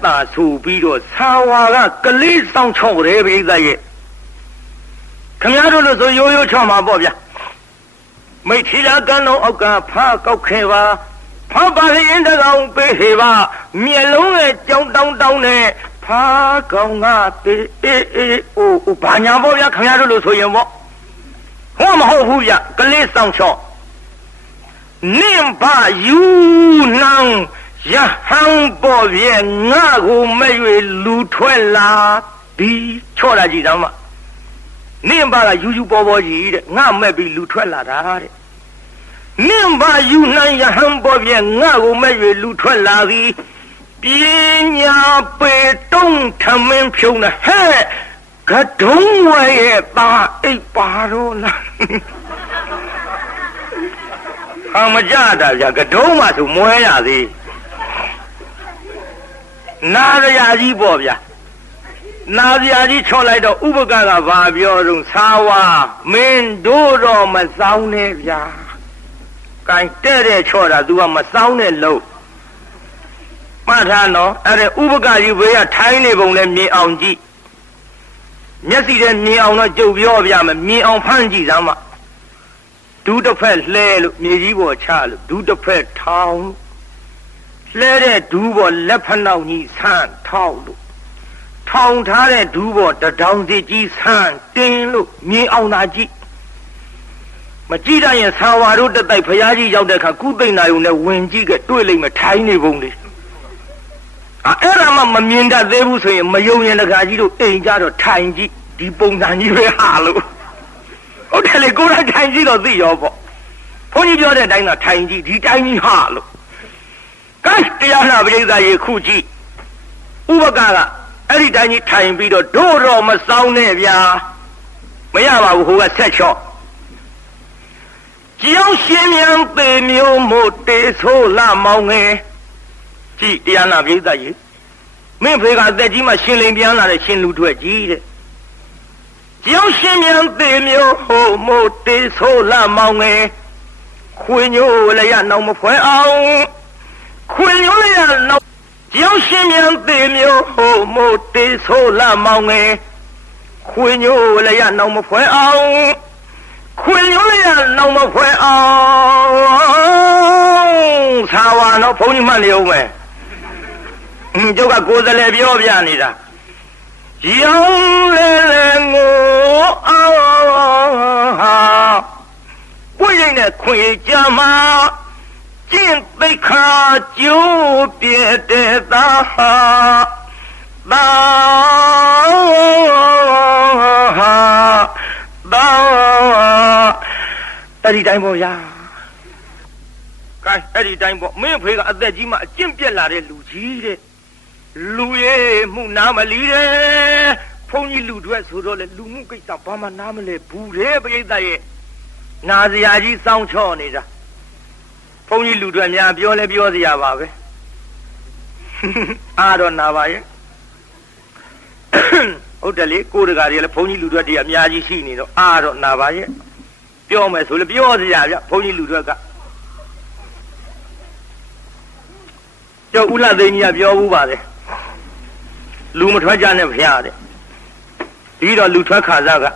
သာဆိုပြီးတော့ဆာဝါကကလေးဆောင်ချော့တယ်ပြိဿရဲ့ခင်ဗျားတို့လို့ဆိုရိုးရိုးချော့မှာပေါ့ဗျာမိတ်ထီလာကန်းတော်အောက်ကဖားကောက်ခဲ့ပါဖားပါရင်တကောင်ပေးဟေပါမျက်လုံးရဲ့ကြောင်းတောင်းနဲ့ဖားကောင်ကတေးအိုးဘာညာပေါ့ဗျာခင်ဗျားတို့လို့ဆိုရင်ပေါ့ဟောမဟုတ်ဘူးဗျကလေးဆောင်ချော့နင့်ဘာယူနံရဟန်းပေါ်ပြေငါကိုမဲ့၍လူထွက်လာပြီးချော့လာကြည့်သားမနင့်ဘာကယူပေါ်ကြီးတဲ့ငါမဲ့ပြီးလူထွက်လာတာတဲ့နင့်ဘာယူနံရဟန်းပေါ်ပြေငါကိုမဲ့၍လူထွက်လာသည်ပညာပေတုံးထမင်းဖြုံးတဲ့ဟဲ့ကတုံးဝဲရဲ့သားအိပ်ပါတော့လားမကြတာဗျာကတုံးမှဆိုမွဲရသေးနာရရာကြီးပေါ့ဗျာနာရရာကြီးချော့လိုက်တော့ဥပကကဘာပြောတော့သာဝါမင်းတို့တော့မဆောင်နဲ့ဗျာကိုင်တဲ့ချော့တာ तू ကမဆောင်နဲ့လို့မှတ်ထားနော်အဲ့ဒါဥပကကြီးဘေးကထိုင်းနေပုံနဲ့မြင်အောင်ကြည့်မျက်စိနဲ့မြင်အောင်တော့ကြုတ်ပြောပြမယ်မြင်အောင်ဖမ်းကြည့်စမ်းမဒူးတစ်ဖက်လှဲလို့မြေကြီးပေါ်ချလို့ဒူးတစ်ဖက်ထောင်းလှဲတဲ့ဒူးပေါ်လက်ဖက်နှောက်ကြီးဆန်းထောက်လို့ထောင်ထားတဲ့ဒူးပေါ်တထောင်စီကြီးဆန်းတင်းလို့မြင်အောင်သာကြည့်မကြည့်တတ်ရင်သာဝါတို့တက်တိုက်ဖရာကြီးရောက်တဲ့အခါကုသိမ့်နာယုံနဲ့ဝင်ကြည့်ကတွေ့လိမ့်မယ်ထိုင်းနေပုံလေးအဲ့ဒါမှမမြင်တတ်သေးဘူးဆိုရင်မယုံရင်တခါကြီးတို့အိမ်ကြတော့ထိုင်ကြည့်ဒီပုံစံကြီးပဲဟာလို့ဟုတ်တယ်လေကိုယ်တိုင်ထိုင်ကြည့်တော့သိရောပေါ့ဘုန်းကြီးပြောတဲ့အတိုင်းကထိုင်ကြည့်ဒီတိုင်းကြီးဟာလို့ကဲတရားနာပရိသတ်ရေခုကြည့်ဥပကအဲ့ဒီတိုင်းကြီးထိုင်ပြီးတော့တို့တော့မဆောင်နဲ့ဗျာမရပါဘူးဟိုကဆက်ချော့ကြောင်းရှင်မြန်ပေမျိုးမို့တေဆိုးလာမောင်းငယ်ကြည့်တရားနာပရိသတ်ရေမင်းဖေကအသက်ကြီးမှရှင်လိန်ပြန်လာတဲ့ရှင်လူထွက်ကြီးတဲ့ကြောင်းရှင်မြန်ပေမျိုးဟိုမို့တေဆိုးလာမောင်းငယ်ခွေညိုလည်းရနောက်မဖွဲအောင်ခွေညိုလည်းရနောက်ကြောင်းရှင်မြန်ပေမျိုးဟိုမို့တေဆိုးလာမောင်းငယ်ခွေညိုလည်းရနောက်မဖွဲအောင်ခွေညိုလည်းရနောက်မဖွဲအောင်သာဝါတော့ဘုန်းကြီးမှတ်နေအောင်မယ်ကျုပ်ကကိုယ်စလဲပြောပြနေတာရောင်းလေငိုအားပွင့်ရင်နဲ့ခွေကြမှာကျင့်သိခါကျိုးပြတဲ့သားအဲ့ဒီတိုင်းပေါ့ဗျာကဲအဲ့ဒီတိုင်းပေါ့မင်းဖေကအသက်ကြီးမှအကျင့်ပြက်လာတဲ့လူကြီးတဲ့လူရဲ့မှုနာမလီတဲ့ဘုန်းကြီးလူတွေဆိုတော့လေလူမှုကိစ္စဘာမှနားမလဲဘူးတဲ့ပရိသတ်ရဲ့နာစရာကြီးစောင်းချော့နေတာဘုန်းကြီးလူတွေများပြောလဲပြောစရာပါပဲအားတော့နာပါရဲ့ဟုတ်တယ်လေကိုယ်တကာတွေလည်းဘုန်းကြီးလူတွေတည်းအများကြီးရှိနေတော့အားတော့နာပါရဲ့ပြောမယ်ဆိုလည်းပြောစရာဗျဘုန်းကြီးလူတွေကကျော်ဦးလာသိန်းကြီးကပြောဘူးပါတယ်လူမထွက်ကြနဲ့ဖျားတဲ့ပြီးတော့လူထွက်ခါစားက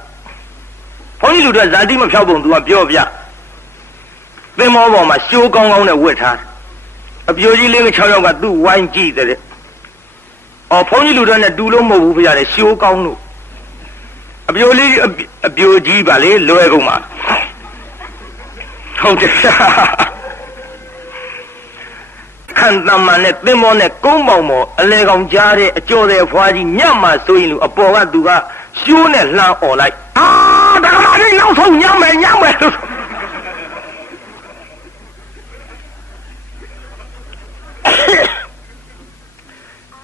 ဘုန်းကြီးလူတွေဇာတိမဖြောက်ပုံသူကပြောပြသင်္ဘောပေါ်မှာရှိုးကောင်းကောင်းနဲ့ဝတ်ထားအပြိုကြီးလေး6ယောက်ကသူ့ဝိုင်းကြည့်တဲ့အော်ဘုန်းကြီးလူတွေနဲ့တူလို့မဟုတ်ဘူးဖျားတဲ့ရှိုးကောင်းလို့အပြိုလေးအပြိုကြီးပါလေလွယ်ကုန်ပါဟုတ်တယ်ခန္ဓာမနဲ့သင်္ဘောနဲ့ကုန်းပေါင်ပေါ်အလဲကောင်ကြားတဲ့အကျော်တဲ့အဖွားကြီးညမှဆိုရင်လူအပေါ်ကသူကရှိုးနဲ့လှမ်းអော်လိုက်ဒါမှလည်းနောက်ဆုံးညမယ်လို့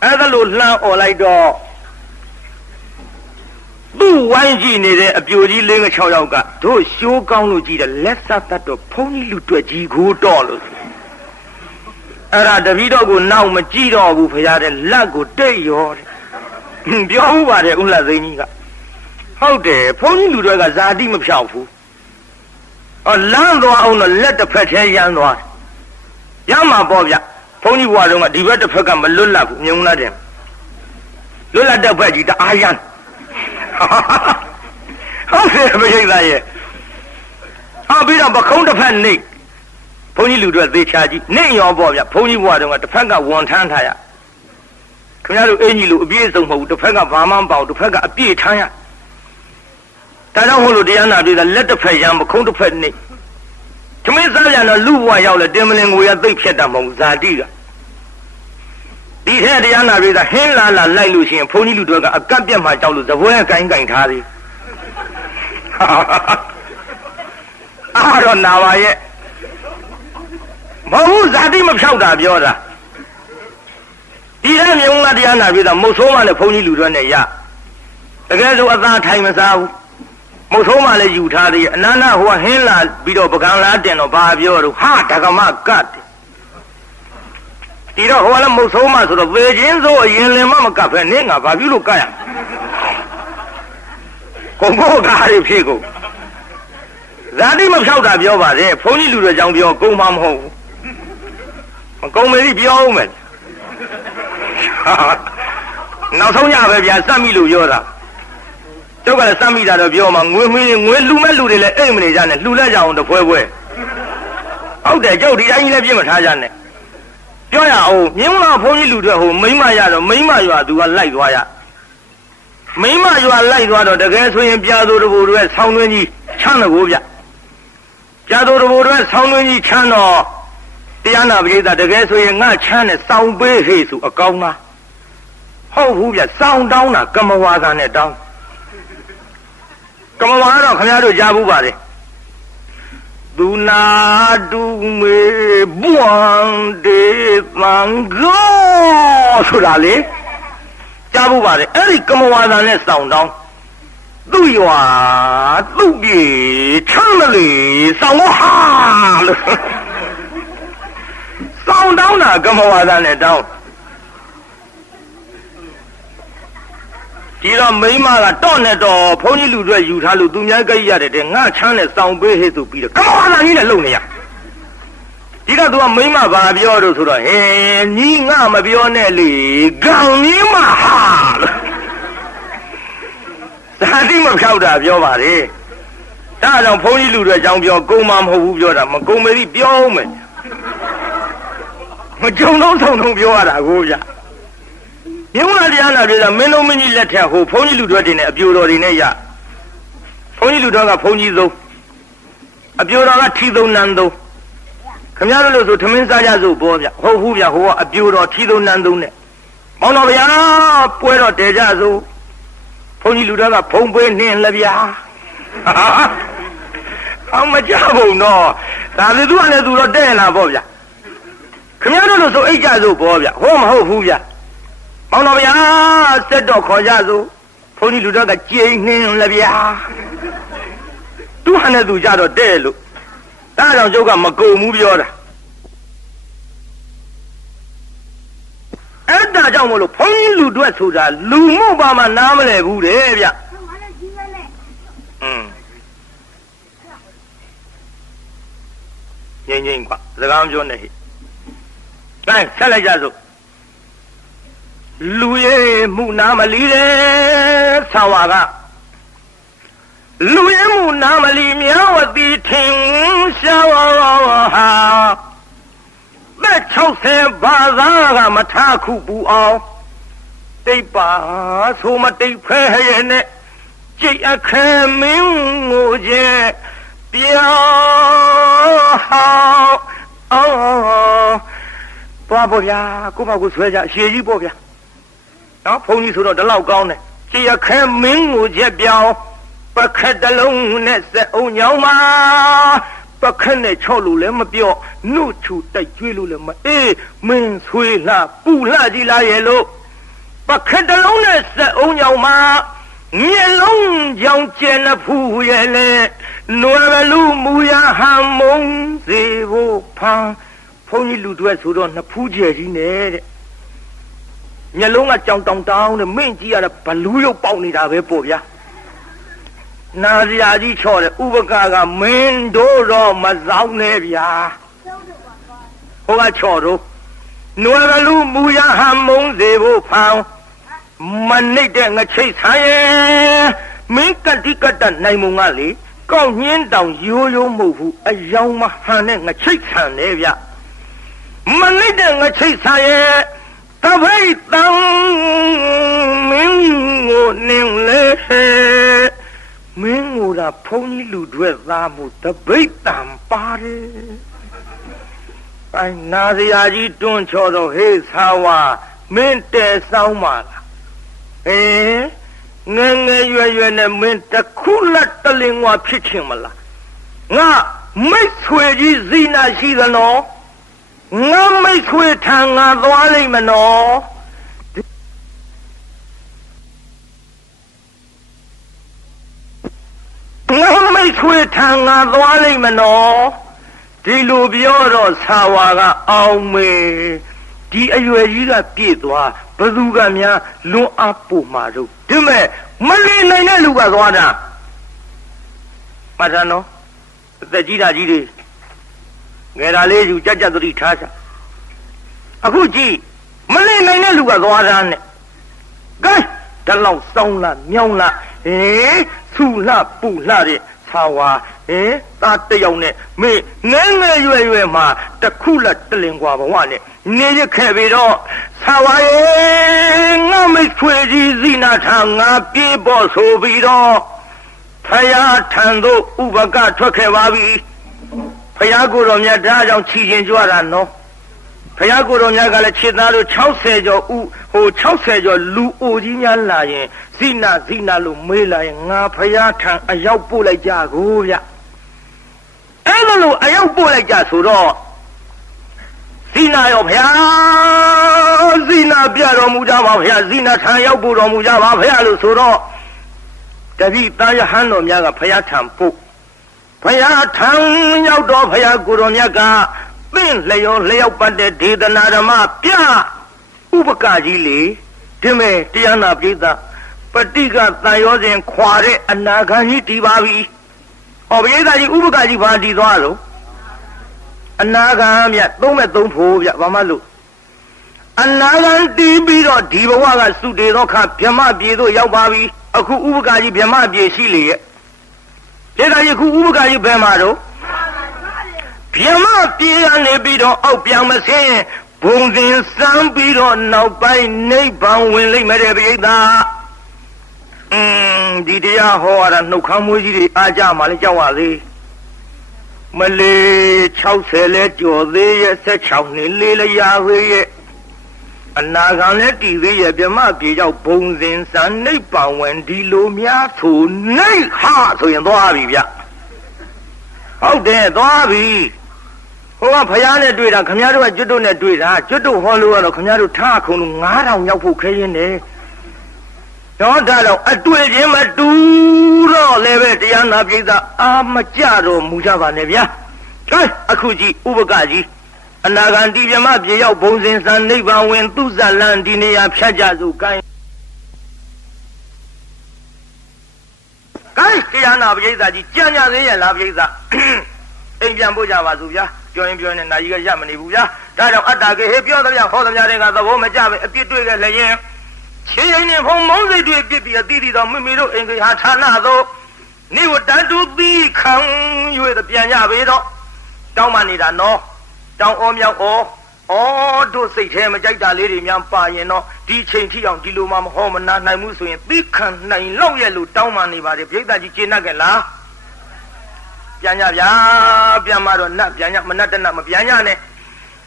အဲ့ဒါလို့လှမ်းអော်လိုက်တော့သူ့ဝိုင်းကြည့်နေတဲ့အပြိုကြီး၄-၆ယောက်ကတို့ရှိုးကောင်းလို့ကြည့်တယ်လက်ဆက်တတ်တော့ဘုန်းကြီးလူတွေ့ကြီးကိုတော့လို့အဲ့ဒါတပည့်တော်ကိုနောက်မကြည့်တော့ဘူးဖရာတဲ့လက်ကိုတိတ်ရောတဲ့ပြောဦးပါတယ်ဦးလှသိန်းကြီးကဟုတ်တယ်ဘုန်းကြီးလူတွေကဇာတိမဖြောက်ဘူးလမ်းသွားအောင်တော့လက်တစ်ဖက်ထဲရမ်းသွားရမှာပေါ့ဗျဘုန်းကြီးဘွားလုံးကဒီဘက်တစ်ဖက်ကမလွတ်လပ်ဘူးမြုံလာတယ်လွတ်လပ်တဲ့ဘက်ကြီးတအားရမ်းဟုတ်တယ်မရိတ်သားရဲ့ပြီးတော့ပခုံးတစ်ဖက်နေဘုန်းကြီးလူတွေသေချာကြီးနေရောပေါ့ဗျဘုန်းကြီးဘွားတုန်းကတစ်ဖက်ကဝန်ထမ်းထားရခင်ဗျားတို့အင်ကြီးလူအပြည့်စုံမဟုတ်ဘူးတစ်ဖက်ကဘာမှမပေါ့တစ်ဖက်ကအပြည့်ထမ်းရဒါကြောင့်မို့လို့တရားနာပြည်ကလက်တစ်ဖက်ရံပခုံးတစ်ဖက်နေသမင်းစားပြန်တော့လူဘွားရောက်လဲတင်မလင်ငွေရသိပ်ဖြစ်တာမဟုတ်ဇာတိကဒီထဲတရားနာပြည်ကဟင်းလာလိုက်လို့ရှိရင်ဘုန်းကြီးလူတွေကအကတ်ပြတ်မှကြောက်လို့သပွဲကိုင်းထားသေးတော့နာပါရဲ့မဟုတ်ဇာတိမဖြောက်တာပြောတာဒီထဲမြုံလာတရားနာပြည်ကမုတ်ဆိုးမှလည်းဘုန်းကြီးလူတွေနဲ့ရတကယ်ဆိုအသားထိုင်မစားဘူးမုတ်ဆိုးမှလည်းယူထားသေးအနန္တဟိုဟင်းလာပြီးတော့ပကံလားတင်တော့ဘာပြောတော့ဟာတက္ကမကတ်ဒီတော့ဟိုကလည်းမုတ်ဆိုးမှဆိုတော့ပေချင်းစိုးအရင်လင်မကတ်ဖဲနင်းငါဘာပြုလို့ကတ်ရကုန်ကိုကားရဖြစ်ကုန်ဇာတိမဖြောက်တာပြောပါတယ်ဘုန်းကြီးလူတွေကြောင့်ပြောကုန်မှမဟုတ်ဘူးမကုန်မေးပြောဦးမယ်နောက်ဆုံးညပဲဗျာစက်မိလို့ပြောတာကျုပ်ကလည်းစက်မိတာတော့ပြောမှာငွေလူမဲ့လူတွေလည်းအိမ်မနေကြနဲ့လှူလိုက်ကြအောင်တဖွဲဖွဲဟုတ်တယ်ကျုပ်ဒီတိုင်းကြီးလည်းပြစ်မထားကြနဲ့ပြောရအောင်မြင်းလာဘုန်းကြီးလူတွေဟိုမိမရတော့မိမရွာသူကလိုက်သွားရမိမရွာလိုက်သွားတော့တကယ်ဆိုရင်ပြာသူတဘူတွေဆောင်းသွင်းကြီးချမ်းတယ်ကိုဗျပြာသူတဘူတွေဆောင်းသွင်းကြီးချမ်းတော့တရားနာပရိသတ်တကယ်ဆိုရင်ငါချမ်းနဲ့စောင်းပေးဟေ့ဆိုအကောင်းလားဟုတ်ဘူးဗျစောင်းတောင်းတာကမဝါသာနဲ့တောင်းကမဝါတော့ခင်ဗျားတို့ကြားဘူးပါလေသူနာတူမေဘွမ်ဒေသံဂောဆိုတာလေကြားဘူးပါလေအဲ့ဒီကမဝါသာနဲ့စောင်းတောင်းသူ့ရွာသူ့ကြီးချမ်းမလေးစောင်းဟာလို့စောင်းတောင်းတာကမဝါသာနဲ့တောင်းဒီတော့မိမကတော့နဲ့တော့ဘုန်းကြီးလူတွေယူထားလို့သူများကြိုက်ရတယ်တဲ့ငါချမ်းနဲ့စောင်းပေးဟဲ့ဆိုပြီးတော့ကမဝါသာကြီးနဲ့လုံနေရဒီတော့သူကမိမဘာပြောတော့ဆိုတော့ဟဲညီငါမပြောနဲ့လေဂံမင်းမဟာလို့ဇာတိမဖြောက်တာပြောပါလေဒါကြောင့်ဘုန်းကြီးလူတွေအကြောင်းပြောကုန်မှမဟုတ်ဘူးပြောတာမကုန်မေးပြောဦးမယ်မကြုံတော့ဆုံးပြောရတာကိုဗျမြုံလာတရားနာပြည်ကမင်းတို့မင်းကြီးလက်ထက်ဟိုဘုန်းကြီးလူတွေတင်နေအပြိုတော်တွေနဲ့ရဘုန်းကြီးလူတော်ကဘုန်းကြီးဆုံးအပြိုတော်ကထီသုံးနန်းသုံးခမရတို့လို့ဆိုထမင်းစားကြစို့ဘောဗျဟုတ်ဘူးဗျဟိုကအပြိုတော်ထီသုံးနန်းသုံးနဲ့မောင်တော်ဗျာပွဲတော်တဲကြစို့ဘုန်းကြီးလူတော်ကဖုံးပေးနှင်းလည်းဗျာအောင်မကြဘူးနော်ဒါလေသူကလည်းသူတော့တဲ့လာပေါ့ဗျခမရတို့လို့ဆိုအိတ်ကြစို့ဘောဗျဟောမဟုတ်ဘူးဗျမောင်တော်ဗျာစက်တော့ခေါ်ကြစို့ဘုန်းကြီးလူတော်ကကြိမ်နှင်းလည်းဗျာသူဟာနဲ့သူကြတော့တဲ့လို့ဒါကြောင့်ကျုပ်ကမကုန်ဘူးပြောတာအဲ့ဒါကြောင့်မလို့ဘုန်းကြီးလူတွေဆိုတာလူမှုပါမှနားမလဲဘူးတဲ့ဗျငိမ့်ကွာစကားမပြောနဲ့ဟိတိုင်းဆက်လိုက်ကြစို့လူရဲ့မှုနာမလီတဲ့ဆာဝါကလူရဲ့မှုနာမလီမြောဝတိထင်ရှားဟာမဲ့60ဘာသာကမထခုပူအောင်တိတ်ပါဆိုမတိတ်ဖဲရဲ့နဲ့ကြိတ်အခမ်းမင်းကိုကျဲပြောဟောသွားပေါ့ဗျာကိုမကိုဆွဲကြရှည်ကြီးပေါ့ဗျာနော်ဘုန်းကြီးဆိုတော့ဒီလောက်ကောင်းတယ်ကြည်ရခဲမင်းကိုချက်ပြောင်းပခက်တလုံးနဲ့စက်အောင်ညောင်းမှာပခက်နဲ့ချော့လို့လည်းမပြော့နှုတ်ချူတိုက်ကျွေးလို့လည်းမအေးမင်းဆွေးလှပူလှကြီးလားရဲ့လို့ ပခက်တလုံးနဲ့စက်အုံကြောင့်မှာမျက်လုံးကြောင့်ကျန်ဖူးရဲ့လေနွယ်လူမူရဟံမုံစေဖို့ဖန်ဘုန်းကြီးလူတွေဆိုတော့နှစ်ဖူးကျဲကြီးနဲ့တဲ့မျက်လုံးကကြောင်တောင်တောင်းနဲ့မင်းကြီးရတဲ့ဘလူးရုပ်ပေါက်နေတာပဲပေါ့ဗျာနာစရာကြီးချော့တယ်ဥပကာကမင်းတို့တော့မဆောင်နဲ့ဗျာဟိုကချော့တော့နွယ်လူမူရဟံမုံစေဖို့ဖန်မနှိမ့်တဲ့ငချိတ်ဆာရဲ့မင်းကတိကတနိုင်မုံကလေကောက်ညင်းတောင်ရိုးရိုးမဟုတ်ဘူးအယောင်မဟန်နဲ့ငချိတ်ဆန်နေဗျမနှိမ့်တဲ့ငချိတ်ဆာရဲ့တပိတ်တံမင်းကိုနင်းလေမင်းကိုလာဖုန်းကြီးလူတွေသားမှုတပိတ်တံပါတယ်အိုင်နာစရာကြီးတွန်းချော်တော့ဟေးသာဝါမင်းတဲဆောင်ပါလားငယ်ငယ်ရွယ်ရွယ်နဲ့မင်းတခုလက်တလင်ဝါဖြစ်ချင်မလားငါမိတ်ဆွေကြီးဇီနာရှိသနော်ငါမိတ်ဆွေထံငါသွားလိမ့်မနော်ငါမိတ်ဆွေထံငါသွားလိမ့်မနော်ဒီလိုပြောတော့သာဝါကအောင်မေဒီအရွယ်ကြီးကပြည့်သွားဘသူကများလွန်အားပို့မှာတော့ဒီမဲ့မလီနိုင်တဲ့လူကသွားတာမှတ်သားနော်အသက်ကြီးတာကြီးတွေငယ်တာလေးယူကြက်ကြက်သတိထားစားအခုကြည့်မလီနိုင်တဲ့လူကသွားတာနဲ့ကဲတလောက်စောင်းလာမြောင်းလာဆူလှပူလှတဲ့သာဝါသားတယောက်နဲ့မင်းငယ်ငယ်ရွယ်ရွယ်မှာတခုလက်တလင်กว่าဘဝနဲ့နေရခဲ့ပြီးတော့သာဝါရဲ့ငါမိတ်ဆွေကြီးဇိနာထံငါပြေးပေါ်ဆိုပြီးတော့ဖယားထံသို့ဥပကထွက်ခဲ့ပါပြီဖယားကိုယ်တော်မြတ်ဒါကြောင့်ချီရင်ကြွတာနော်ဖယားကိုယ်တော်မြတ်ကလည်းခြေသားတို့60ကျော်60ကျော်လူအိုကြီးများလာရင်ဇိနာလို့မေးလာရင်ငါဖယားထံအရောက်ပို့လိုက်ကြကိုဗျအဲ့လိုအရောက်ပို့လိုက်ကြဆိုတော့ဇိနာရောဖယားဇိနာပြတော်မူကြပါဖယားဇိနာထံရောက်ပို့တော်မူကြပါဖယားလို့ဆိုတော့တပည့်သားရဟန်းတော်များကဖယားထံပို့ဖယားထံရောက်တော့ဖယားကိုယ်တော်မြတ်ကပင့်လျောလျောက်ပတ်တဲ့ဒေသနာဓမ္မပြဥပကကြီးလေဒီမဲ့တရားနာပိဋကပฏิကတန်ရောစဉ်ခွာတဲ့အနာဂံကြီးတည်ပါပြီ။ဟောပိဋကကြီးဥပကကြီးဘာတည်သွားလို့အနာဂံမြတ်သုံးမဲ့သုံးဖို့ဗျဘာမှလို့အနာဂံတည်ပြီးတော့ဒီဘဝကသုတေသောခဗြဟ္မပြေသို့ရောက်ပါပြီ။အခုဥပကကြီးဗြဟ္မပြေရှိလေရဲ့။ပိဋကကြီးအခုဥပကကြီးဘယ်မှာတော့ဗြဟ္မပြေရနေပြီးတော့အောက်ပြောင်မဆင်းဘုံတင်စမ်းပြီးတော့နောက်ပိုင်းနိဗ္ဗာန်ဝင်လိမ့်မယ်တဲ့ပိဋကဒီတရားဟောရတာနှုတ်ခမ်းမွေးကြီးတွေအားကြမှာလည်းကြောက်ရသေးမလေး60လဲကြော်သေးရဲ့16နှစ်လေးလျာသေးရဲ့အနာဂံလည်းတည်သေးရဲ့ဗြဟ္မပြေကြောင့်ဘုံစဉ်စံနိဗ္ဗာန်ဝင်ဒီလိုများဆိုနိဟာဆိုရင်သွားပြီဗျဟုတ်တယ်သွားပြီဟိုကဖယားနဲ့တွေ့တာခမည်းတော်ကကျွတ်တို့နဲ့တွေ့တာကျွတ်တို့ဟောလို့ကတော့ခမည်းတော်ထားခုံလို့9000ရောက်ဖို့ခဲရင်းတယ်တော့ဒါတော့အတွေ့ချင်းမတူတော့လည်းပဲတရားနာပိဋကအာမကြတော့မူကြပါနဲ့ဗျာကဲအခုကြည့်ဥပကကြီးအနာဂံတိဗြဟ္မပြေရောက်ဘုံစဉ်စံနိဗ္ဗာန်ဝင်သူဇလန်ဒီနေရာဖြတ်ကြစို့ကိုင်းတရားနာပိဋကကြီးကြံ့ကြသေးရဲ့လားပိဋကအိမ်ပြန်ပို့ကြပါစို့ဗျာပြောရင်ပြောနေနာကြီးကရမနေဘူးဗျာဒါကြောင့်အတ္တကေဟေပြောသမျှဟောသမျှတွေကသဘောမကျပဲအပြစ်တွေ့ခဲ့လည်းရင်ခြေရင်နဲ့ဖုံမောင်းစိတ်တွေပြစ်ပြီးအတိတိတော်မိမိတို့အိမ်ကြီးဟာဌာနသို့နေဝတတုသီခံ၍ပြန်ကြပေတော့တောင်းမှနေတာနော်တောင်းအောမြောက်အောတို့စိတ်ထဲမကြိုက်တာလေးတွေများပါရင်တော့ဒီချိန်ထိအောင်ဒီလိုမှမဟောမနာနိုင်ဘူးဆိုရင်သီခံနိုင်လောက်ရဲ့လို့တောင်းမှနေပါတယ်ပြိဿကြီးကျေနပ်ကြလားပြန်ကြဗျာပြန်မှတော့နတ်ပြန်ကြမနတ်တနတ်မပြန်ကြနဲ့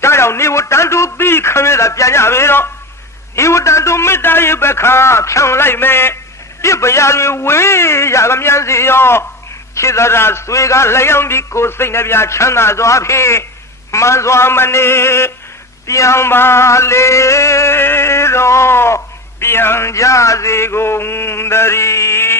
ဒါကြောင့်နေဝတတုသီခံရတာပြန်ကြပေတော့ဒီဝတ္တတုမေတ္တာရဲ့ပခါဖြောင်းလိုက်မယ်ပြစ်ပရာတွေဝေးရကမြန်စီရောခြေသရာဆွေကလျောင်းပြီးကိုယ်စိတ်နှပြချမ်းသာစွာဖြင့်မှန်စွာမနေပြန်ပါလေတော့ပြန် ကြစေကုန်သတည်း